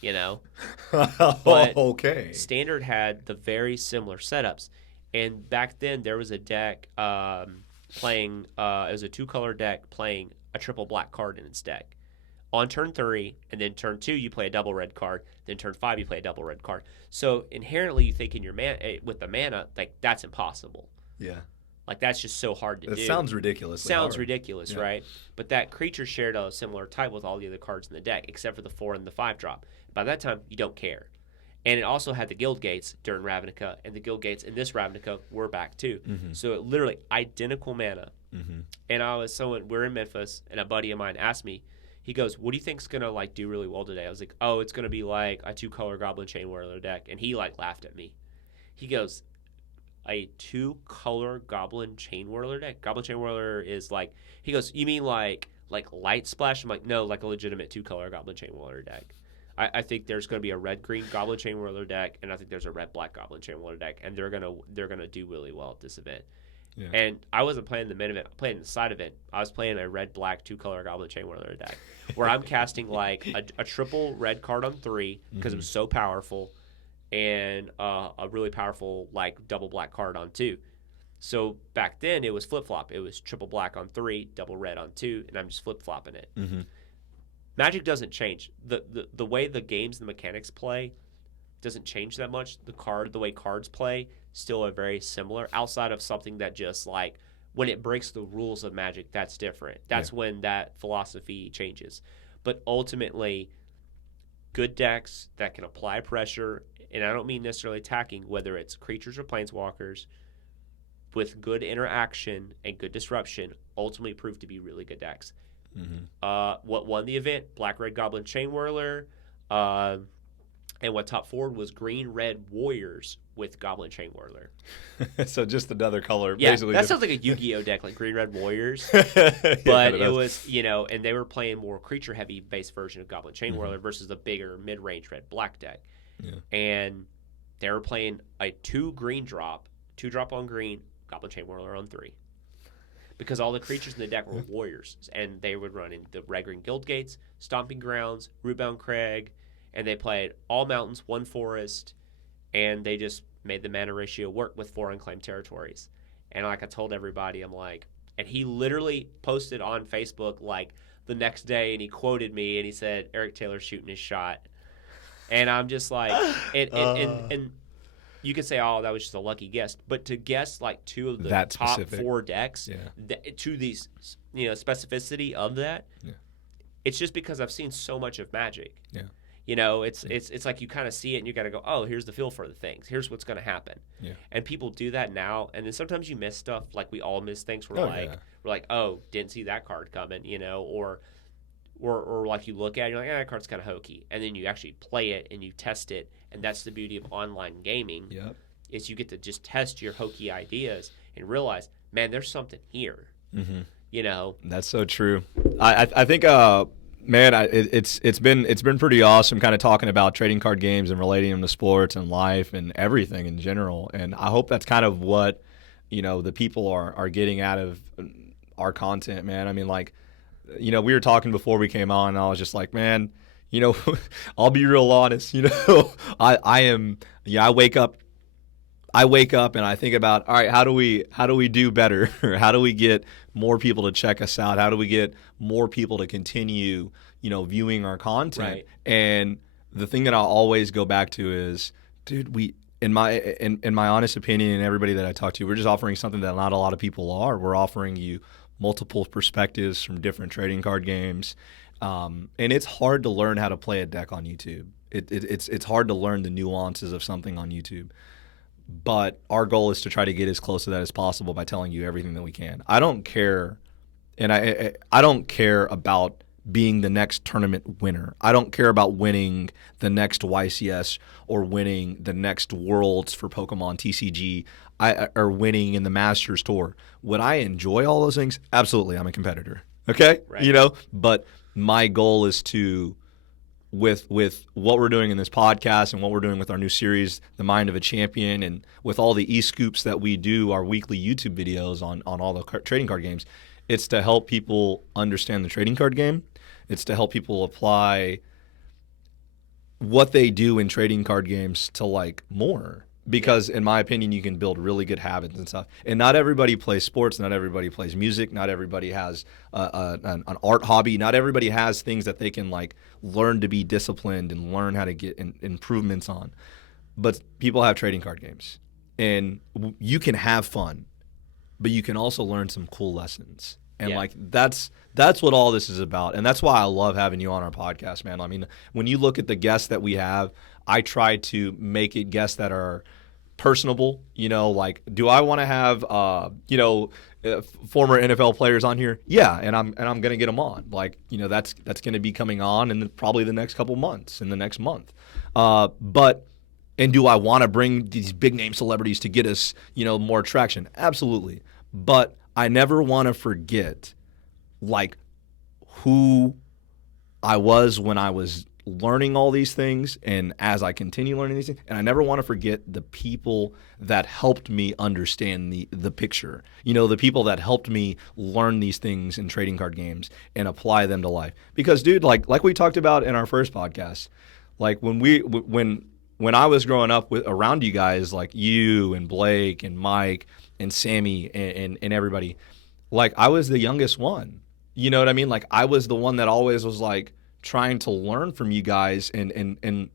you know? Oh, But okay. Standard had the very similar setups. And back then, there was a deck playing, it was a 2-color deck playing a triple black card in its deck. On turn 3, and then turn 2, you play a double red card. Then turn 5, you play a double red card. So inherently, you think in your with the mana, like, that's impossible. Yeah. Like, that's just so hard to do. It sounds ridiculous. Sounds ridiculous, Yeah. right? But that creature shared a similar type with all the other cards in the deck, except for the 4 and the 5 drop. By that time, you don't care. And it also had the guild gates during Ravnica, and the guild gates in this Ravnica were back too. Mm-hmm. So it literally identical mana. Mm-hmm. And we're in Memphis, and a buddy of mine asked me, he goes, "What do you think's gonna like do really well today?" I was like, "Oh, it's gonna be like a 2-color Goblin Chain Whirler deck," and he like laughed at me. He goes, "A 2-color Goblin Chain Whirler deck? Goblin Chain Whirler is like," he goes, "You mean like Light Splash?" I'm like, "No, like a legitimate 2-color Goblin Chain Whirler deck." I think there's going to be a red-green Goblin Chain Whirler deck, and I think there's a red-black Goblin Chain Whirler deck, and they're gonna do really well at this event. Yeah. And I wasn't playing the main event; I played the side event. I was playing a red-black 2-color Goblin Chain Whirler deck, where I'm casting like a triple red card on 3 because it was so powerful, and a really powerful like double black card on 2. So back then it was flip-flop. It was triple black on 3, double red on 2, and I'm just flip-flopping it. Mm-hmm. Magic doesn't change. The way the games and the mechanics play doesn't change that much. The way cards play still are very similar, outside of something that just like when it breaks the rules of Magic, that's different. That's when that philosophy changes. But ultimately, good decks that can apply pressure, and I don't mean necessarily attacking, whether it's creatures or planeswalkers, with good interaction and good disruption, ultimately prove to be really good decks. Mm-hmm. What won the event? Black Red Goblin Chain Whirler, and what top forward was Green Red Warriors with Goblin Chain Whirler. So just another color. Yeah, basically that sounds like a Yu-Gi-Oh deck, like Green Red Warriors. Yeah, But it it does. was, and they were playing more creature-heavy based version of Goblin Chain Whirler versus the bigger mid-range red black deck. Yeah. And they were playing a 2 green drop, 2 drop on green, Goblin Chain Whirler on 3. Because all the creatures in the deck were warriors, and they would run in the red green guild gates, stomping grounds, rootbound crag, and they played all mountains, 1 forest, and they just made the mana ratio work with 4 unclaimed territories. And like I told everybody, I'm like, and he literally posted on Facebook like the next day, and he quoted me, and he said, "Eric Taylor's shooting his shot," and I'm just like, and you could say, "Oh, that was just a lucky guess," but to guess like 2 of the That top specific. 4 decks, Yeah. to these, specificity of that, it's just because I've seen so much of Magic. Yeah. It's like you kind of see it and you got to go, "Oh, here's the feel for the things. Here's what's going to happen." Yeah. And people do that now, and then sometimes you miss stuff. Like we all miss things. We're like, "Oh, didn't see that card coming," or like you look at it, you're like, "That card's kind of hokey," and then you actually play it and you test it, and that's the beauty of online gaming. Yep. Is you get to just test your hokey ideas and realize, man, there's something here. Mm-hmm. That's so true. I think man, it's been pretty awesome kind of talking about trading card games and relating them to sports and life and everything in general. And I hope that's kind of what the people are getting out of our content, man. I mean, like, we were talking before we came on, and I was just like, man, I'll be real honest. I wake up and I think about, all right, how do we do better? How do we get more people to check us out? How do we get more people to continue, viewing our content? Right. And the thing that I'll always go back to is, dude, in my honest opinion, and everybody that I talk to, we're just offering something that not a lot of people are. We're offering you multiple perspectives from different trading card games. And it's hard to learn how to play a deck on YouTube. It's hard to learn the nuances of something on YouTube. But our goal is to try to get as close to that as possible by telling you everything that we can. I don't care, and I don't care about being the next tournament winner. I don't care about winning the next YCS or winning the next Worlds for Pokemon TCG or winning in the Masters Tour. Would I enjoy all those things? Absolutely, I'm a competitor. Okay? Right. But my goal is to, with what we're doing in this podcast and what we're doing with our new series, The Mind of a Champion, and with all the e-scoops that we do, our weekly YouTube videos on all the trading card games, it's to help people understand the trading card game, It's to help people apply what they do in trading card games to like more. Because in my opinion, you can build really good habits and stuff. And not everybody plays sports. Not everybody plays music. Not everybody has an art hobby. Not everybody has things that they can like learn to be disciplined and learn how to get improvements on. But people have trading card games, and you can have fun, but you can also learn some cool lessons. And like that's what all this is about. And that's why I love having you on our podcast, man. I mean, when you look at the guests that we have, I try to make it guests that are personable. You know, like, do I want to have former NFL players on here? Yeah, and I'm gonna get them on. Like, you know, that's gonna be coming on in probably the next couple months, in the next month. And do I want to bring these big name celebrities to get us, you know, more traction? Absolutely. But I never want to forget, like, who I was when I was learning all these things, and as I continue learning these things. And I never want to forget the people that helped me understand the picture. You know, the people that helped me learn these things in trading card games and apply them to life. Because, dude, like we talked about in our first podcast, like when I was growing up around you guys, like you and Blake and Mike and Sammy and everybody, like I was the youngest one. You know what I mean? Like I was the one that always was like trying to learn from you guys, and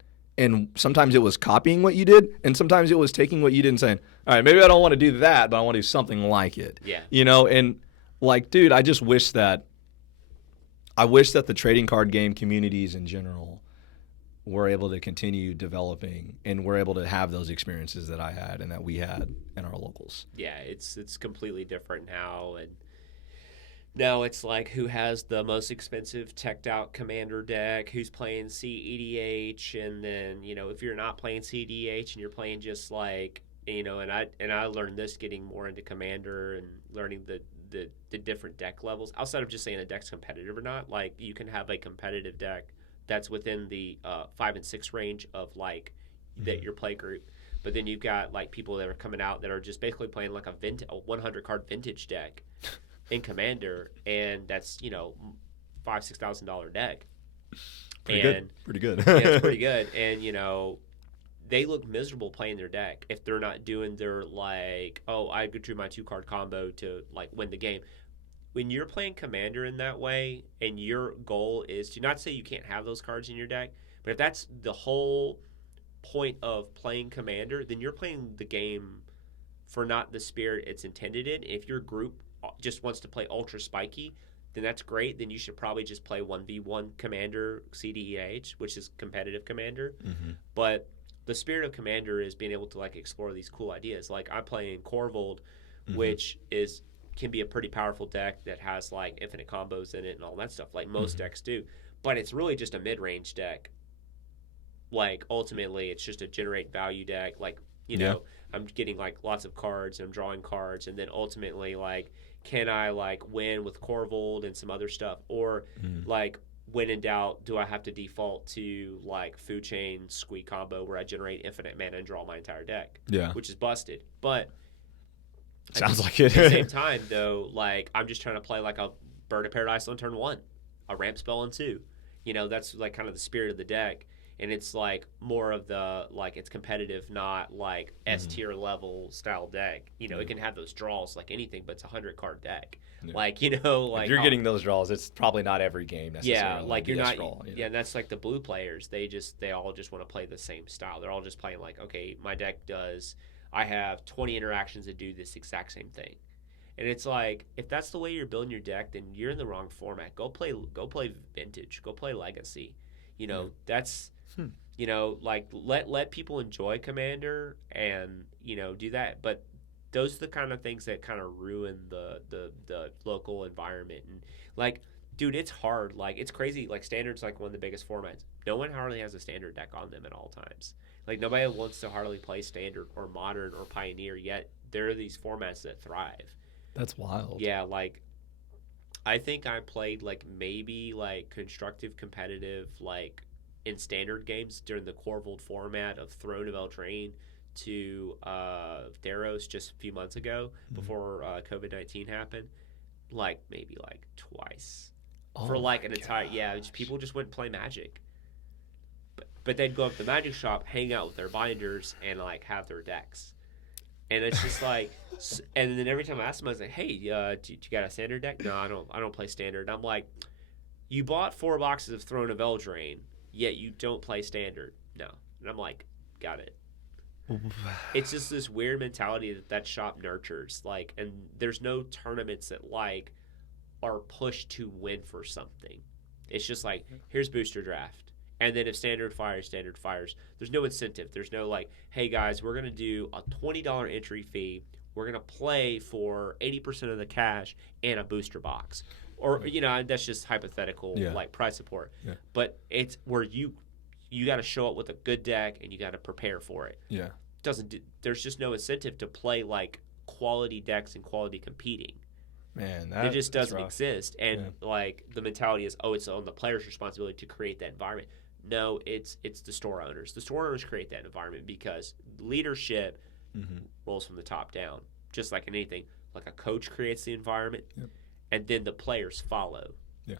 sometimes it was copying what you did, and sometimes it was taking what you did and saying, all right, maybe I don't want to do that, but I want to do something like it. Yeah. You know, and like, dude, I wish that the trading card game communities in general were able to continue developing, and we're able to have those experiences that I had and that we had in our locals. Yeah, it's completely different now, and now it's like who has the most expensive teched out commander deck, who's playing CEDH, and then, you know, if you're not playing CEDH and you're playing just like, you know, and I learned this getting more into commander and learning the different deck levels outside of just saying a deck's competitive or not. Like you can have a competitive deck that's within the 5 and 6 range of like that your play group, but then you've got like people that are coming out that are just basically playing like a 100 card vintage deck in commander, and that's, you know, $5,000-$6,000 deck. Pretty good. Yeah, it's pretty good. And, you know, they look miserable playing their deck if they're not doing their like, oh, I drew my 2-card combo to like win the game. When you're playing commander in that way, and your goal is to not say you can't have those cards in your deck, but if that's the whole point of playing commander, then you're playing the game for not the spirit it's intended in. If your group just wants to play ultra spiky, then that's great. Then you should probably just play 1v1 commander CDEH, which is competitive commander. Mm-hmm. But the spirit of commander is being able to like explore these cool ideas. Like I'm playing Corvold, which can be a pretty powerful deck that has like infinite combos in it and all that stuff, like most decks do. But it's really just a mid-range deck. Like ultimately, it's just a generate value deck. Like, you know, I'm getting like lots of cards and I'm drawing cards, and then ultimately like, can I like win with Corvold and some other stuff, or like when in doubt, do I have to default to like Food Chain Squeak combo where I generate infinite mana and draw my entire deck? Yeah, which is busted. But sounds like it. At the same time, though, like I'm just trying to play like a Bird of Paradise on turn 1, a ramp spell on 2. You know, that's like kind of the spirit of the deck. And it's like more of the, like, it's competitive, not like S tier level style deck. You know, it can have those draws like anything, but it's a 100-card deck. Yeah. Like, you know, like if you're getting those draws, it's probably not every game necessarily. Yeah, like you're not. Draw, you know? Yeah, and that's like the blue players. They all just want to play the same style. They're all just playing like, okay, my deck does. I have 20 interactions that do this exact same thing. And it's like, if that's the way you're building your deck, then you're in the wrong format. Go play Vintage. Go play Legacy. You know, that's. You know, like let people enjoy Commander and, you know, do that. But those are the kind of things that kind of ruin the local environment. And like, dude, it's hard. Like, it's crazy. Like, Standard's like one of the biggest formats. No one hardly has a Standard deck on them at all times. Like, nobody wants to hardly play Standard or Modern or Pioneer, yet there are these formats that thrive. That's wild. Yeah, like, I think I played like maybe like constructive competitive like in Standard games during the Corvold format of Throne of Eldraine to Theros just a few months ago before COVID-19 happened, like maybe like twice. for like an entire people just wouldn't play Magic. But they'd go up to the Magic shop, hang out with their binders, and like have their decks. And it's just like, and then every time I asked them, I was like, "Hey, do you got a standard deck?" No, I don't play standard. And I'm like, "You bought 4 boxes of Throne of Eldraine, yet you don't play standard." No, and I'm like, "Got it." It's just this weird mentality that shop nurtures, like, and there's no tournaments that like are pushed to win for something. It's just like, here's booster draft. And then if standard fires. There's no incentive. There's no like, hey guys, we're going to do a $20 entry fee. We're going to play for 80% of the cash and a booster box. Or, that's just hypothetical, like price support. Yeah. But it's where you got to show up with a good deck and you got to prepare for it. Yeah. There's just no incentive to play like quality decks and quality competing. Man, it just doesn't exist. And like the mentality is, it's on the player's responsibility to create that environment. No, it's the store owners. The store owners create that environment because leadership rolls from the top down, just like in anything. Like a coach creates the environment, and then the players follow. Yeah.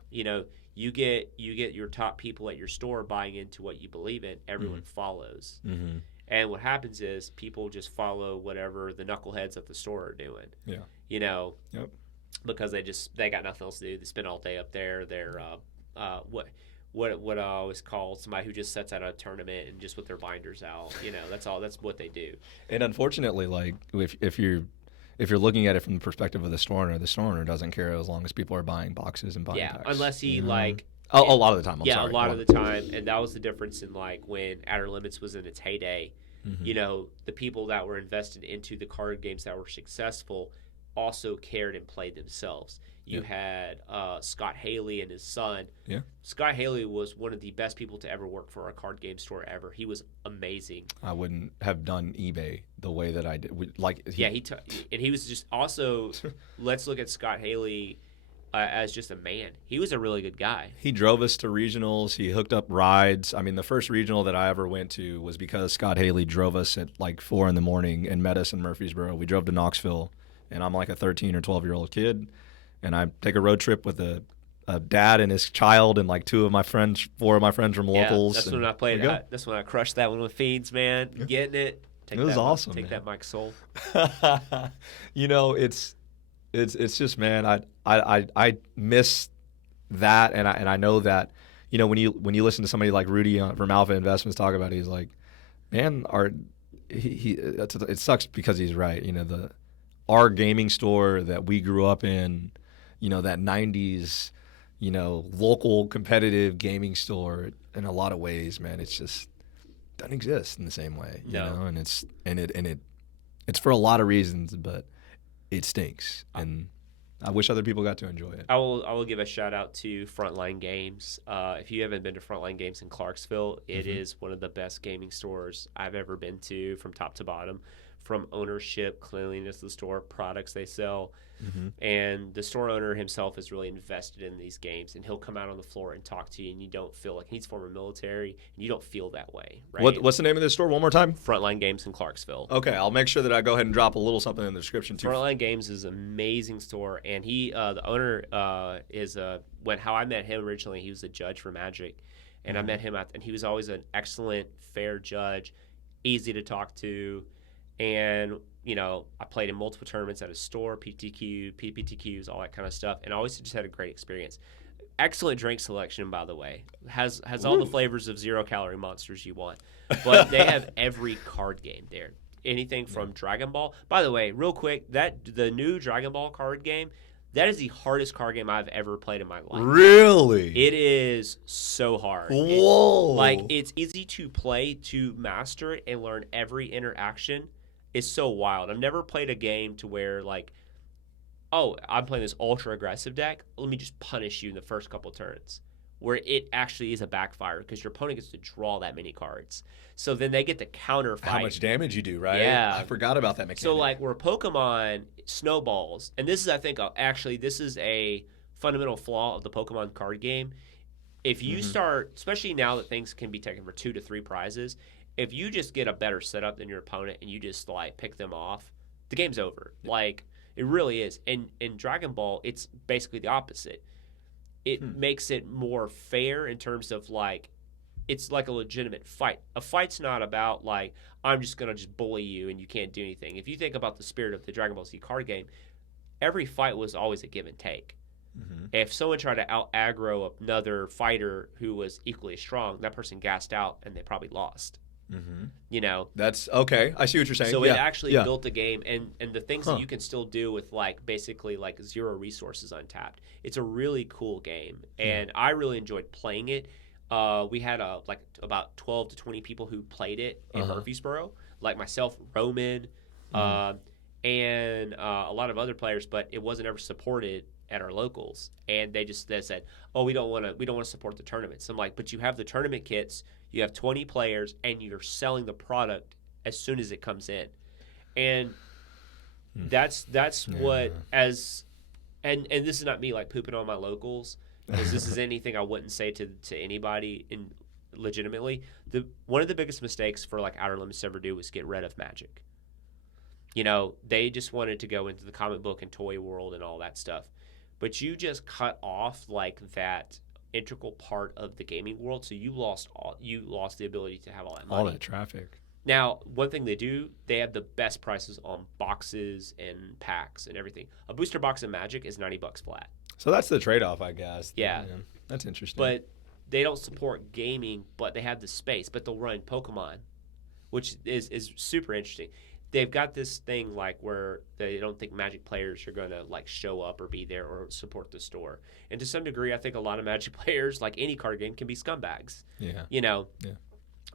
You get your top people at your store buying into what you believe in. Everyone follows. Mm-hmm. And what happens is people just follow whatever the knuckleheads at the store are doing. Yeah. Because they got nothing else to do. They spend all day up there. They're what I always call somebody who just sets out a tournament and just with their binders out. That's what they do. And unfortunately, like if you're looking at it from the perspective of the store owner doesn't care as long as people are buying boxes and buying packs. Unless he like a lot of the time. A lot of the time, and that was the difference in like when Outer Limits was in its heyday. Mm-hmm. The people that were invested into the card games that were successful also cared and played themselves. You had Scott Haley and his son. Yeah. Scott Haley was one of the best people to ever work for a card game store ever. He was amazing. I wouldn't have done eBay the way that I did. And he was just also. Let's look at Scott Haley as just a man. He was a really good guy. He drove us to regionals. He hooked up rides. I mean, the first regional that I ever went to was because Scott Haley drove us at like 4 a.m. and met us in Murfreesboro. We drove to Knoxville, and I'm like a 13 or 12-year-old kid. And I take a road trip with a dad and his child and like 4 of my friends from locals. That's when I played. That's when I crushed that one with Fiends, man. Getting it. It was awesome. Take that, Mike Soul. It's just, man. I miss that, and I know that when you listen to somebody like Rudy from Alpha Investments talk about it, he's like, man, it sucks because he's right. Our gaming store that we grew up in. That 90s, local competitive gaming store, in a lot of ways, man, it's just doesn't exist in the same way, and it's for a lot of reasons, but it stinks, and I wish other people got to enjoy it. I will give a shout out to Frontline Games. If you haven't been to Frontline Games in Clarksville, it is one of the best gaming stores I've ever been to, from top to bottom, from ownership, cleanliness of the store, products they sell. Mm-hmm. And the store owner himself is really invested in these games, and he'll come out on the floor and talk to you, and you don't feel like he's former military, and you don't feel that way, right? What's the name of this store one more time? Frontline Games in Clarksville. Okay, I'll make sure that I go ahead and drop a little something in the description too. Frontline Games is an amazing store, and he, the owner, how I met him originally, he was a judge for Magic, and I met him and he was always an excellent, fair judge, easy to talk to, and I played in multiple tournaments at his store, PPTQs, all that kind of stuff, and I always just had a great experience. Excellent drink selection, by the way. Has all the flavors of 0-calorie monsters you want. But they have every card game there. Anything from Dragon Ball. By the way, real quick, the new Dragon Ball card game, that is the hardest card game I've ever played in my life. Really? It is so hard. Whoa. It's easy to play, to master it, and learn every interaction. It's so wild. I've never played a game to where I'm playing this ultra aggressive deck. Let me just punish you in the first couple turns, where it actually is a backfire because your opponent gets to draw that many cards. So then they get to counter fight. How much damage you do, right? Yeah. I forgot about that mechanic. So where Pokemon snowballs, and this is, I think, this is a fundamental flaw of the Pokemon card game. If you start, especially now that things can be taken for 2 to 3 prizes, if you just get a better setup than your opponent and you just pick them off, the game's over. It really is. In Dragon Ball, it's basically the opposite. it makes it more fair in terms of like it's like a legitimate fight. A fight's not about like I'm just gonna just bully you and you can't do anything. If you think about the spirit of the Dragon Ball Z card game, every fight was always a give and take. If someone tried to out aggro another fighter who was equally strong, that person gassed out and they probably lost. You know, That's okay. I see what you're saying. so yeah. it actually yeah. built the game, and the things that you can still do with like basically like 0 resources untapped. It's a really cool game, and I really enjoyed playing it. We had like about 12 to 20 people who played it in Murfreesboro, like myself, Roman, and a lot of other players, but it wasn't ever supported at our locals, and they said, "Oh, we don't want to support the tournaments." I'm like, "But you have the tournament kits, you have 20 players, and you're selling the product as soon as it comes in," and that's what as and this is not me like pooping on my locals, because this is anything I wouldn't say to anybody in legitimately. One of the biggest mistakes for like Outer Limits ever do was get rid of Magic. You know, they just wanted to go into the comic book and toy world and all that stuff. But you just cut off like that integral part of the gaming world, so you lost the ability to have all that money. All that traffic. Now, one thing they do, they have the best prices on boxes and packs and everything. A booster box of Magic is $90 flat. So that's the trade-off, I guess. Yeah. That's interesting. But they don't support gaming, but they have the space. But they'll run Pokemon, which is super interesting. They've got this thing like where they don't think Magic players are going to like show up or be there or support the store. And to some degree, I think a lot of Magic players, like any card game, can be scumbags. Yeah. You know. Yeah.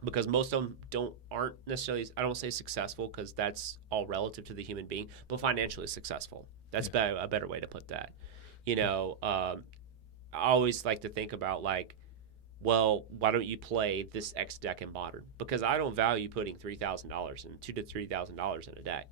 Because most of them aren't necessarily, I don't say successful because that's all relative to the human being, but financially successful. That's a better way to put that. You know, I always like to think about like, well, why don't you play this X deck in Modern? Because I don't value putting $3,000 and $2,000 to $3,000 in a deck.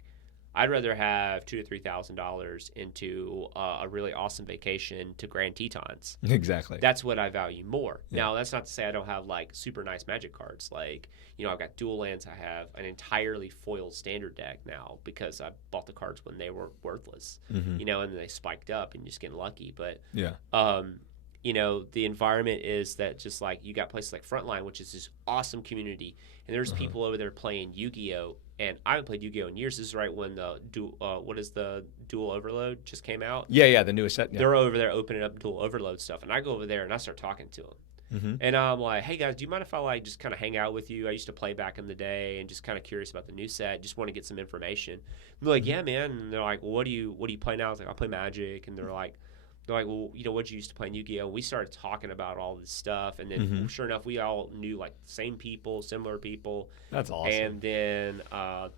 I'd rather have $2,000 to $3,000 into a really awesome vacation to Grand Tetons. Exactly. That's what I value more. Yeah. Now, that's not to say I don't have like super nice Magic cards. Like, you know, I've got dual lands. I have an entirely foiled standard deck now because I bought the cards when they were worthless. You know, and then they spiked up and just getting lucky. But yeah. You know, the environment is that just like you got places like Frontline, which is this awesome community, and there's people over there playing Yu-Gi-Oh! And I haven't played Yu-Gi-Oh! In years. This is right when the Dual Overload just came out. Yeah, the newest set. Yeah. They're over there opening up Dual Overload stuff, and I go over there and I start talking to them. And I'm like, "Hey guys, do you mind if I like just kind of hang out with you? I used to play back in the day, and just kind of curious about the new set. Just want to get some information." And they're like, "Yeah, man." And they're like, "Well, what do you play now?" I was like, "I play Magic." And they're like, well, you know, what you used to play in Yu-Gi-Oh? We started talking about all this stuff, and then sure enough, we all knew like the same people, similar people. That's awesome. And then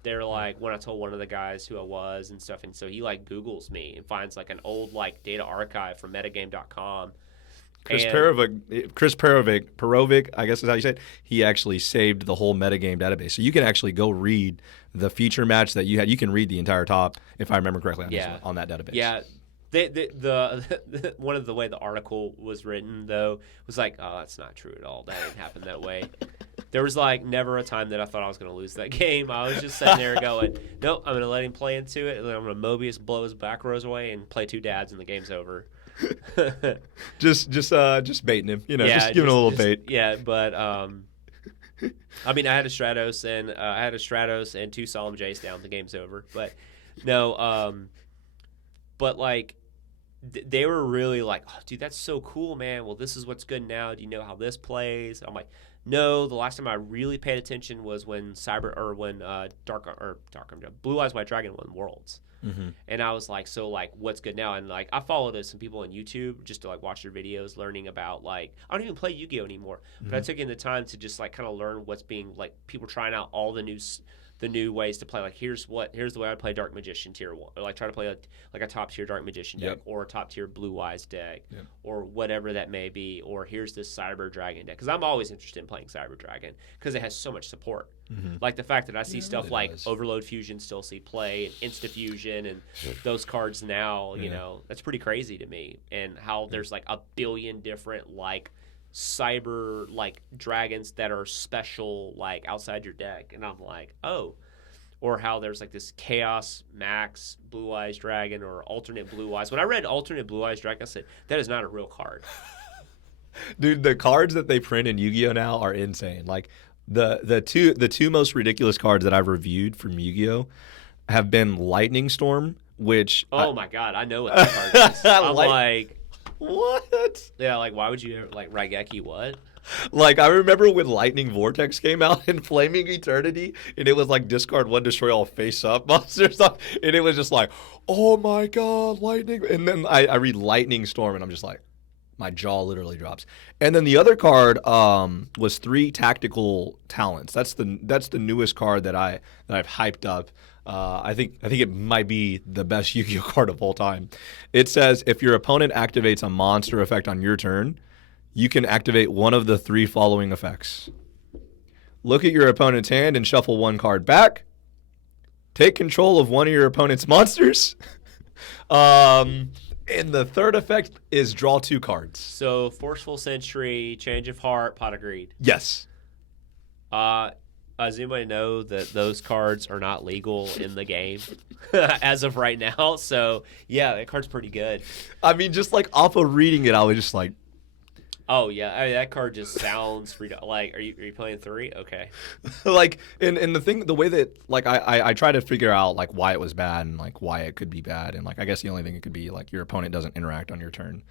they're like, when I told one of the guys who I was and stuff, and so he like Googles me and finds like an old like data archive from metagame.com. Chris Perovic, I guess is how you say it. He actually saved the whole metagame database, so you can actually go read the feature match that you had. You can read the entire top, if I remember correctly, on that database. Yeah. The one of the way the article was written though was like, oh, that's not true at all. That didn't happen that way. There was like never a time that I thought I was going to lose that game. I was just sitting there going, nope, I'm going to let him play into it, and then I'm going to Mobius blow his back rows away and play 2 dads, and the game's over. just baiting him, you know, just giving a little bait. Yeah, but I mean, I had a Stratos and 2 Solemn Jays down. The game's over. But no, but like. They were really like, oh, dude, that's so cool, man. Well, this is what's good now. Do you know how this plays? I'm like, no. The last time I really paid attention was when Blue Eyes White Dragon won Worlds, and I was like, so like, what's good now? And like, I followed some people on YouTube just to like watch their videos, learning about like, I don't even play Yu-Gi-Oh anymore, but I took in the time to just like kind of learn what's being like, people trying out all the new ways to play. Like here's the way I play Dark Magician tier 1, or like try to play a top tier Dark Magician deck, or a top tier Blue Eyes deck, or whatever that may be, or here's this Cyber Dragon deck, because I'm always interested in playing Cyber Dragon because it has so much support. Like the fact that I see stuff really like Overload Fusion still see play, and Insta Fusion, and those cards now, you know, that's pretty crazy to me. And how there's like a billion different like cyber like dragons that are special like outside your deck, and I'm like, oh. or how there's like this Chaos Max Blue Eyes Dragon or alternate Blue Eyes. When I read alternate Blue Eyes Dragon, I said, that is not a real card. Dude, the cards that they print in Yu-Gi-Oh now are insane. Like the two most ridiculous cards that I've reviewed from Yu-Gi-Oh have been Lightning Storm, which My God, I know what that card is. I'm like, what? yeah, like why would you like Raigeki? What? Like, I remember when Lightning Vortex came out in Flaming Eternity, and it was like discard one, destroy all face-up monsters, and it was just like, oh my God, Lightning. And then I read Lightning Storm, and I'm just like, my jaw literally drops. And then the other card was 3 Tactical Talents. That's the newest card that I've hyped up. I think it might be the best Yu-Gi-Oh card of all time. It says, if your opponent activates a monster effect on your turn, you can activate one of the 3 following effects. Look at your opponent's hand and shuffle 1 card back. Take control of one of your opponent's monsters. And the third effect is draw 2 cards. So Forceful Sentry, Change of Heart, Pot of Greed. Yes. Does anybody know that those cards are not legal in the game as of right now? So yeah, that card's pretty good. I mean, just like off of reading it, I was just like, oh yeah, I mean, that card just sounds like. Are you playing 3? Okay. like, and the way that like I try to figure out like why it was bad and like why it could be bad, and like I guess the only thing it could be like your opponent doesn't interact on your turn.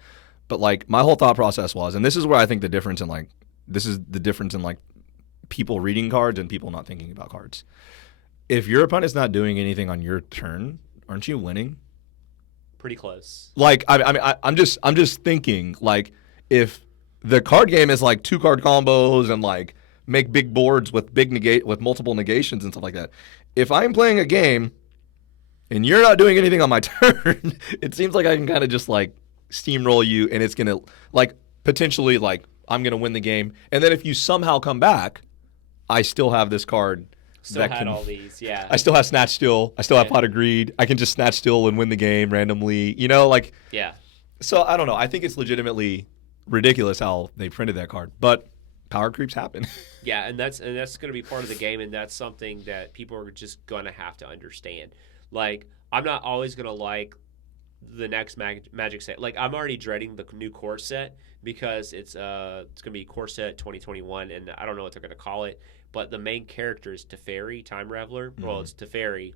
But like my whole thought process was, and this is where I think the difference in like people reading cards and people not thinking about cards. If your opponent's not doing anything on your turn, aren't you winning? Pretty close. Like I'm just thinking like if the card game is like 2 card combos and like make big boards with with multiple negations and stuff like that. If I'm playing a game and you're not doing anything on my turn, it seems like I can kind of just like steamroll you, and it's gonna like potentially like I'm gonna win the game. And then if you somehow come back, I still have this card. Still had all these, yeah. I still have Snatch Steal. I still have Pot of Greed. I can just Snatch Steal and win the game randomly. You know, like yeah. So I don't know. I think it's legitimately ridiculous how they printed that card, but power creeps happen. Yeah, and that's going to be part of the game, and that's something that people are just going to have to understand. Like, I'm not always going to like the next Magic set. Like, I'm already dreading the new core set because it's going to be core set 2021, and I don't know what they're going to call it, but the main character is Teferi, Time Reveler. Mm-hmm. Well, it's Teferi.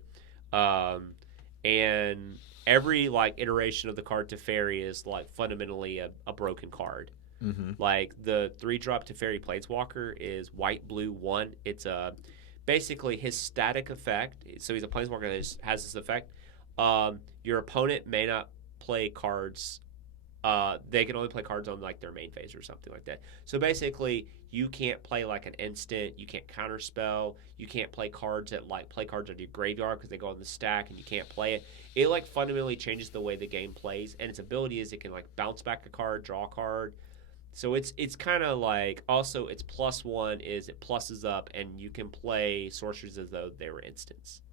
And every like iteration of the card Teferi is like fundamentally a broken card. Mm-hmm. Like the 3-drop Teferi Planeswalker is white, blue, 1. It's basically his static effect. So he's a Planeswalker that has this effect. Your opponent may not play cards. They can only play cards on like their main phase or something like that. So basically, you can't play like an instant. You can't counterspell. You can't play cards that like play cards on your graveyard because they go on the stack and you can't play it. It like fundamentally changes the way the game plays. And its ability is it can like bounce back a card, draw a card. So it's kind of like also its +1 is it pluses up and you can play sorceries as though they were instants.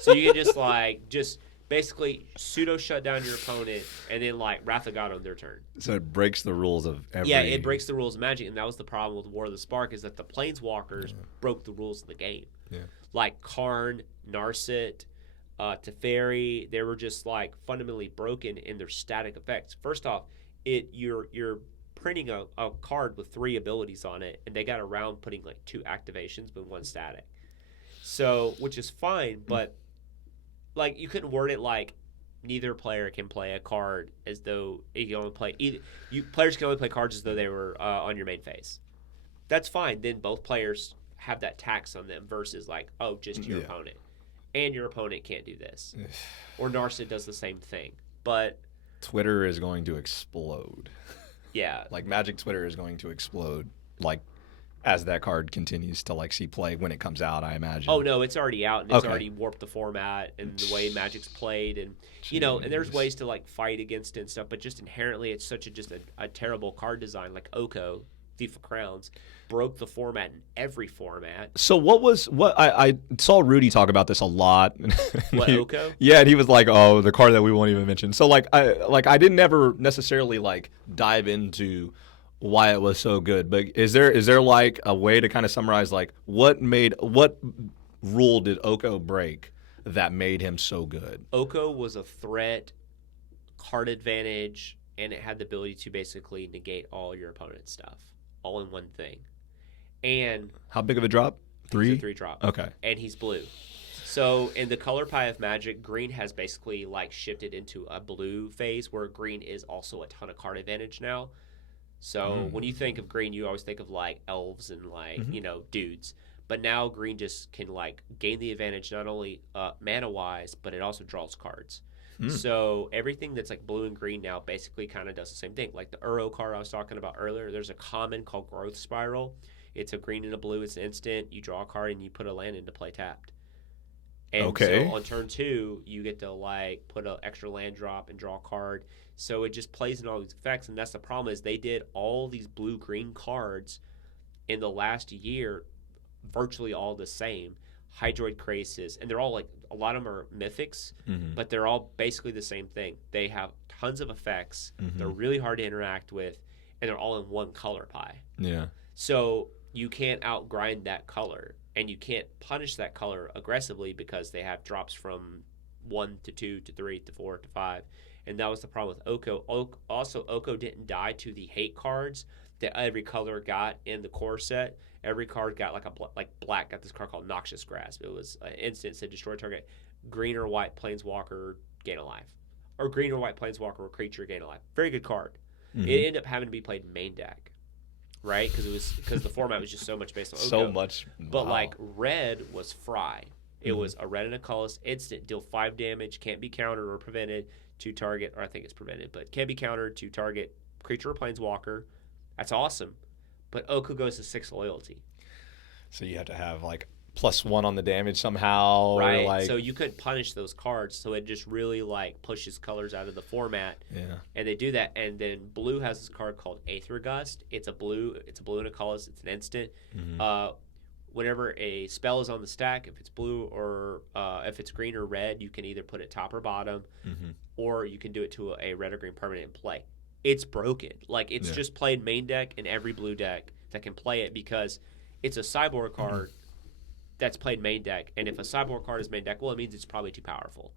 So you can just basically pseudo shut down your opponent and then like Wrath of God on their turn. So it breaks the rules of every... Yeah, it breaks the rules of Magic, and that was the problem with War of the Spark is that the Planeswalkers broke the rules of the game. Yeah. Like Karn, Narset, Teferi, they were just like fundamentally broken in their static effects. First off, you're printing a card with 3 abilities on it, and they got around putting like 2 activations but 1 static. So, which is fine, but like you couldn't word it like neither player can play a card as though you can only play players can only play cards as though they were on your main phase. That's fine. Then both players have that tax on them versus like, oh, just your opponent. And your opponent can't do this. Or Narset does the same thing. But Twitter is going to explode. Yeah. Like Magic Twitter is going to explode like as that card continues to like see play when it comes out, I imagine. Oh no, it's already out and it's already warped the format and the way Magic's played, and you know, and there's ways to like fight against it and stuff, but just inherently it's such a terrible card design. Like Oko, Thief of Crowns, broke the format in every format. So what I saw Rudy talk about this a lot. What, Oko? Yeah, and he was like, "Oh, the card that we won't even mention." So I didn't ever necessarily like dive into why it was so good, but is there like a way to kind of summarize like what rule did Oko break that made him so good? Oko was a threat, card advantage, and it had the ability to basically negate all your opponent's stuff, all in one thing. And How big of a drop? 3? It's a 3-drop. Okay. And he's blue. So in the color pie of Magic, green has basically like shifted into a blue phase where green is also a ton of card advantage now. So when you think of green, you always think of like elves and like, dudes. But now green just can like gain the advantage not only mana-wise, but it also draws cards. So everything that's like blue and green now basically kind of does the same thing. Like the Uro card I was talking about earlier, there's a common called Growth Spiral. It's a green and a blue. It's instant. You draw a card and you put a land into play tapped. And so on turn 2, you get to like put an extra land drop and draw a card. So it just plays in all these effects. And that's the problem is they did all these blue-green cards in the last year, virtually all the same. Hydroid Crasis, and they're all like, a lot of them are mythics, but they're all basically the same thing. They have tons of effects. They're really hard to interact with, and they're all in one color pie. Yeah. So you can't outgrind that color, and you can't punish that color aggressively because they have drops from 1 to 2 to 3 to 4 to 5. And that was the problem with Oko. Also, Oko didn't die to the hate cards that every color got in the core set. Every card got like black got this card called Noxious Grasp. It was an instant to destroy target. Green or white planeswalker, gain a life. Or green or white planeswalker or creature, gain a life. Very good card. It ended up having to be played main deck, right? Because the format was just so much based on Oko. So much. But like red was Fry. It was a red and a colorless instant, deal 5 damage, can't be countered or prevented to target, or I think it's prevented, but can be countered to target creature or planeswalker. That's awesome. But Oko goes to 6 loyalty. So you have to have like +1 on the damage somehow. Right. Or like... So you couldn't punish those cards. So it just really like pushes colors out of the format. Yeah. And they do that. And then blue has this card called Aether Gust. It's a blue and a colorless. It's an instant. Whenever a spell is on the stack, if it's blue or if it's green or red, you can either put it top or bottom, or you can do it to a red or green permanent in play. It's broken. Like, it's just played main deck in every blue deck that can play it because it's a cyborg card that's played main deck. And if a cyborg card is main deck, well, it means it's probably too powerful.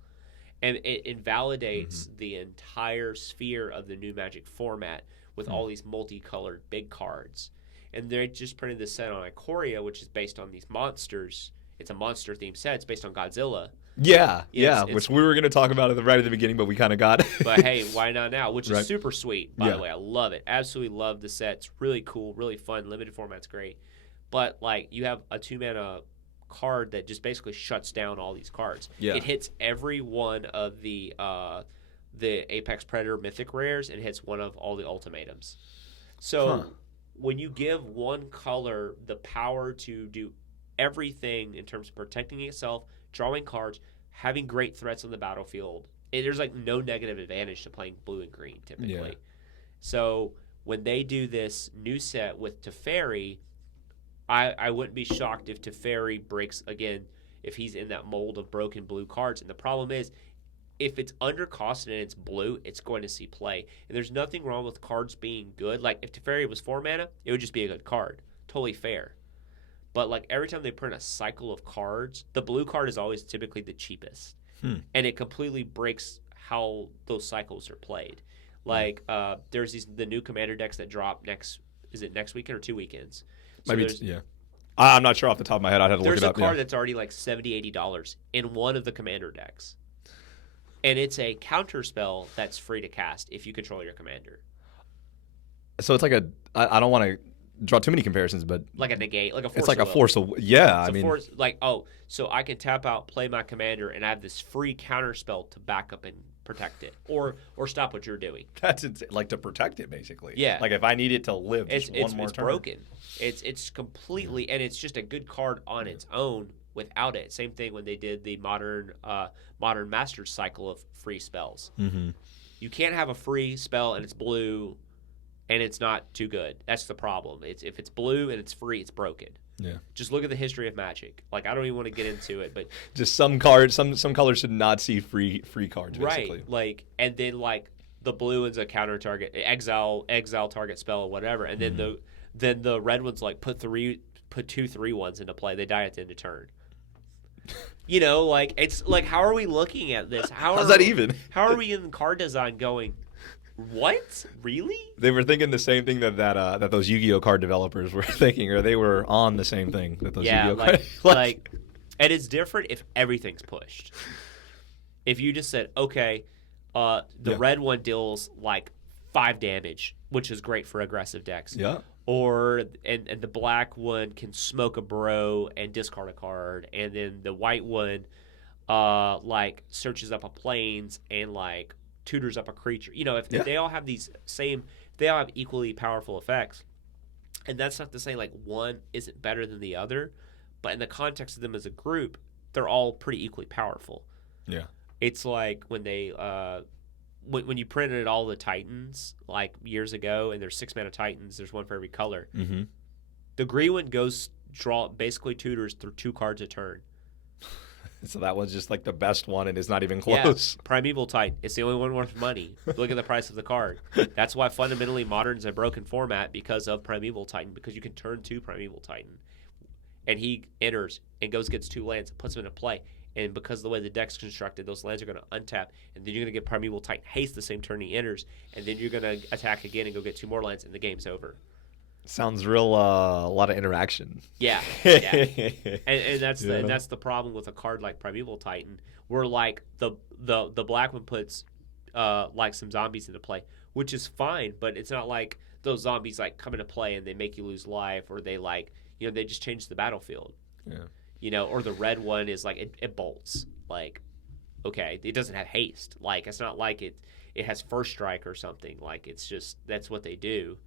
And it invalidates the entire sphere of the new Magic format with all these multicolored big cards. And they just printed this set on Ikoria, which is based on these monsters. It's a monster-themed set. It's based on Godzilla. Yeah, It's which we were going to talk about right at the beginning, but we kind of got. But hey, why not now? Which Right. is super sweet, by the way. I love it. Absolutely love the set. It's really cool, really fun. Limited format's great. But, like, you have a 2-mana card that just basically shuts down all these cards. Yeah. It hits every one of the Apex Predator mythic rares and hits one of all the ultimatums. So when you give one color the power to do everything in terms of protecting itself, drawing cards, having great threats on the battlefield, there's like no negative advantage to playing blue and green typically. Yeah. So when they do this new set with Teferi, I wouldn't be shocked if Teferi breaks again, if he's in that mold of broken blue cards. And the problem is, if it's undercosted and it's blue, it's going to see play. And there's nothing wrong with cards being good. Like, if Teferi was 4 mana, it would just be a good card. Totally fair. But, like, every time they print a cycle of cards, the blue card is always typically the cheapest. And it completely breaks how those cycles are played. Like, there's the new Commander decks that drop next weekend or 2 weekends? So Maybe I'm not sure off the top of my head. I'd have to look it up. There's a card that's already like $70, $80 in one of the Commander decks. And it's a counter spell that's free to cast if you control your commander. So it's like I don't want to draw too many comparisons, but like a negate, like a force. It's like a will. force of, yeah. It's a force, like, so I can tap out, play my commander, and I have this free counter spell to back up and protect it, or stop what you're doing. That's like to protect it, basically. Yeah. Like if I need it to live just one more it's turn. broken. It's completely, and it's just a good card on its own without it. Same thing when they did the modern Masters cycle of free spells. Mm-hmm. You can't have a free spell and it's blue and it's not too good. That's the problem. If it's blue and it's free, it's broken. Yeah. Just look at the history of Magic. Like, I don't even want to get into it, but just some colors should not see free cards, basically. Right. Like, and then like the blue is a counter target, exile target spell or whatever, and then the red ones like put 2 3/1s into play. They die at the end of turn. You know, like it's like how are we looking at this? How's that even? How are we in card design going? What? Really? They were thinking the same thing that those Yu-Gi-Oh card developers were thinking, or they were on the same thing that those Yeah, Yu-Gi-Oh like, and it's different if everything's pushed. If you just said, okay, the red one deals like 5 damage, which is great for aggressive decks. Yeah. Or and the black one can smoke a bro and discard a card, and then the white one, like searches up a plains and like tutors up a creature. You know, if they all have they all have equally powerful effects, and that's not to say like one isn't better than the other, but in the context of them as a group, they're all pretty equally powerful. Yeah. It's like when they when you printed all the Titans like years ago, and there's 6 mana Titans, there's one for every color. Mm-hmm. The green one basically tutors through 2 cards a turn. So that one's just like the best one, and it's not even close. Yeah, Primeval Titan. It's the only one worth money. Look at the price of the card. That's why fundamentally Modern's a broken format because of Primeval Titan, because you can turn 2 Primeval Titan. And he enters and gets 2 lands and puts them into play. And because of the way the deck's constructed, those lands are going to untap, and then you're going to get Primeval Titan haste the same turn he enters, and then you're going to attack again and go get 2 more lands, and the game's over. Sounds real, a lot of interaction. Yeah, yeah. and that's the problem with a card like Primeval Titan, where like the black one puts like some zombies into play, which is fine, but it's not like those zombies like come into play and they make you lose life, or they like they just change the battlefield. Yeah. Or the red one is like it bolts. Like, okay, it doesn't have haste. Like, it's not like it has first strike or something. Like, it's just that's what they do.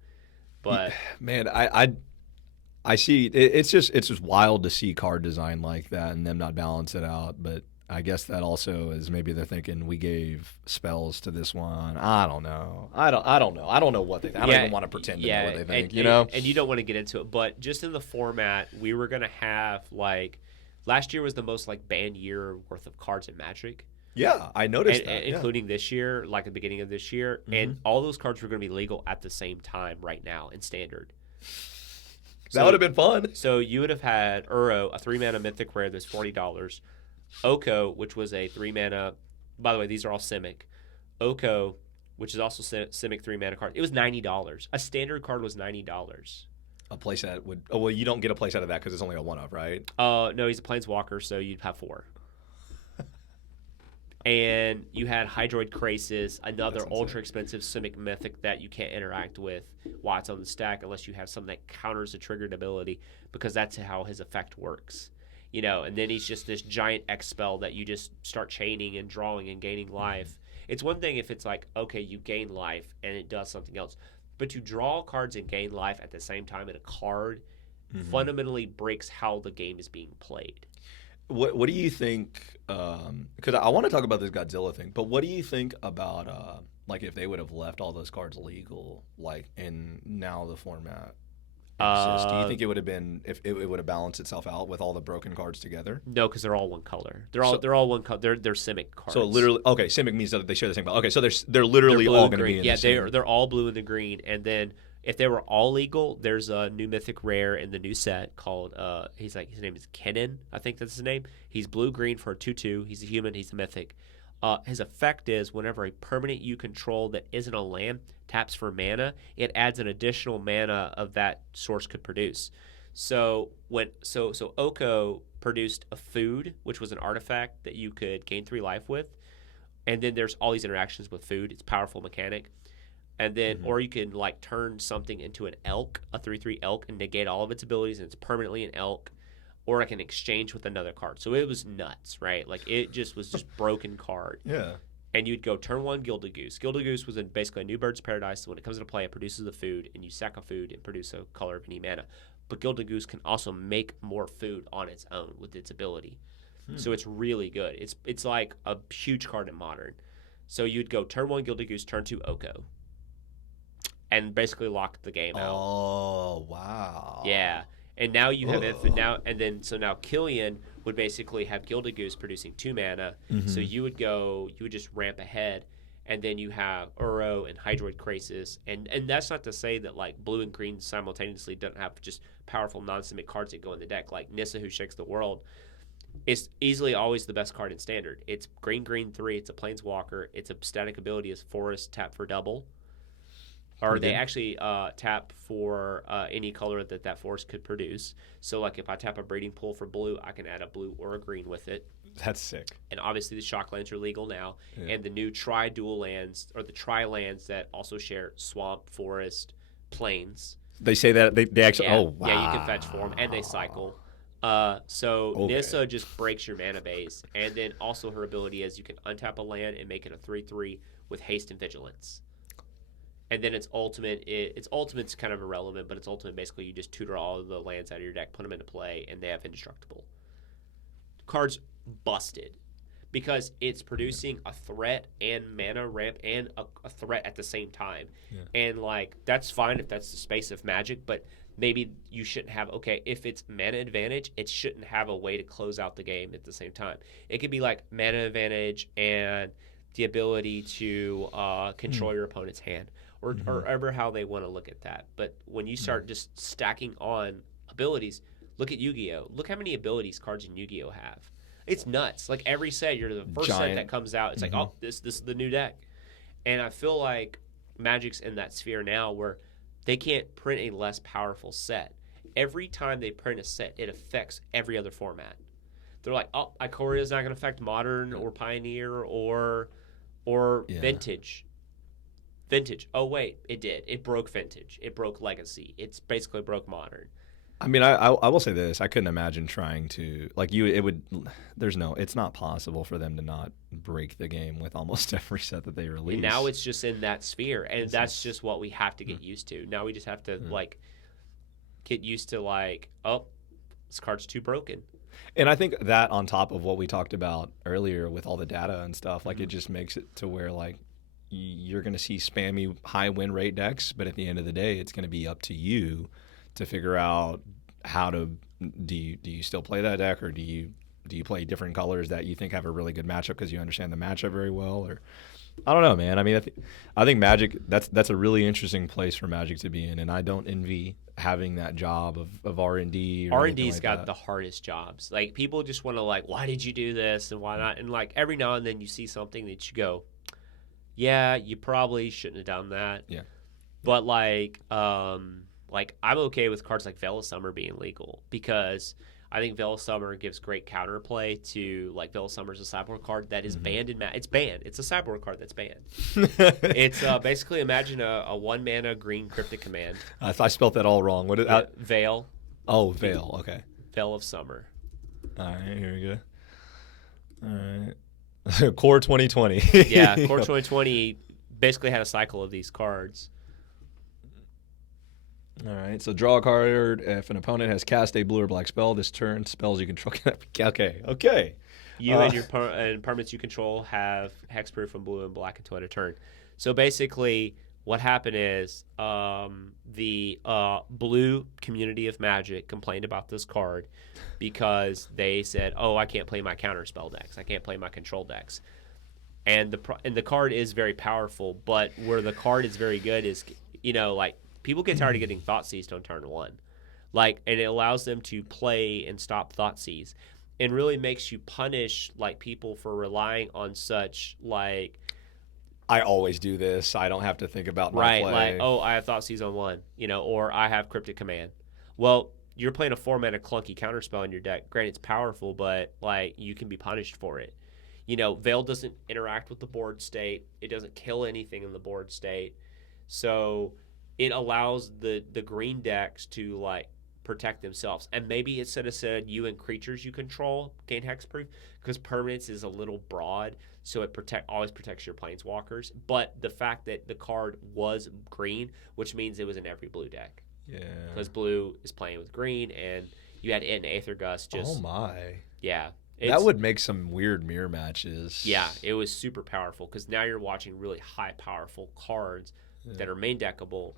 But man, I see. It's just wild to see card design like that and them not balance it out. But I guess that also is maybe they're thinking we gave spells to this one. I don't know. I don't know. I don't know what they think. I don't even want to pretend to know what they think. And you don't want to get into it. But just in the format, we were gonna have like. Last year was the most like banned year worth of cards in Magic. Yeah, I noticed that. Including this year, like the beginning of this year. Mm-hmm. And all those cards were going to be legal at the same time right now in Standard. That would have been fun. So you would have had Uro, a 3-mana Mythic Rare that's $40. Oko, which was a 3-mana... By the way, these are all Simic. Oko, which is also Simic 3-mana card. It was $90. A Standard card was $90. A playset would... Oh, well, you don't get a playset of that because it's only a one-of, right? No, he's a Planeswalker, so you'd have 4. And you had Hydroid Krasis, another ultra-expensive Simic Mythic that you can't interact with while it's on the stack unless you have something that counters the triggered ability, because that's how his effect works. And then he's just this giant X spell that you just start chaining and drawing and gaining life. It's one thing if it's like, okay, you gain life and it does something else. But to draw cards and gain life at the same time in a card fundamentally breaks how the game is being played. What do you think? Because I want to talk about this Godzilla thing, but what do you think about like if they would have left all those cards legal, like in now the format exists? Do you think it would have been if it would have balanced itself out with all the broken cards together? No, because they're all one color. They're all one color. They're Simic cards. So literally, okay, Simic means that they share the same color. Okay, so they're literally all going to be in the same. They're all blue and the green, and then. If they were all legal, there's a new Mythic Rare in the new set called his name is Kennen, I think that's his name. He's blue-green for a 2/2. He's a human, he's a mythic. His effect is whenever a permanent you control that isn't a land taps for mana, it adds an additional mana of that source could produce. So Oko produced a food, which was an artifact that you could gain 3 life with. And then there's all these interactions with food. It's a powerful mechanic. And then, or you can like turn something into an elk, a 3/3 elk, and negate all of its abilities, and it's permanently an elk. Or I can exchange with another card. So it was nuts, right? Like it just was broken card. Yeah. And you'd go turn 1 Gilded Goose. Gilded Goose was basically a new bird's paradise. So when it comes into play, it produces the food, and you sack a food and produce a color of any mana. But Gilded Goose can also make more food on its own with its ability. So it's really good. It's like a huge card in Modern. So you'd go turn 1 Gilded Goose, turn 2 Oko. And basically lock the game out. Oh, wow. Yeah. And now you have now Killian would basically have Gilded Goose producing 2 mana. Mm-hmm. So you would just ramp ahead, and then you have Uro and Hydroid Krasis. And that's not to say that like blue and green simultaneously don't have just powerful non-Simic cards that go in the deck, like Nissa, who shakes the world. It's easily always the best card in Standard. It's green, 3. It's a Planeswalker. Its a static ability is Forest, tap for double. Or they actually tap for any color that forest could produce. So, like, if I tap a Breeding Pool for blue, I can add a blue or a green with it. That's sick. And obviously the shock lands are legal now. Yeah. And the new tri-dual lands, or the tri-lands that also share swamp, forest, plains. They say that they actually, oh, wow. Yeah, you can fetch for them, and they cycle. So Nissa just breaks your mana base. And then also her ability is you can untap a land and make it a 3/3 with haste and vigilance. And then its ultimate's kind of irrelevant, but its ultimate basically you just tutor all of the lands out of your deck, put them into play, and they have indestructible. Card's busted because it's producing a threat and mana ramp and a threat at the same time. Yeah. And, like, that's fine if that's the space of Magic, but maybe you shouldn't have, if it's mana advantage, it shouldn't have a way to close out the game at the same time. It could be like mana advantage and the ability to control your opponent's hand. Or ever how they want to look at that. But when you start just stacking on abilities, look at Yu-Gi-Oh! Look how many abilities cards in Yu-Gi-Oh! Have. It's nuts. Like, every set, you're the first set that comes out, it's like, oh, this is the new deck. And I feel like Magic's in that sphere now where they can't print a less powerful set. Every time they print a set, it affects every other format. They're like, oh, Ikoria is not going to affect Modern or Pioneer or Vintage. Vintage. Oh, wait, it did. It broke Vintage. It broke Legacy. It's basically broke Modern. I mean, I will say this. I couldn't imagine trying to, like, it's not possible for them to not break the game with almost every set that they release. And now it's just in that sphere, and that's just what we have to get used to. Now we just have to, get used to, oh, this card's too broken. And I think that on top of what we talked about earlier with all the data and stuff, it just makes it to where, you're going to see spammy high win rate decks, but at the end of the day, it's going to be up to you to figure out how to do you still play that deck, or do you play different colors that you think have a really good matchup because you understand the matchup very well, or I don't know, man. I mean, I think Magic, that's a really interesting place for Magic to be in, and I don't envy having that job of R&D. R&D's got the hardest jobs. Like, people just want to, why did you do this and why not? And every now and then you see something that you go, yeah, you probably shouldn't have done that. Yeah. But I'm okay with cards like Veil of Summer being legal because I think Veil of Summer gives great counterplay to, Veil of Summer is a sideboard card that is banned in It's banned. It's a sideboard card that's banned. It's basically, imagine a 1-mana green cryptic command. I spelled that all wrong. What is that? Veil. Oh, Veil. Okay. Veil of Summer. All right, here we go. All right. Core 2020. Yeah, Core 2020 basically had a cycle of these cards. All right, so draw a card. If an opponent has cast a blue or black spell this turn, spells you control. Okay. You and your permanents you control have hexproof from blue and black until end of turn. So basically, what happened is the blue community of Magic complained about this card because they said, "Oh, I can't play my counterspell decks. I can't play my control decks." And the card is very powerful, but where the card is very good is, people get tired of getting Thoughtseized on turn 1. And it allows them to play and stop Thoughtseized, and really makes you punish people for relying on such I always do this. I don't have to think about my play. I have Thoughtseized on 1, or I have Cryptic Command. Well, you're playing a 4-mana clunky counterspell in your deck. Granted, it's powerful, but you can be punished for it. Veil doesn't interact with the board state. It doesn't kill anything in the board state. So it allows the green decks to protect themselves. And maybe instead of said you and creatures you control gain hexproof, because permanence is a little broad, so it always protects your planeswalkers. But the fact that the card was green, which means it was in every blue deck. Yeah. Because blue is playing with green, and you had it in Aether Gust. Oh my. Yeah. That would make some weird mirror matches. Yeah, it was super powerful because now you're watching really high powerful cards that are main deckable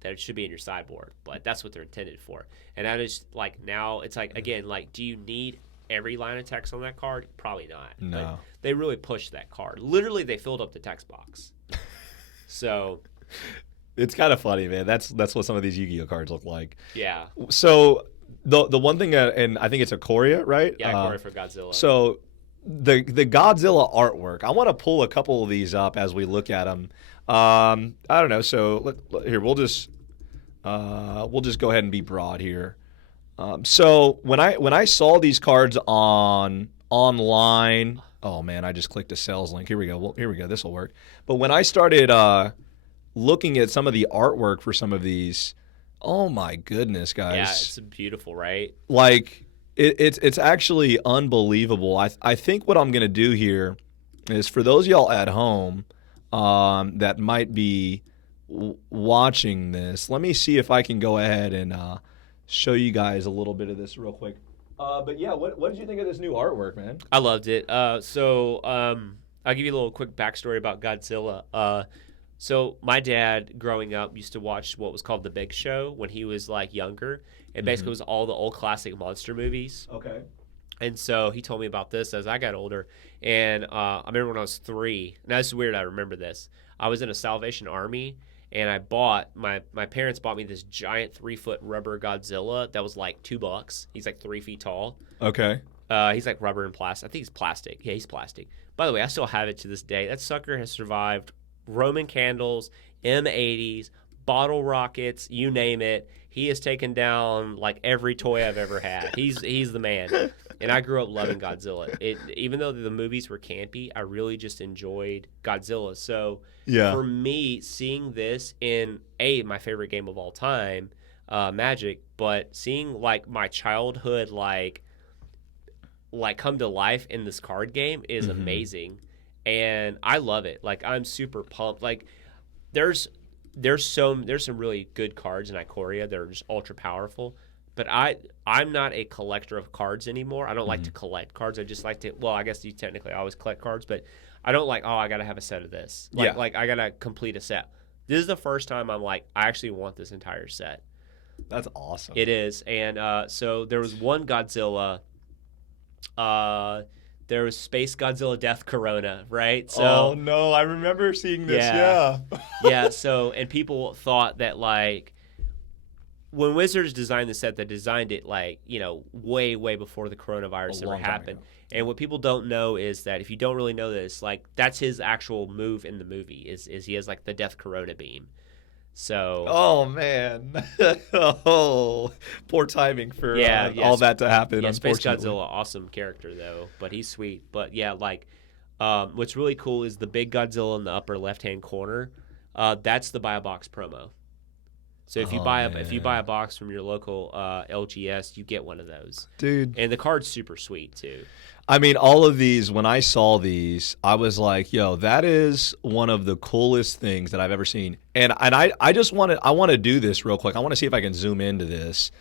that it should be in your sideboard, but that's what they're intended for. And that is now it's again, do you need every line of text on that card? Probably not. No. But they really pushed that card. Literally, they filled up the text box. So it's kind of funny, man. That's what some of these Yu-Gi-Oh cards look like. Yeah. So the one thing, and I think it's a Korea, right? Yeah, Corey for Godzilla. So the Godzilla artwork, I want to pull a couple of these up as we look at them. I don't know. So here we'll just go ahead and be broad here. So when I saw these cards online, oh man, I just clicked a sales link. Here we go. Well, here we go. This will work. But when I started looking at some of the artwork for some of these, oh my goodness, guys! Yeah, it's beautiful, right? Like it's actually unbelievable. I think what I'm gonna do here is for those of y'all at home that might be watching this. Let me see if I can go ahead and show you guys a little bit of this real quick. But yeah, what did you think of this new artwork, man? I loved it. So I'll give you a little quick backstory about Godzilla. So my dad, growing up, used to watch what was called The Big Show when he was like younger. It basically was all the old classic monster movies. Okay. And so he told me about this as I got older. And I remember when I was 3. Now, this is weird. I remember this. I was in a Salvation Army, and I bought my parents bought me this giant 3-foot rubber Godzilla that was like $2. He's like 3 feet tall. Okay. He's like rubber and plastic. I think he's plastic. Yeah, he's plastic. By the way, I still have it to this day. That sucker has survived Roman candles, M80s, bottle rockets, you name it. He has taken down like every toy I've ever had. He's the man. And I grew up loving Godzilla. Even though the movies were campy, I really just enjoyed Godzilla. So for me, seeing this in my favorite game of all time, Magic, but seeing like my childhood like come to life in this card game is amazing. And I love it. Like, I'm super pumped. Like, there's some really good cards in Ikoria that are just ultra powerful. But I'm not a collector of cards anymore. I don't like to collect cards. I just like to. Well, I guess you technically always collect cards, but I don't like. Oh, I gotta have a set of this. Like I gotta complete a set. This is the first time I'm like, I actually want this entire set. That's awesome. It is, and so there was one Godzilla. There was Space Godzilla Death Corona, right? So, oh no, I remember seeing this. Yeah. Yeah. So, and people thought that like when Wizards designed the set, they designed it like way before the coronavirus ever happened. And what people don't know is that if you don't really know this, like that's his actual move in the movie is he has like the Death Corona beam. So. Oh man. Oh, poor timing for all that to happen. Yeah, Space Unfortunately. Godzilla, awesome character though, but he's sweet. But yeah, like, what's really cool is the big Godzilla in the upper left-hand corner. That's the buy a box promo. So if you buy a box from your local LGS, you get one of those, dude. And the card's super sweet too. I mean, all of these, when I saw these, I was like, yo, that is one of the coolest things that I've ever seen. And I just want to do this real quick. I want to see if I can zoom into this.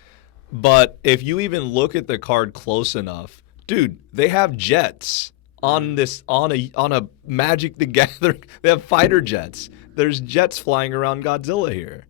But if you even look at the card close enough, dude, they have jets on a Magic the Gathering. They have fighter jets. There's jets flying around Godzilla here.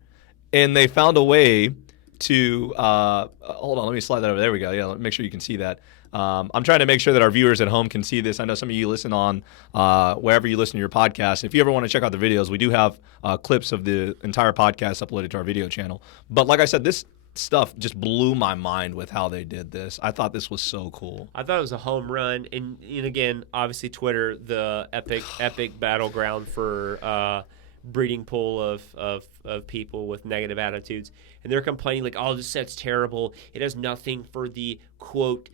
And they found a way to hold on, let me slide that over. There we go. Yeah, make sure you can see that. I'm trying to make sure that our viewers at home can see this. I know some of you listen on wherever you listen to your podcast. If you ever want to check out the videos, we do have clips of the entire podcast uploaded to our video channel. But like I said, this stuff just blew my mind with how they did this. I thought this was so cool. I thought it was a home run. And again, obviously Twitter, the epic battleground for breeding pool of people with negative attitudes. And they're complaining like, oh, this set's terrible. It has nothing for the, quote,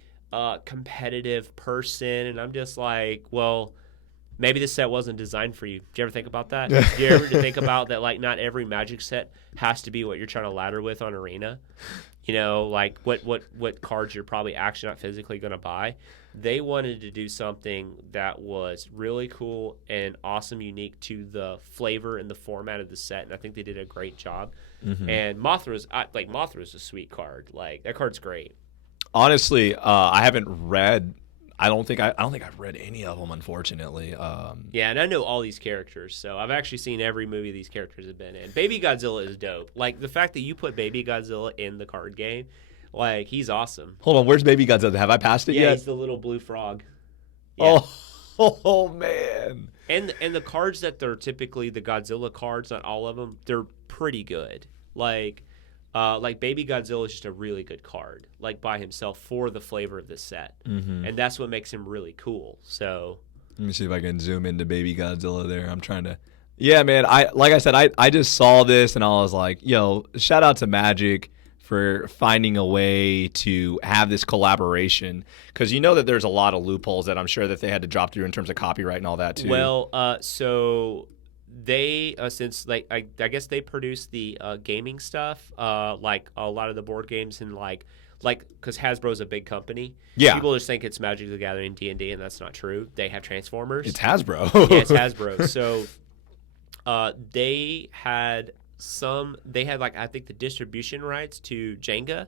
competitive person. And I'm just like, well, maybe this set wasn't designed for you. Did you ever think about that? Did you ever think about that, like, not every Magic set has to be what you're trying to ladder with on Arena? Like what cards you're probably actually not physically going to buy. They wanted to do something that was really cool and awesome, unique to the flavor and the format of the set, and I think they did a great job. And Mothra's a sweet card. Like, that card's great. Honestly, I haven't read. I don't think I've read any of them, unfortunately. Yeah, and I know all these characters, so I've actually seen every movie these characters have been in. Baby Godzilla is dope. Like, the fact that you put Baby Godzilla in the card game, like, he's awesome. Hold on, where's Baby Godzilla? Have I passed it yet? Yeah, he's the little blue frog. Yeah. Oh man. And the cards that they're typically the Godzilla cards, not all of them, they're pretty good. Like, like Baby Godzilla is just a really good card, like by himself for the flavor of this set, and that's what makes him really cool. So let me see if I can zoom into Baby Godzilla there. I'm trying to. Yeah, man. Like I said, I just saw this and I was like, yo, shout out to Magic for finding a way to have this collaboration, because you know that there's a lot of loopholes that I'm sure that they had to drop through in terms of copyright and all that too. Well, so they since like I guess they produce the gaming stuff, like a lot of the board games and like because Hasbro's a big company. Yeah. People just think it's Magic the Gathering, D&D, and that's not true. They have Transformers. It's Hasbro. Yeah, it's Hasbro. So they had like I think the distribution rights to Jenga,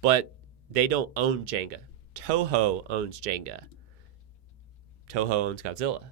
but they don't own Jenga. Toho owns Jenga. Toho owns Godzilla.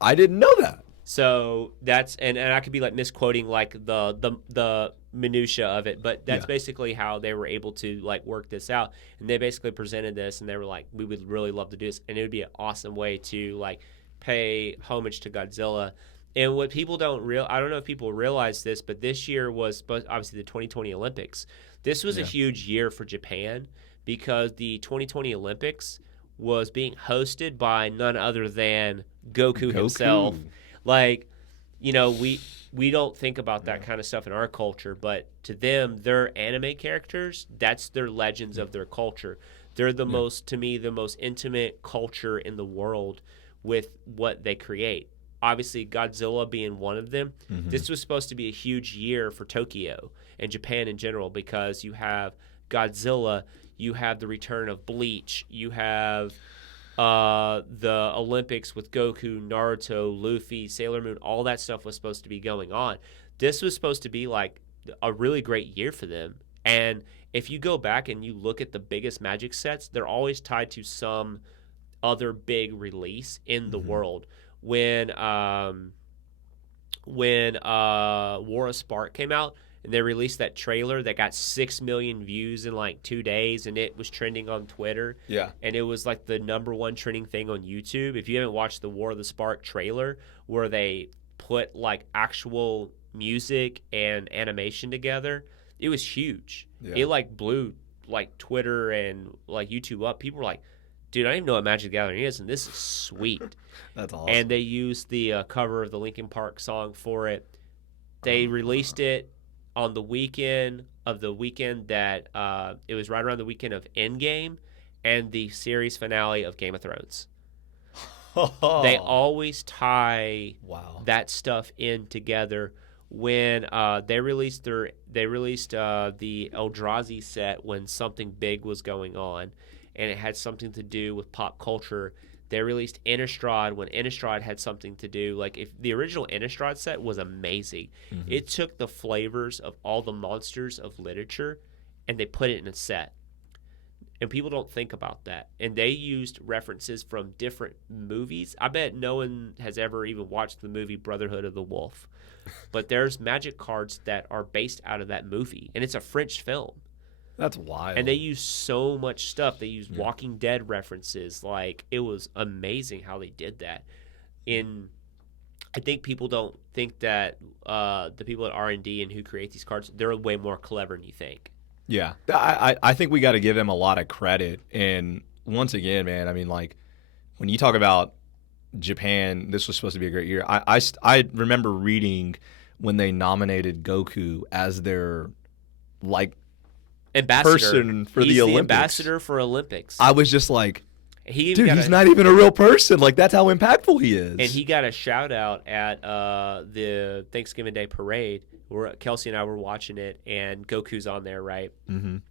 I didn't know that. So that's and I could be like misquoting like the minutia of it, but that's basically how they were able to like work this out. And they basically presented this, and they were like, "We would really love to do this, and it would be an awesome way to like pay homage to Godzilla." And what people I don't know if people realize this, but this year was obviously the 2020 Olympics. This was a huge year for Japan because the 2020 Olympics was being hosted by none other than Goku himself. Like, you know, we don't think about that kind of stuff in our culture, but to them, their anime characters, that's their legends of their culture. They're the most intimate culture in the world with what they create. Obviously, Godzilla being one of them. This was supposed to be a huge year for Tokyo and Japan in general, because you have Godzilla, you have the return of Bleach, you have the Olympics with Goku, Naruto, Luffy, Sailor Moon. All that stuff was supposed to be going on. This was supposed to be like a really great year for them. And if you go back and you look at the biggest Magic sets, they're always tied to some other big release in the world. When War of Spark came out and they released that trailer that got 6 million views in like 2 days, and it was trending on Twitter. Yeah. And it was like the #1 trending thing on YouTube. If you haven't watched the War of the Spark trailer where they put like actual music and animation together, it was huge. Yeah. It like blew like Twitter and like YouTube up. People were like, dude, I don't even know what Magic the Gathering is, and this is sweet. That's awesome. And they used the cover of the Linkin Park song for it. They released it on the weekend that it was right around the weekend of Endgame and the series finale of Game of Thrones. They always tie that stuff in together. When they released the Eldrazi set when something big was going on, and it had something to do with pop culture. They released Innistrad when Innistrad had something to do. Like, if the original Innistrad set was amazing. It took the flavors of all the monsters of literature and they put it in a set. And people don't think about that. And they used references from different movies. I bet no one has ever even watched the movie Brotherhood of the Wolf. But there's Magic cards that are based out of that movie. And it's a French film. That's wild. And they used so much stuff. They used Walking Dead references. Like, it was amazing how they did that. I think people don't think that the people at R&D and who create these cards, they're way more clever than you think. Yeah. I think we got to give them a lot of credit. And once again, man, I mean, like, when you talk about Japan, this was supposed to be a great year. I remember reading when they nominated Goku as their, like, person for the Olympics. The ambassador for Olympics. I was just like, he's not even a real person. Like, that's how impactful he is. And he got a shout out at the Thanksgiving Day parade where Kelsey and I were watching it, and Goku's on there, right? And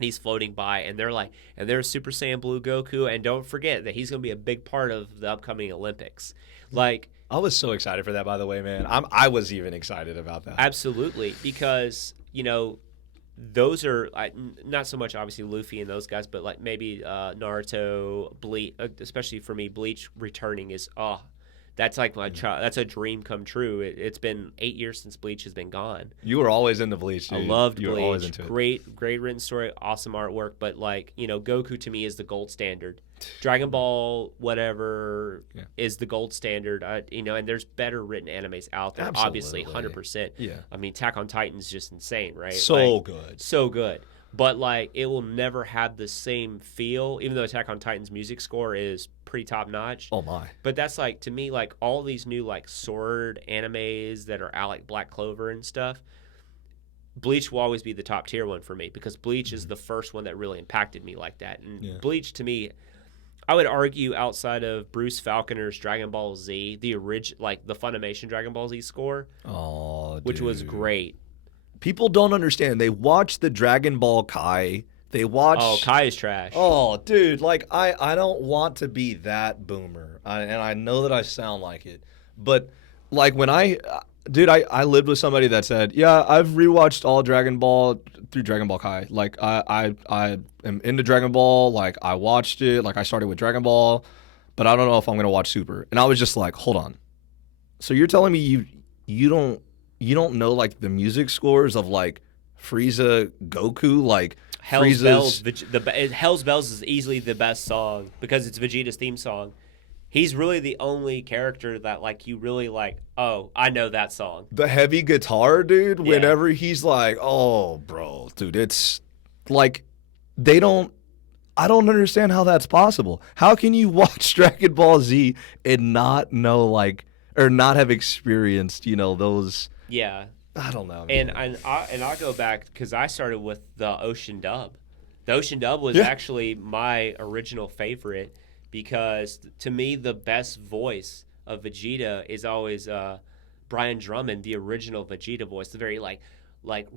he's floating by, and they're like, and there's Super Saiyan Blue Goku, and don't forget that he's going to be a big part of the upcoming Olympics. Like, I was so excited for that, by the way, man. I was even excited about that. Absolutely, because, you know, those are not so much obviously Luffy and those guys, but like maybe Naruto, Bleach, especially for me, Bleach returning is that's like my child. That's a dream come true. It's been 8 years since Bleach has been gone. You were always into Bleach, dude. I loved you Bleach. Were always into great written story, awesome artwork. But like, you know, Goku to me is the gold standard. Dragon Ball, whatever, is the gold standard. And there's better written animes out there. Obviously, 100%. Yeah. I mean, Attack on Titan's just insane, right? So good. So good. But it will never have the same feel, even though Attack on Titan's music score is pretty top notch. Oh my! But that's to me, all these new sword animes that are out, like Black Clover and stuff. Bleach will always be the top tier one for me because Bleach is the first one that really impacted me like that. And Bleach, to me, I would argue outside of Bruce Falconer's Dragon Ball Z, the the Funimation Dragon Ball Z score, which was great. People don't understand. They watch the Dragon Ball Kai. They watch. Oh, Kai is trash. Oh, dude, I don't want to be that boomer, and I know that I sound like it, but when I lived with somebody that said, yeah, I've rewatched all Dragon Ball through Dragon Ball Kai. I am into Dragon Ball. I watched it. I started with Dragon Ball, but I don't know if I'm gonna watch Super. And I was just like, hold on. So you're telling me you don't know the music scores of Frieza, Goku, Hell's Frieza's... Bells. Hell's Bells is easily the best song because it's Vegeta's theme song. He's really the only character that you really oh, I know that song. The heavy guitar, dude, whenever he's oh, bro, dude, it's they don't. I don't understand how that's possible. How can you watch Dragon Ball Z and not know or not have experienced those? Yeah. I don't know. And I'll go back because I started with the Ocean dub. The Ocean dub was actually my original favorite because to me the best voice of Vegeta is always Brian Drummond, the original Vegeta voice, the very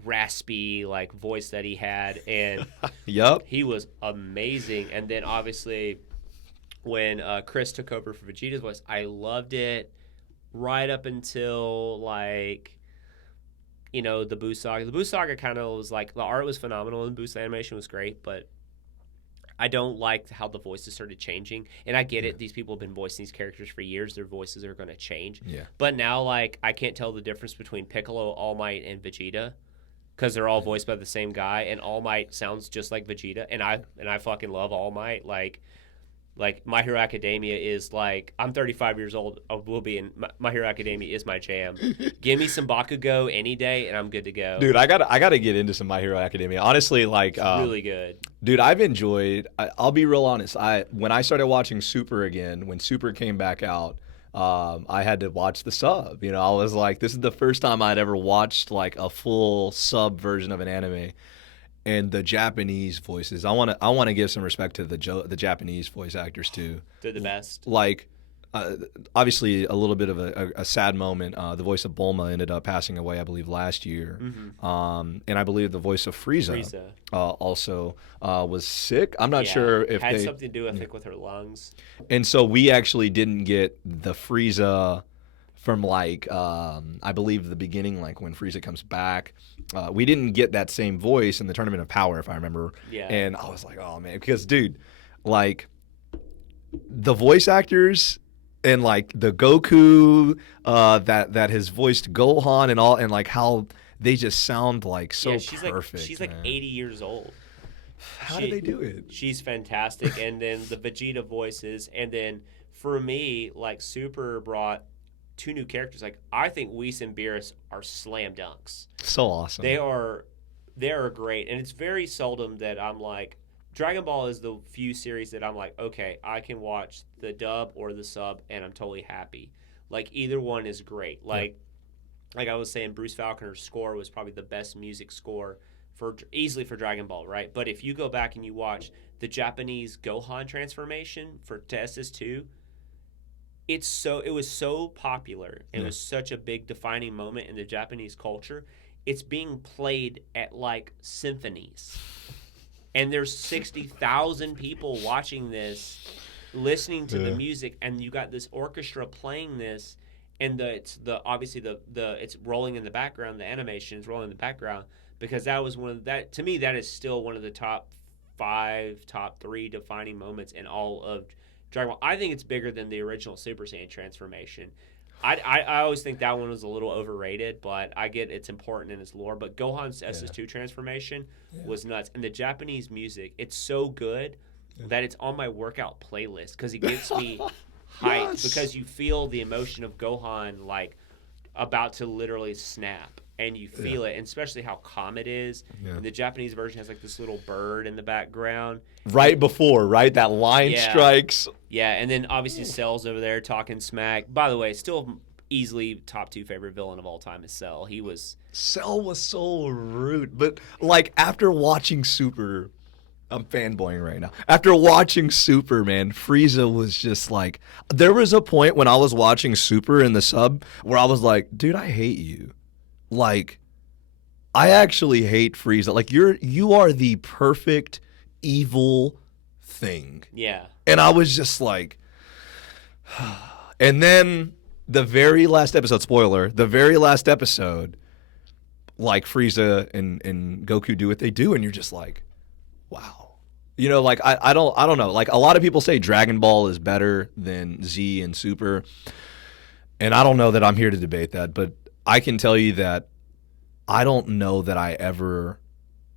raspy voice that he had, and he was amazing. And then obviously when Chris took over for Vegeta's voice, I loved it right up until the Boo Saga. The Boo Saga kind of was the art was phenomenal and Boo's animation was great, but I don't like how the voices started changing. And I get it. These people have been voicing these characters for years. Their voices are going to change. Yeah. But now, I can't tell the difference between Piccolo, All Might, and Vegeta because they're all voiced by the same guy. And All Might sounds just like Vegeta. And I fucking love All Might. My Hero Academia is I'm 35 years old. I will be in My Hero Academia is my jam. Give me some Bakugo any day, and I'm good to go. Dude, I gotta get into some My Hero Academia. Honestly, it's really good. Dude, I've enjoyed. I'll be real honest. When I started watching Super again, when Super came back out, I had to watch the sub. I was this is the first time I'd ever watched a full sub version of an anime. And the Japanese voices, I want to give some respect to the Japanese voice actors too. They're the best. Obviously, a little bit of a sad moment. The voice of Bulma ended up passing away, I believe, last year. Mm-hmm. And I believe the voice of Frieza. Also was sick. I'm not sure if had something to do, I think, with her lungs. And so we actually didn't get the Frieza from I believe the beginning, when Frieza comes back. We didn't get that same voice in the Tournament of Power, if I remember. Yeah. And I was oh man, because dude, the voice actors and the Goku that has voiced Gohan and all, and how they just sound so she's perfect. She's 80 years old. How do they do it? She's fantastic. And then the Vegeta voices, and then for me, Super brought two new characters. I think Whis and Beerus are slam dunks. So awesome. They are great, and it's very seldom that I'm Dragon Ball is the few series that I'm okay, I can watch the dub or the sub and I'm totally happy. Either one is great. I was saying, Bruce Falconer's score was probably the best music score easily for Dragon Ball, right? But if you go back and you watch the Japanese Gohan transformation to SS2, it was so popular and it was such a big defining moment in the Japanese culture. It's being played at symphonies. And there's 60,000 people watching this, listening to the music, and you got this orchestra playing this, and it's rolling in the background, the animation is rolling in the background, because that was to me, that is still one of the top 5, top 3 defining moments in all of Dragon Ball. I think it's bigger than the original Super Saiyan transformation. I always think that one was a little overrated, but I get it's important in its lore. But Gohan's SS2 transformation was nuts. And the Japanese music, it's so good. that it's on my workout playlist because it gets me hyped because you feel the emotion of Gohan like about to literally snap. And you feel it, and especially how calm it is. Yeah. And the Japanese version has like this little bird in the background. Right before, right? That line strikes. Yeah, and then obviously Cell's over there talking smack. By the way, still easily top 2 favorite villain of all time is Cell. Cell was so rude. But, like, after watching Super, I'm fanboying right now. After watching Super, man, Frieza was just like, there was a point when I was watching Super in the sub where I was like, dude, I hate you. Like, I actually hate Frieza. Like, you are the perfect evil thing. Yeah. And I was just like, and then the very last episode, spoiler, the very last episode, like Frieza and Goku do what they do, and you're just like, wow. You know, like I don't know. Like a lot of people say Dragon Ball is better than Z and Super. And I don't know that I'm here to debate that, but I can tell you that I don't know that I ever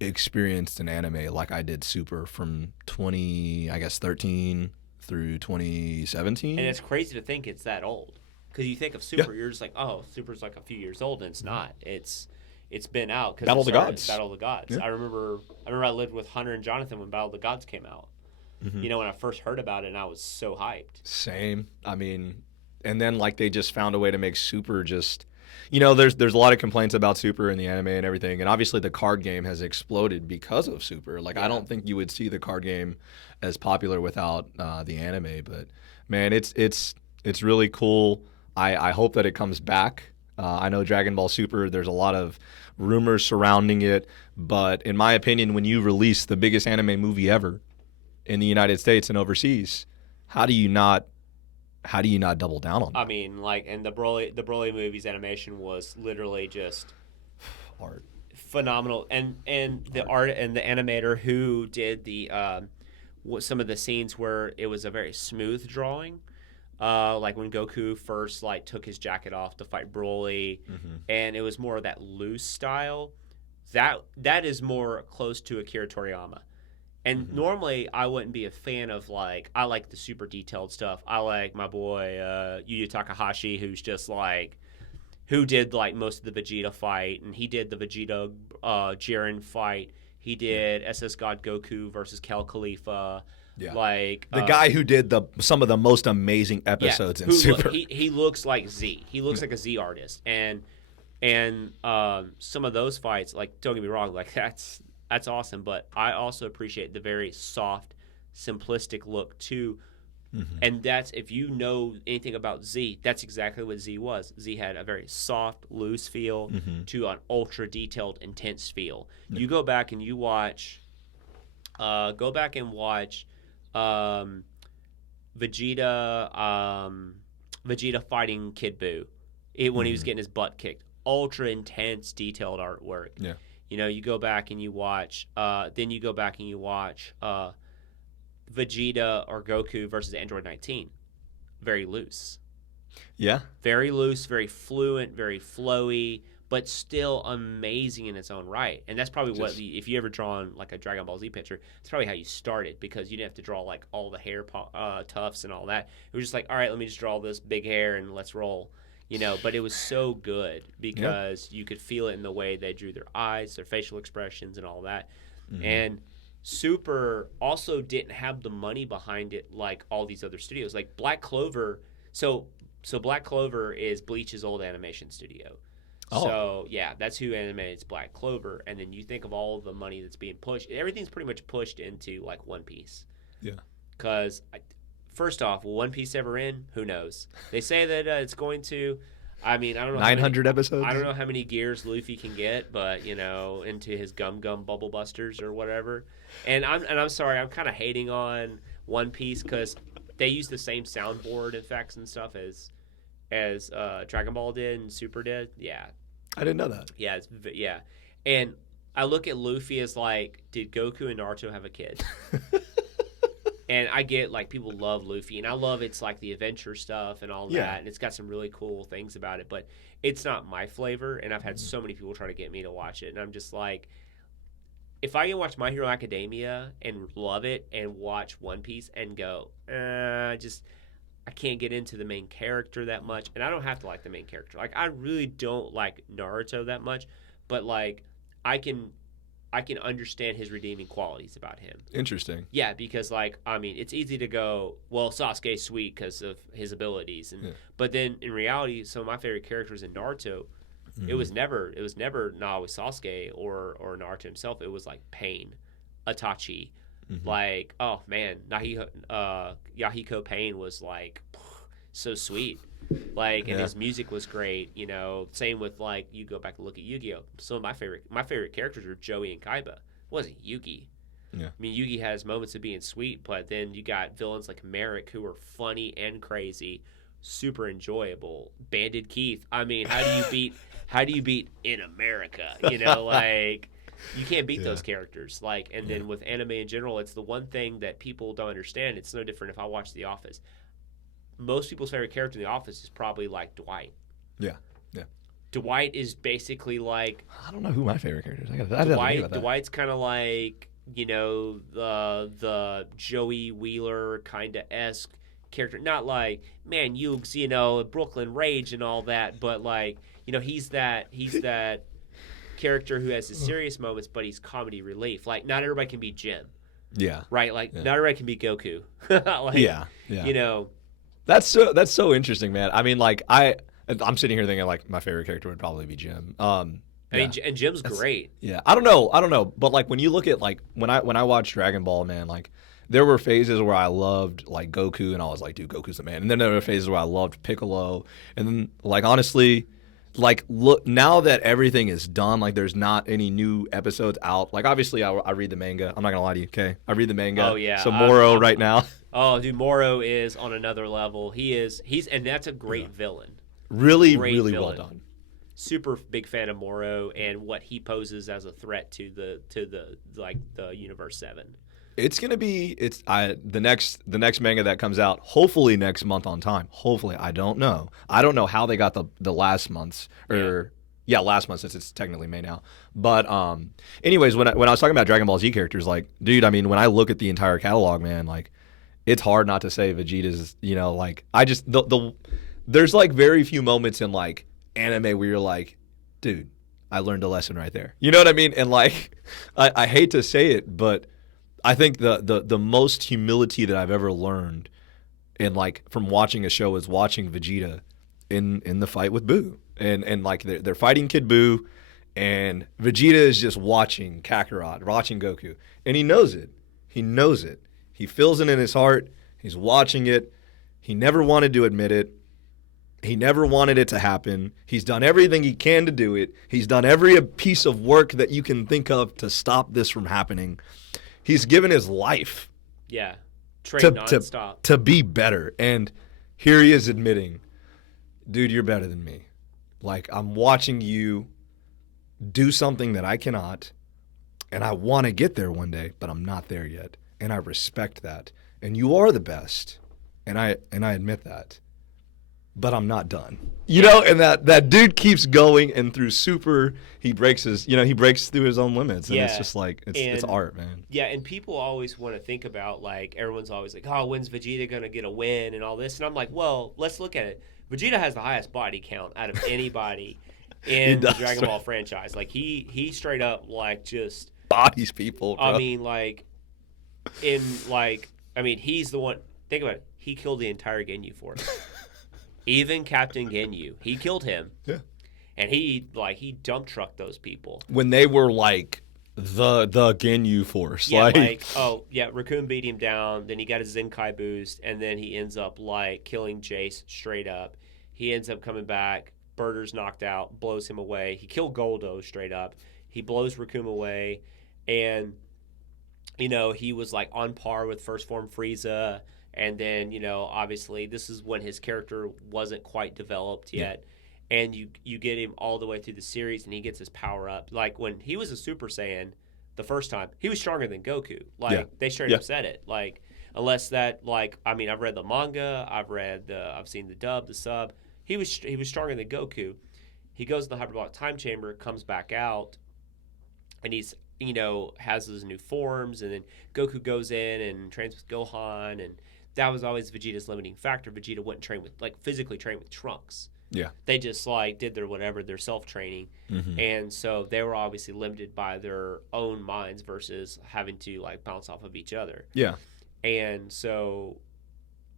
experienced an anime like I did Super from 13 through 2017. And it's crazy to think it's that old. Because you think of Super, you're just like, oh, Super's like a few years old, and it's not. It's been out. Battle of the Gods. Battle of the Gods. Yeah. I remember I lived with Hunter and Jonathan when Battle of the Gods came out. Mm-hmm. You know, when I first heard about it, and I was so hyped. Same. I mean, and then like they just found a way to make Super just, you know, there's a lot of complaints about Super in the anime and everything, and obviously the card game has exploded because of Super. Like I don't think you would see the card game as popular without the anime, but man, it's really cool. I hope that it comes back. I know Dragon Ball Super, there's a lot of rumors surrounding it, but in my opinion, when you release the biggest anime movie ever in the United States and overseas, how do you not double down on that? I mean, like, and the Broly movie's animation was literally just art, phenomenal, and the art and the animator who did the some of the scenes where it was a very smooth drawing, like when Goku first like took his jacket off to fight Broly, and it was more of that loose style. That is more close to Akira Toriyama. And normally I wouldn't be a fan of like, I like the super detailed stuff. I like my boy Yuya Takahashi, who's just like, who did like most of the Vegeta fight, and he did the Vegeta Jiren fight. He did SS God Goku versus Kel Khalifa. Yeah. Like the guy who did some of the most amazing episodes in Super. He looks like Z. He looks like a Z artist. And some of those fights, like, don't get me wrong, like that's awesome, but I also appreciate the very soft, simplistic look too. And that's, if you know anything about Z, that's exactly what Z was. Z had a very soft, loose feel to an ultra detailed, intense feel. You go back and you watch Vegeta fighting Kid Buu when he was getting his butt kicked. Ultra intense, detailed artwork. Yeah. You know, you go back and you watch Vegeta or Goku versus Android 19. Very loose. Yeah. Very loose, very fluent, very flowy, but still amazing in its own right. And that's probably if you ever drawn like a Dragon Ball Z picture, it's probably how you started, because you didn't have to draw like all the hair tufts and all that. It was just like, all right, let me just draw this big hair and let's roll. You know, but it was so good because you could feel it in the way they drew their eyes, their facial expressions, and all that. And Super also didn't have the money behind it like all these other studios. Like Black Clover, so Black Clover is Bleach's old animation studio. Oh. So, yeah, that's who animates Black Clover. And then you think of all the money that's being pushed. Everything's pretty much pushed into, like, One Piece. Yeah. Because, first off, will One Piece ever end? Who knows? They say that it's going to. I mean, I don't know. 900 episodes? I don't know how many gears Luffy can get, but, you know, into his Gum Bubble Busters or whatever. And I'm sorry, I'm kind of hating on One Piece because they use the same soundboard effects and stuff as Dragon Ball did and Super did. Yeah. I didn't know that. Yeah. And I look at Luffy as like, did Goku and Naruto have a kid? And I get, like, people love Luffy, and I love it's, like, the adventure stuff and all that, and it's got some really cool things about it, but it's not my flavor, and I've had so many people try to get me to watch it, and I'm just like, if I can watch My Hero Academia and love it and watch One Piece and go, I can't get into the main character that much, and I don't have to like the main character. Like I really don't like Naruto that much, but like I can understand his redeeming qualities about him. Interesting. Yeah, because like I mean, it's easy to go, well, Sasuke's sweet because of his abilities, and but then in reality, some of my favorite characters in Naruto, it was never Naoya Sasuke or Naruto himself. It was like Pain, Itachi, like oh man, Yahiko Pain was like so sweet. Like and his music was great, you know. Same with like you go back and look at Yu-Gi-Oh. Some of my favorite characters were Joey and Kaiba. It wasn't Yugi. Yeah. I mean Yugi has moments of being sweet, but then you got villains like Merrick who are funny and crazy, super enjoyable. Bandit Keith. I mean, how do you beat in America? You know, like you can't beat those characters. Like and then with anime in general, it's the one thing that people don't understand. It's no different if I watch The Office. Most people's favorite character in The Office is probably like Dwight. Yeah, yeah. Dwight is basically like I don't know who my favorite character is. I gotta think about that. Dwight's kind of like you know the Joey Wheeler kind of esque character. Not like man, you know Brooklyn Rage and all that, but like you know he's that character who has his serious moments, but he's comedy relief. Like not everybody can be Jim. Yeah. Right. Like not everybody can be Goku. Like, yeah. You know. That's so interesting, man. I mean, like I'm sitting here thinking like my favorite character would probably be Jim. I mean, and Jim's great. Yeah, I don't know, but like when you look at like when I watched Dragon Ball, man, like there were phases where I loved like Goku, and I was like, dude, Goku's the man. And then there were phases where I loved Piccolo, and then like honestly, like look now that everything is done, like there's not any new episodes out. Like obviously, I read the manga. I'm not gonna lie to you, okay? I read the manga. Oh yeah. So Moro right now. Oh, dude, Moro is on another level. He's and that's a great villain. Really Villain. well done. Super big fan of Moro and what he poses as a threat to the Universe 7. It's gonna be the next manga that comes out hopefully next month on time. Hopefully, I don't know how they got the last month's last month since it's technically May now. But anyways, when I was talking about Dragon Ball Z characters, like dude, I mean when I look at the entire catalog, man, like it's hard not to say Vegeta's. You know, like I just there's like very few moments in like anime where you're like, dude, I learned a lesson right there. You know what I mean? And like I hate to say it, but I think the most humility that I've ever learned in like from watching a show is watching Vegeta in the fight with Buu. And like they're fighting Kid Buu, and Vegeta is just watching Kakarot, watching Goku. And he knows it. He knows it. He feels it in his heart. He's watching it. He never wanted to admit it. He never wanted it to happen. He's done everything he can to do it. He's done every piece of work that you can think of to stop this from happening. He's given his life nonstop to be better. And here he is admitting, dude, you're better than me. Like, I'm watching you do something that I cannot, and I want to get there one day, but I'm not there yet. And I respect that. And you are the best. And I admit that. But I'm not done. You know, and that dude keeps going, and through Super, he breaks through his own limits. And it's just like, it's art, man. Yeah, and people always want to think about, like, everyone's always like, oh, when's Vegeta going to get a win and all this? And I'm like, well, let's look at it. Vegeta has the highest body count out of anybody in the Dragon Ball franchise. Like, he straight up, like, just bodies people, bro. I mean, like, he's the one. Think about it. He killed the entire Ginyu Force. Even Captain Ginyu, he killed him. Yeah. And he dump trucked those people when they were like the Ginyu Force. Yeah, Raccoon beat him down. Then he got his Zenkai boost, and then he ends up like killing Jace straight up. He ends up coming back. Birder's knocked out, blows him away. He killed Goldo straight up. He blows Raccoon away, and he was like on par with First Form Frieza. And then, obviously, this is when his character wasn't quite developed yet. Yeah. And you get him all the way through the series, and he gets his power up. Like, when he was a Super Saiyan the first time, he was stronger than Goku. Like, they straight up said it. Like, unless that, like, I mean, I've read the manga, I've seen the dub, the sub. He was stronger than Goku. He goes in the hyperbolic time chamber, comes back out, and he's has those new forms, and then Goku goes in and trains with Gohan, and that was always Vegeta's limiting factor. Vegeta wouldn't physically train with Trunks. Yeah. They just did their self-training. Mm-hmm. And so they were obviously limited by their own minds versus having to bounce off of each other. Yeah. And so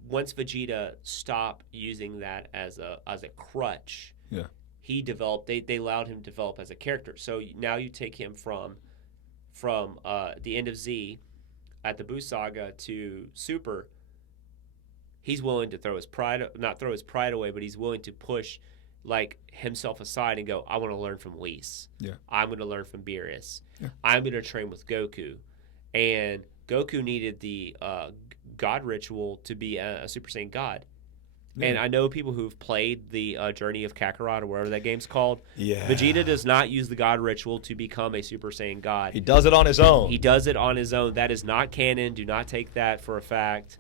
once Vegeta stopped using that as a crutch, Yeah. he developed. They allowed him to develop as a character. So now you take him from the end of Z at the Buu Saga to Super. He's willing to not throw his pride away, but he's willing to push himself aside and go, I want to learn from Whis. Yeah. I'm going to learn from Beerus. Yeah. I'm going to train with Goku. And Goku needed the God ritual to be a Super Saiyan God. Yeah. And I know people who've played the Journey of Kakarot or whatever that game's called. Yeah. Vegeta does not use the God ritual to become a Super Saiyan God. He does it on his own. He does it on his own. That is not canon. Do not take that for a fact.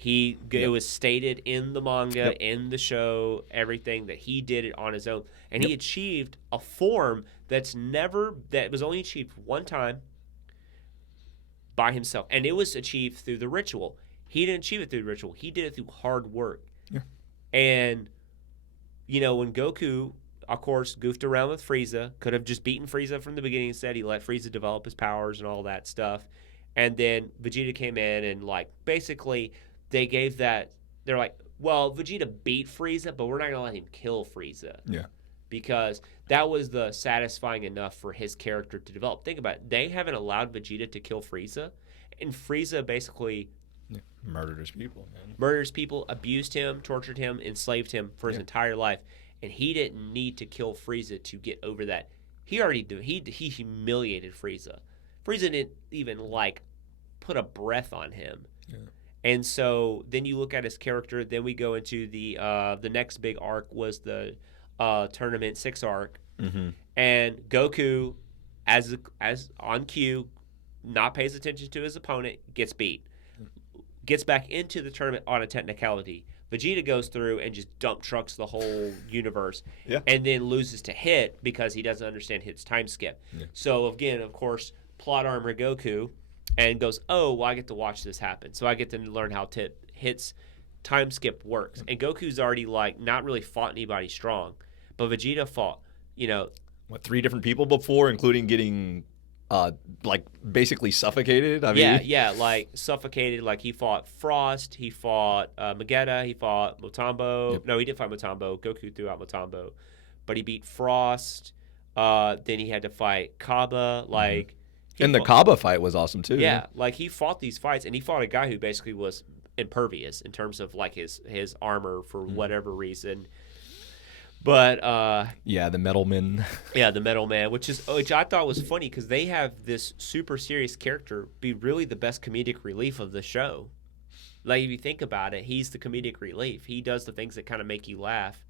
It was stated in the manga, in the show, everything, that he did it on his own. And he achieved a form that was only achieved one time by himself. And it was achieved through the ritual. He didn't achieve it through the ritual. He did it through hard work. Yeah. And, when Goku, of course, goofed around with Frieza, could have just beaten Frieza from the beginning instead. He let Frieza develop his powers and all that stuff. And then Vegeta came in and, basically... They gave that. They're like, well, Vegeta beat Frieza, but we're not gonna let him kill Frieza. Yeah. Because that was the satisfying enough for his character to develop. Think about it. They haven't allowed Vegeta to kill Frieza, and Frieza basically murdered his people. Man. Murdered his people, abused him, tortured him, enslaved him for his entire life, and he didn't need to kill Frieza to get over that. He already did. He humiliated Frieza. Frieza didn't even put a breath on him. Yeah. And so then you look at his character. Then we go into the next big arc was the Tournament 6 arc, and Goku, as on cue, not pays attention to his opponent, gets beat, gets back into the tournament on a technicality. Vegeta goes through and just dump trucks the whole universe, and then loses to Hit because he doesn't understand Hit's time skip. Yeah. So again, of course, plot armor Goku. And goes, oh, well, I get to watch this happen. So I get to learn how Hit's time skip works. And Goku's already, not really fought anybody strong. But Vegeta fought, 3 different people before, including getting, basically suffocated? I mean, suffocated. He fought Frost. He fought Vegeta. He fought Motombo. Yep. No, he didn't fight Motombo. Goku threw out Motombo. But he beat Frost. Then he had to fight Kaba. And the Kaba fight was awesome too. Yeah, he fought these fights, and he fought a guy who basically was impervious in terms of his armor for whatever reason. But the Metal Man. Yeah, the Metal Man, which I thought was funny because they have this super serious character be really the best comedic relief of the show. If you think about it, he's the comedic relief. He does the things that kind of make you laugh,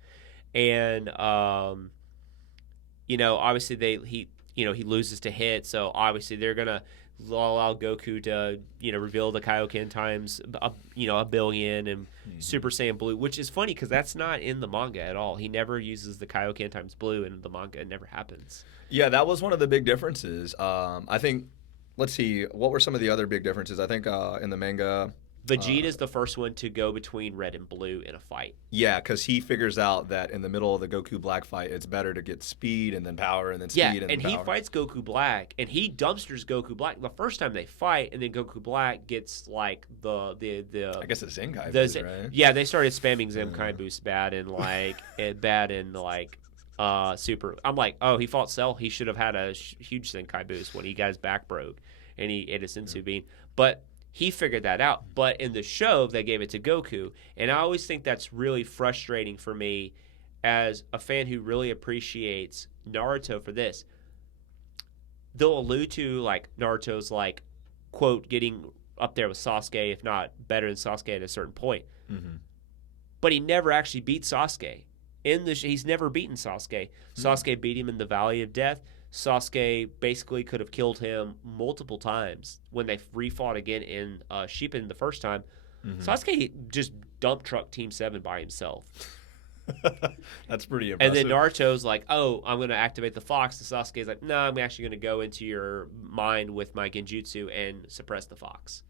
and obviously he loses to Hit, so obviously they're gonna allow Goku to reveal the Kaioken times a billion and Super Saiyan Blue, which is funny because that's not in the manga at all. He never uses the Kaioken times Blue in the manga. It never happens. Yeah, that was one of the big differences. I think. Let's see, what were some of the other big differences? I think in the manga. Vegeta's the first one to go between red and blue in a fight. Yeah, because he figures out that in the middle of the Goku Black fight, it's better to get speed and then power and then speed and then power. He fights Goku Black, and he dumpsters Goku Black the first time they fight, and then Goku Black gets the I guess the Zenkai boost, right? Yeah, they started spamming Zenkai boost bad and Super. I'm like, oh, he fought Cell. He should have had a huge Zenkai boost when he got his back broke, and he ate a Senzu bean. But he figured that out. But in the show, they gave it to Goku. And I always think that's really frustrating for me as a fan who really appreciates Naruto for this. They'll allude to, Naruto's, quote, getting up there with Sasuke, if not better than Sasuke at a certain point. Mm-hmm. But he never actually beat Sasuke. He's never beaten Sasuke. Mm-hmm. Sasuke beat him in the Valley of Death. Sasuke basically could have killed him multiple times when they refought again in Shippuden the first time. Mm-hmm. Sasuke just dump trucked Team 7 by himself. That's pretty And impressive. then Naruto's like, oh, I'm going to activate the fox. And Sasuke's like, no, I'm actually going to go into your mind with my genjutsu and suppress the fox.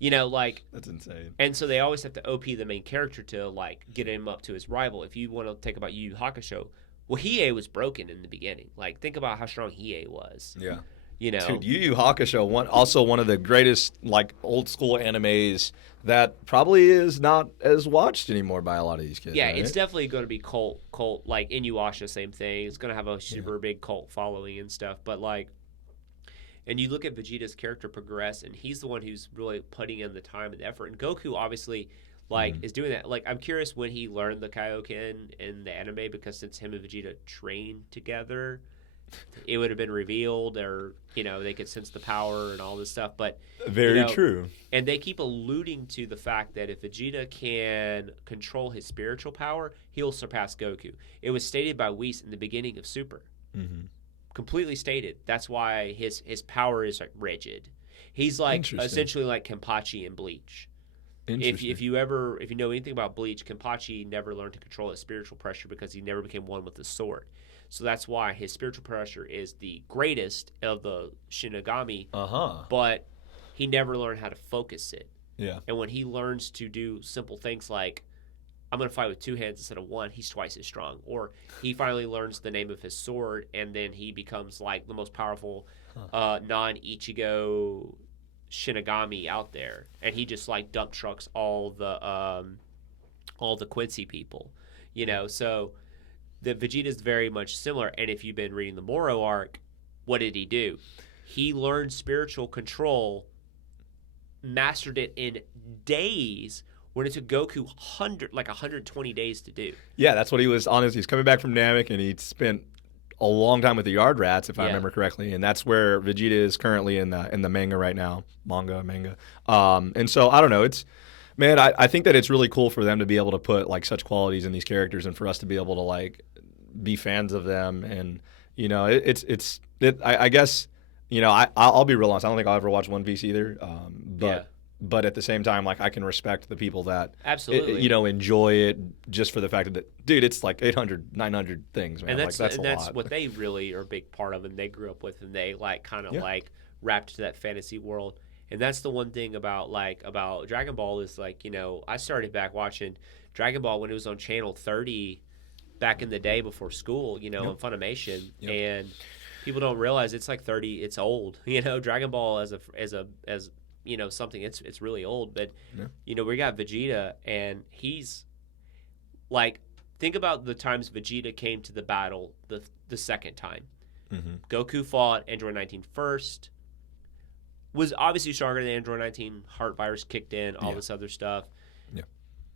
You know, like, That's insane. and so they always have to OP the main character to, like, get him up to his rival. If you want to think about Yu Yu Hakusho, well, Hiei was broken in the beginning. Like, think about how strong Hiei was. Yeah. You know? Dude, Yu Yu Hakusho, also one of the greatest, like, old school animes that probably is not as watched anymore by a lot of these kids. Yeah, right? it's definitely going to be cult. Like, Inuyasha, same thing. It's going to have a super big cult following and stuff. But, like, and you look at Vegeta's character progress, and he's the one who's really putting in the time and effort. And Goku, obviously, like, is doing that. Like, I'm curious when he learned the Kaioken in the anime, because since him and Vegeta trained together, it would have been revealed, or, you know, they could sense the power and all this stuff. But Very you know, true. And they keep alluding to the fact that if Vegeta can control his spiritual power, he'll surpass Goku. It was stated by Whis in the beginning of Super. Mm-hmm. Completely stated. That's why his power is, like, rigid. He's like essentially like Kenpachi in Bleach. If you know anything about Bleach, Kenpachi never learned to control his spiritual pressure because he never became one with the sword. So that's why his spiritual pressure is the greatest of the Shinigami. But he never learned how to focus it. Yeah. And when he learns to do simple things like, I'm going to fight with two hands instead of one, he's twice as strong. Or he finally learns the name of his sword, and then he becomes, like, the most powerful non-Ichigo Shinigami out there. And he just, like, dump trucks all the Quincy people. You know, so the Vegeta's very much similar. And if you've been reading the Moro arc, what did he do? He learned spiritual control, mastered it in days, when it took Goku 120 days to do. Yeah, that's what he was on. He's coming back from Namek, and he spent a long time with the Yard Rats, if I remember correctly, and that's where Vegeta is currently in the manga right now, manga. And so I don't know. I think that it's really cool for them to be able to put, like, such qualities in these characters, and for us to be able to, like, be fans of them. And, you know, I guess, you know, I'll be real honest. I don't think I'll ever watch One Piece either. But at the same time, like, I can respect the people that absolutely, you know, enjoy it just for the fact that, dude, it's like 800, 900 things, man. And that's a lot. What they really are a big part of, and they grew up with, and they, like, kind of like wrapped into that fantasy world. And that's the one thing about Dragon Ball is, like, you know, I started back watching Dragon Ball when it was on Channel 30 back in the day before school, you know, on Funimation, and people don't realize it's like 30. It's old, you know. Dragon Ball as you know, something, it's really old. But you know, we got Vegeta, and he's like, think about the times Vegeta came to the battle the second time. Goku fought Android 19 first, was obviously stronger than Android 19. Heart virus kicked in, all this other stuff.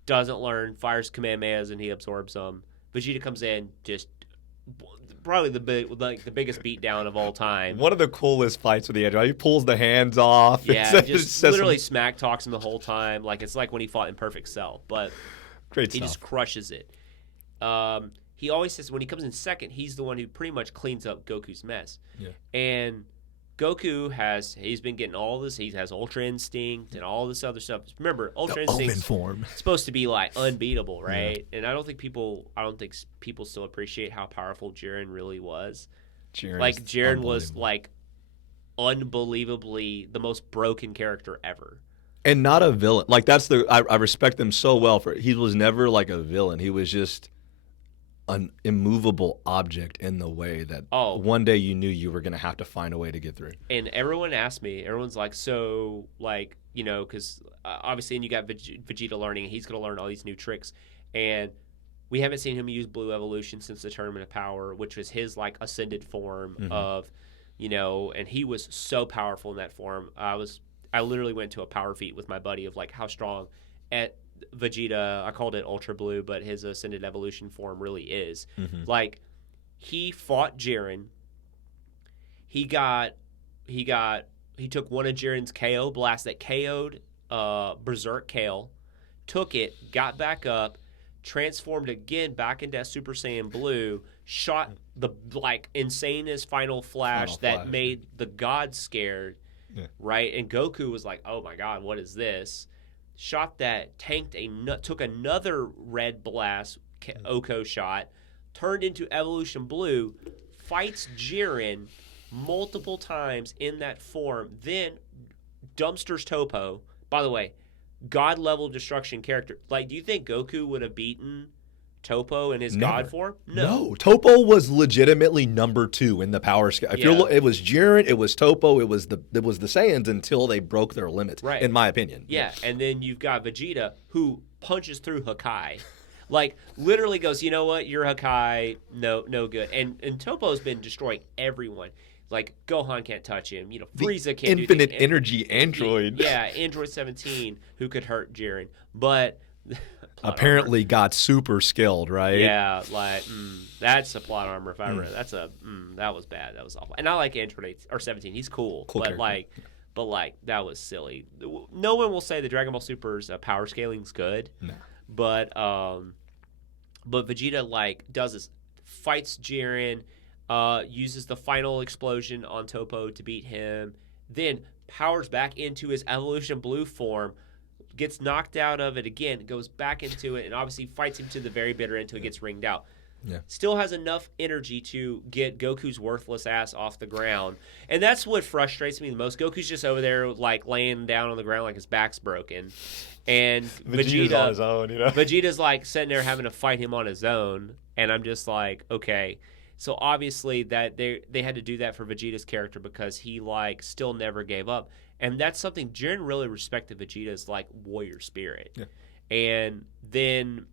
Doesn't learn, fires Kamehamehas, and he absorbs them. Vegeta comes in, just probably the biggest beatdown of all time. One of the coolest fights with the Android. He pulls the hands off. Yeah, just literally smack talks him the whole time. Like, it's like when he fought in Perfect Cell, but great he stuff. just crushes it. He always says when he comes in second, he's the one who pretty much cleans up Goku's mess. And Goku he's been getting all this. He has Ultra Instinct and all this other stuff. Remember, Ultra Instinct's supposed to be, like, unbeatable, right? And I don't think people still appreciate how powerful Jiren really was. Jiren was, like, unbelievably the most broken character ever. And not a villain. Like, I respect them so well for it. He was never like a villain. He was just an immovable object in the way that one day you knew you were going to have to find a way to get through. And everyone's like, so, like, you know, because obviously, and you got Vegeta learning, he's going to learn all these new tricks. And we haven't seen him use Blue Evolution since the Tournament of Power, which was his, like, ascended form of, you know, and he was so powerful in that form. I literally went to a power feat with my buddy of, like, how strong at Vegeta, I called it Ultra Blue, but his ascended evolution form really is. Like, he fought Jiren. He took one of Jiren's KO blasts that KO'd Berserk Kale, took it, got back up, transformed again back into Super Saiyan Blue, shot the, like, insanest final flash that made the gods scared, right? And Goku was like, oh my god, what is this? Shot that, took another red blast, Oko shot, turned into Evolution Blue, fights Jiren multiple times in that form, then dumpsters Topo. By the way, god level destruction character. Like, do you think Goku would have beaten Topo in his god form? No. Topo was legitimately number 2 in the power scale. It was Jiren, it was Topo, it was the Saiyans until they broke their limits, right, in my opinion. Yeah, and then you've got Vegeta who punches through Hakai. Like, literally goes, you know what, you're Hakai, no good. And Topo's been destroying everyone. Like, Gohan can't touch him. You know, Frieza can't infinite energy android. Yeah, Android 17 who could hurt Jiren. But apparently got super skilled, right? Yeah, like, that's a plot armor if I read. That was bad. That was awful. And I like Android 17. He's cool. But that was silly. No one will say the Dragon Ball Super's power scaling's good. No. But Vegeta, like, does this, fights Jiren, uses the final explosion on Topo to beat him, then powers back into his Evolution Blue form, gets knocked out of it again, goes back into it, and obviously fights him to the very bitter end until he gets ringed out. Yeah. Still has enough energy to get Goku's worthless ass off the ground. And that's what frustrates me the most. Goku's just over there, like, laying down on the ground like his back's broken. And Vegeta's on his own, you know? Vegeta's, like, sitting there having to fight him on his own. And I'm just like, okay. So obviously that they had to do that for Vegeta's character because he, like, still never gave up. And that's something Jiren really respected Vegeta's, like, warrior spirit. Yeah. And then,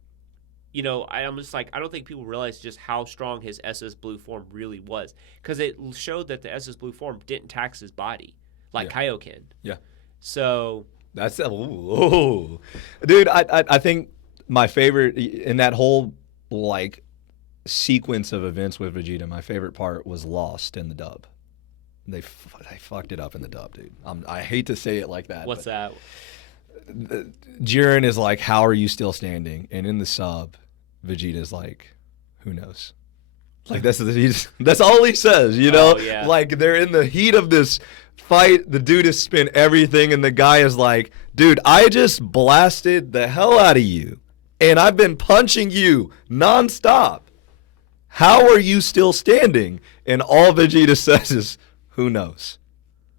you know, I'm just like, I don't think people realize just how strong his SS Blue form really was. Because it showed that the SS Blue form didn't tax his body like Kaioken. Yeah. So that's dude, I think my favorite in that whole, like, sequence of events with Vegeta, my favorite part was Lost in the dub. They fucked it up in the dub, dude. I hate to say it like that. What's that? Jiren is like, how are you still standing? And in the sub, Vegeta's like, who knows? Like, that's all he says, you know? Oh, yeah. Like, they're in the heat of this fight. The dude has spent everything, and the guy is like, dude, I just blasted the hell out of you, and I've been punching you nonstop. How are you still standing? And all Vegeta says is, who knows?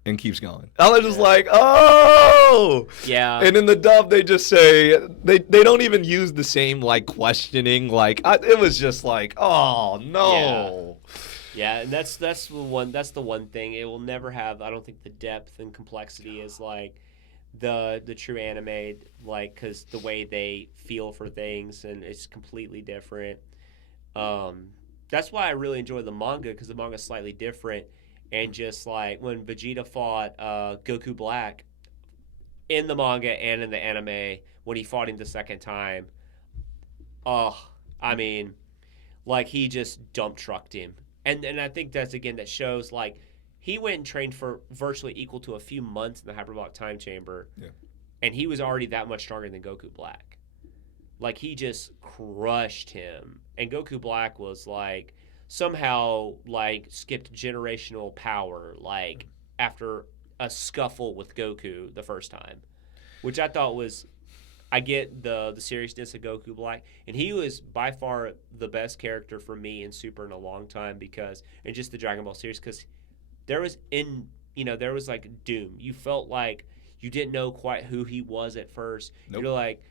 And keeps going. I was just like, oh! Yeah. And in the dub, they just say, they don't even use the same, like, questioning. Like, it was just like, oh, no. Yeah, and that's the one thing. It will never have, I don't think, the depth and complexity is, like, the true anime, like, because the way they feel for things, and it's completely different. That's why I really enjoy the manga, because the manga is slightly different. And just like when Vegeta fought Goku Black in the manga and in the anime, when he fought him the second time, I mean, like, he just dump trucked him. And I think that's, again, that shows, like, he went and trained for virtually equal to a few months in the Hyperbolic Time Chamber. Yeah. And he was already that much stronger than Goku Black. Like, he just crushed him. And Goku Black was, like, somehow, like, skipped generational power, like, after a scuffle with Goku the first time, which I thought was, I get the seriousness of Goku Black, and he was by far the best character for me in Super in a long time, because, and just the Dragon Ball series, because there was like Doom. You felt like you didn't know quite who he was at first. Nope. You're like,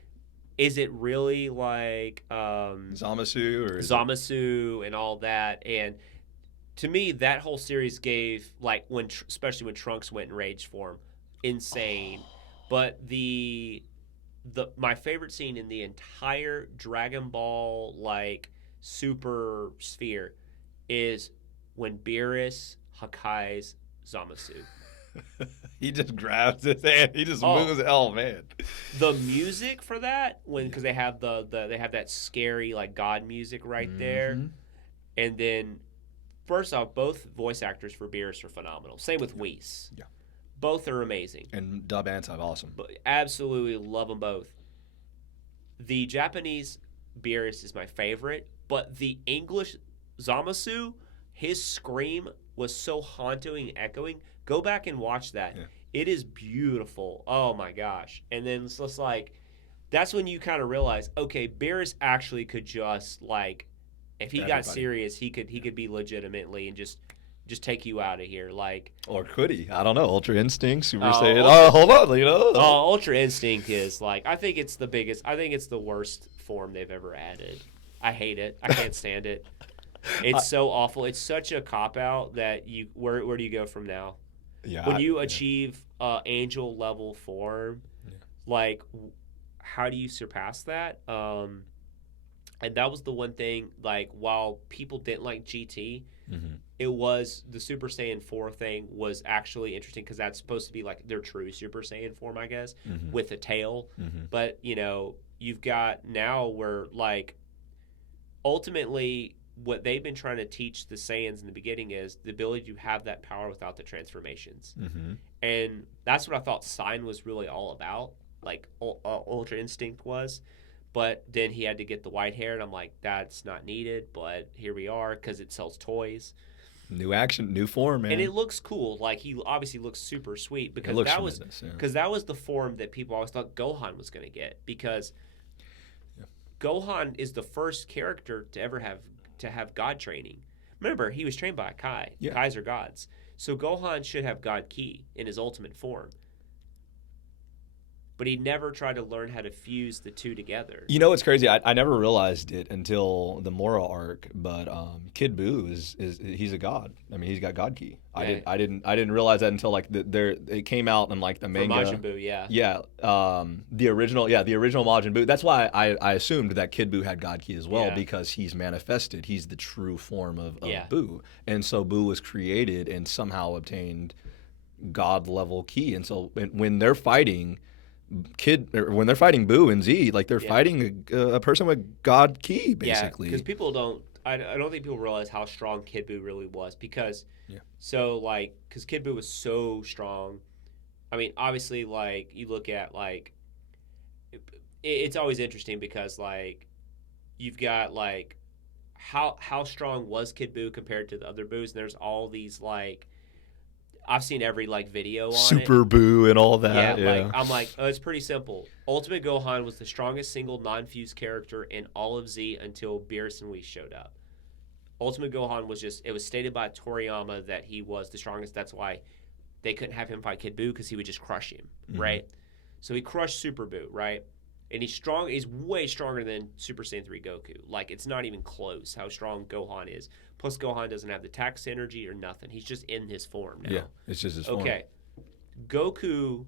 is it really like Zamasu and all that? And to me, that whole series gave, like, especially when Trunks went in rage form, insane. But my favorite scene in the entire Dragon Ball, like, Super sphere is when Beerus Hakai's Zamasu. He just grabs his hand. He just moves. Oh, man. The music for that, because they have they have that scary, like, God music right there, and then first off, both voice actors for Beerus are phenomenal. Same with Whis. Yeah, both are amazing. And dub and sub, awesome. But absolutely love them both. The Japanese Beerus is my favorite, but the English Zamasu, his scream was so haunting and echoing. Go back and watch that. Yeah. It is beautiful. Oh, my gosh. And then it's just like, that's when you kind of realize, okay, Beerus actually could just like, if he got Everybody. serious, he could be legitimately and just take you out of here. Like, Or could he? I don't know. Ultra Instinct, Super Oh, Saiyan. Ultra- Oh, hold on. Ultra Instinct is like, I think it's the biggest. I think it's the worst form they've ever added. I hate it. I can't stand it. It's so awful. It's such a cop out that you. Where do you go from now? Yeah. When you achieve angel level form, like, how do you surpass that? And that was the one thing. Like, while people didn't like GT, it was the Super Saiyan 4 thing was actually interesting because that's supposed to be like their true Super Saiyan form, I guess, with a tail. But you've got now where like ultimately what they've been trying to teach the Saiyans in the beginning is the ability to have that power without the transformations. And that's what I thought Sign was really all about, like Ultra Instinct was. But then he had to get the white hair, and I'm like, that's not needed, but here we are because it sells toys. New action, new form, man. And it looks cool. Like, he obviously looks super sweet because looks that was tremendous, yeah. because that was the form that people always thought Gohan was going to get, because Gohan is the first character to ever have God training. Remember, he was trained by a Kai. Yeah. Kais are gods. So Gohan should have God Ki in his ultimate form. But he never tried to learn how to fuse the two together. You know what's crazy? I never realized it until the Mora arc, but Kid Buu he's a god. I mean, he's got God Ki. Yeah. I didn't realize that until like it came out in like the manga. Majin Buu, yeah. Yeah, the original Majin Buu. That's why I assumed that Kid Buu had God Ki as well, because he's manifested. He's the true form of Buu, and so Buu was created and somehow obtained God level Ki, and so when they're fighting. When they're fighting Boo and Z, like they're fighting a person with God Ki, basically. Because people don't. I don't think people realize how strong Kid Buu really was. Because Kid Buu was so strong. I mean, obviously, like you look at like it's always interesting because like you've got like how strong was Kid Buu compared to the other Boos, and there's all these like. I've seen every like video on Super Boo and all that. Yeah, like I'm like, oh, it's pretty simple. Ultimate Gohan was the strongest single non-fused character in all of Z until Beerus and Whis showed up. Ultimate Gohan was it was stated by Toriyama that he was the strongest. That's why they couldn't have him fight Kid Buu, because he would just crush him, right? So he crushed Super Buu, right? And he's strong. He's way stronger than Super Saiyan 3 Goku. Like, it's not even close how strong Gohan is. Plus, Gohan doesn't have the tax energy or nothing. He's just in his form now. Yeah, it's just his form. Okay. Goku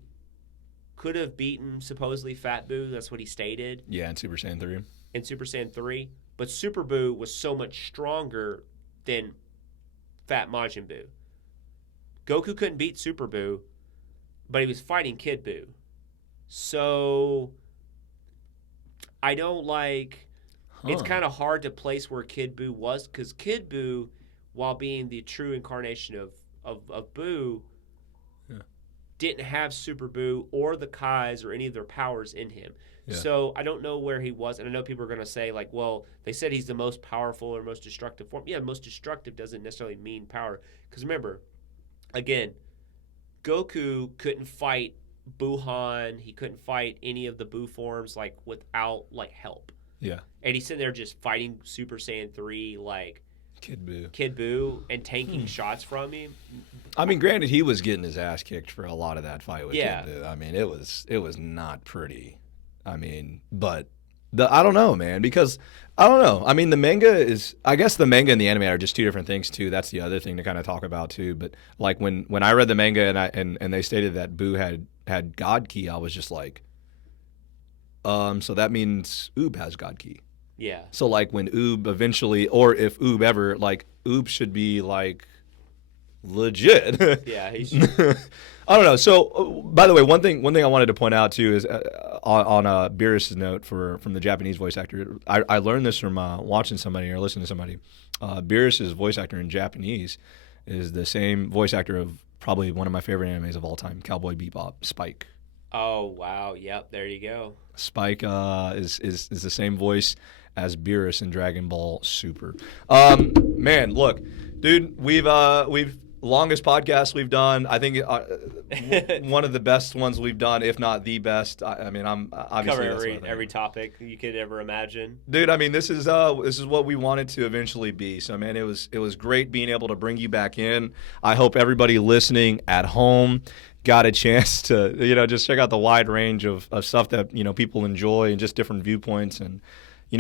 could have beaten supposedly Fat Buu. That's what he stated. Yeah, in Super Saiyan 3. In Super Saiyan 3. But Super Buu was so much stronger than Fat Majin Buu. Goku couldn't beat Super Buu, but he was fighting Kid Buu. So I don't like... It's kind of hard to place where Kid Buu was, because Kid Buu, while being the true incarnation of Buu, didn't have Super Buu or the Kais or any of their powers in him. Yeah. So I don't know where he was, and I know people are going to say, like, well, they said he's the most powerful or most destructive form. Yeah, most destructive doesn't necessarily mean power. Because remember, again, Goku couldn't fight Buuhan. He couldn't fight any of the Buu forms, like, without, like, help. Yeah. And he's sitting there just fighting Super Saiyan 3, like... Kid Buu, and taking shots from him. I mean, granted, he was getting his ass kicked for a lot of that fight with Kid Buu. I mean, it was not pretty. I mean, but I don't know, man, because I don't know. I mean, I guess the manga and the anime are just two different things too. That's the other thing to kind of talk about too. But like when I read the manga and they stated that Buu had God Ki, I was just like, so that means Oob has God Ki. Yeah. So, like, when Oob eventually, or if Oob ever, like, Oob should be, like, legit. Yeah, he's... I don't know. So, by the way, one thing I wanted to point out, too, is on Beerus' note from the Japanese voice actor, I learned this from watching somebody or listening to somebody. Beerus' voice actor in Japanese is the same voice actor of probably one of my favorite animes of all time, Cowboy Bebop, Spike. Oh, wow. Yep, there you go. Spike is the same voice as Beerus in Dragon Ball Super. Man, look, dude, we've Longest podcast we've done. I think one of the best ones we've done, if not the best. I mean, I'm obviously cover every topic you could ever imagine. Dude, I mean, this is what we wanted to eventually be. So, man, it was great being able to bring you back in. I hope everybody listening at home got a chance to, just check out the wide range of stuff that, people enjoy and just different viewpoints. And,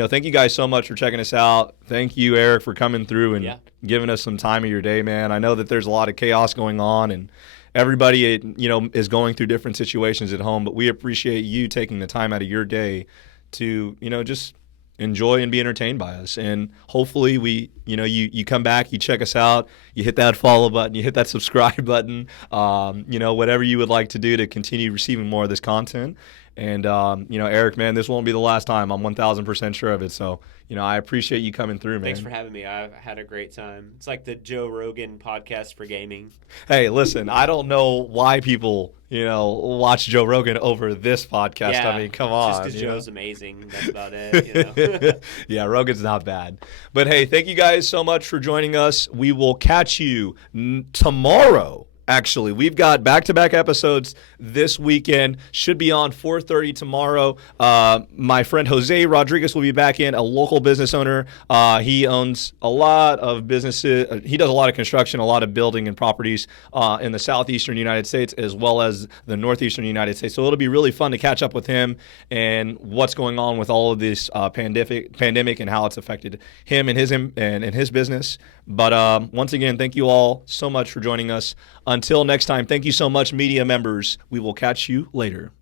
thank you guys so much for checking us out. Thank you, Eric, for coming through and giving us some time of your day, man. I know that there's a lot of chaos going on and everybody, is going through different situations at home, but we appreciate you taking the time out of your day to, just enjoy and be entertained by us. And hopefully you come back, you check us out, you hit that follow button, you hit that subscribe button, whatever you would like to do to continue receiving more of this content. And, Eric, man, this won't be the last time. I'm 1,000% sure of it. So, I appreciate you coming through, man. Thanks for having me. I've had a great time. It's like the Joe Rogan podcast for gaming. Hey, listen, I don't know why people, watch Joe Rogan over this podcast. Yeah, I mean, come on. Just because Joe's amazing. That's about it. Yeah, Rogan's not bad. But, hey, thank you guys so much for joining us. We will catch you tomorrow. Actually, we've got back-to-back episodes this weekend. Should be on 4:30 tomorrow. My friend Jose Rodriguez will be back in, a local business owner. He owns a lot of businesses. He does a lot of construction, a lot of building and properties in the southeastern United States as well as the northeastern United States. So it'll be really fun to catch up with him and what's going on with all of this pandemic and how it's affected him and his business. But once again, thank you all so much for joining us. Until next time, thank you so much, media members. We will catch you later.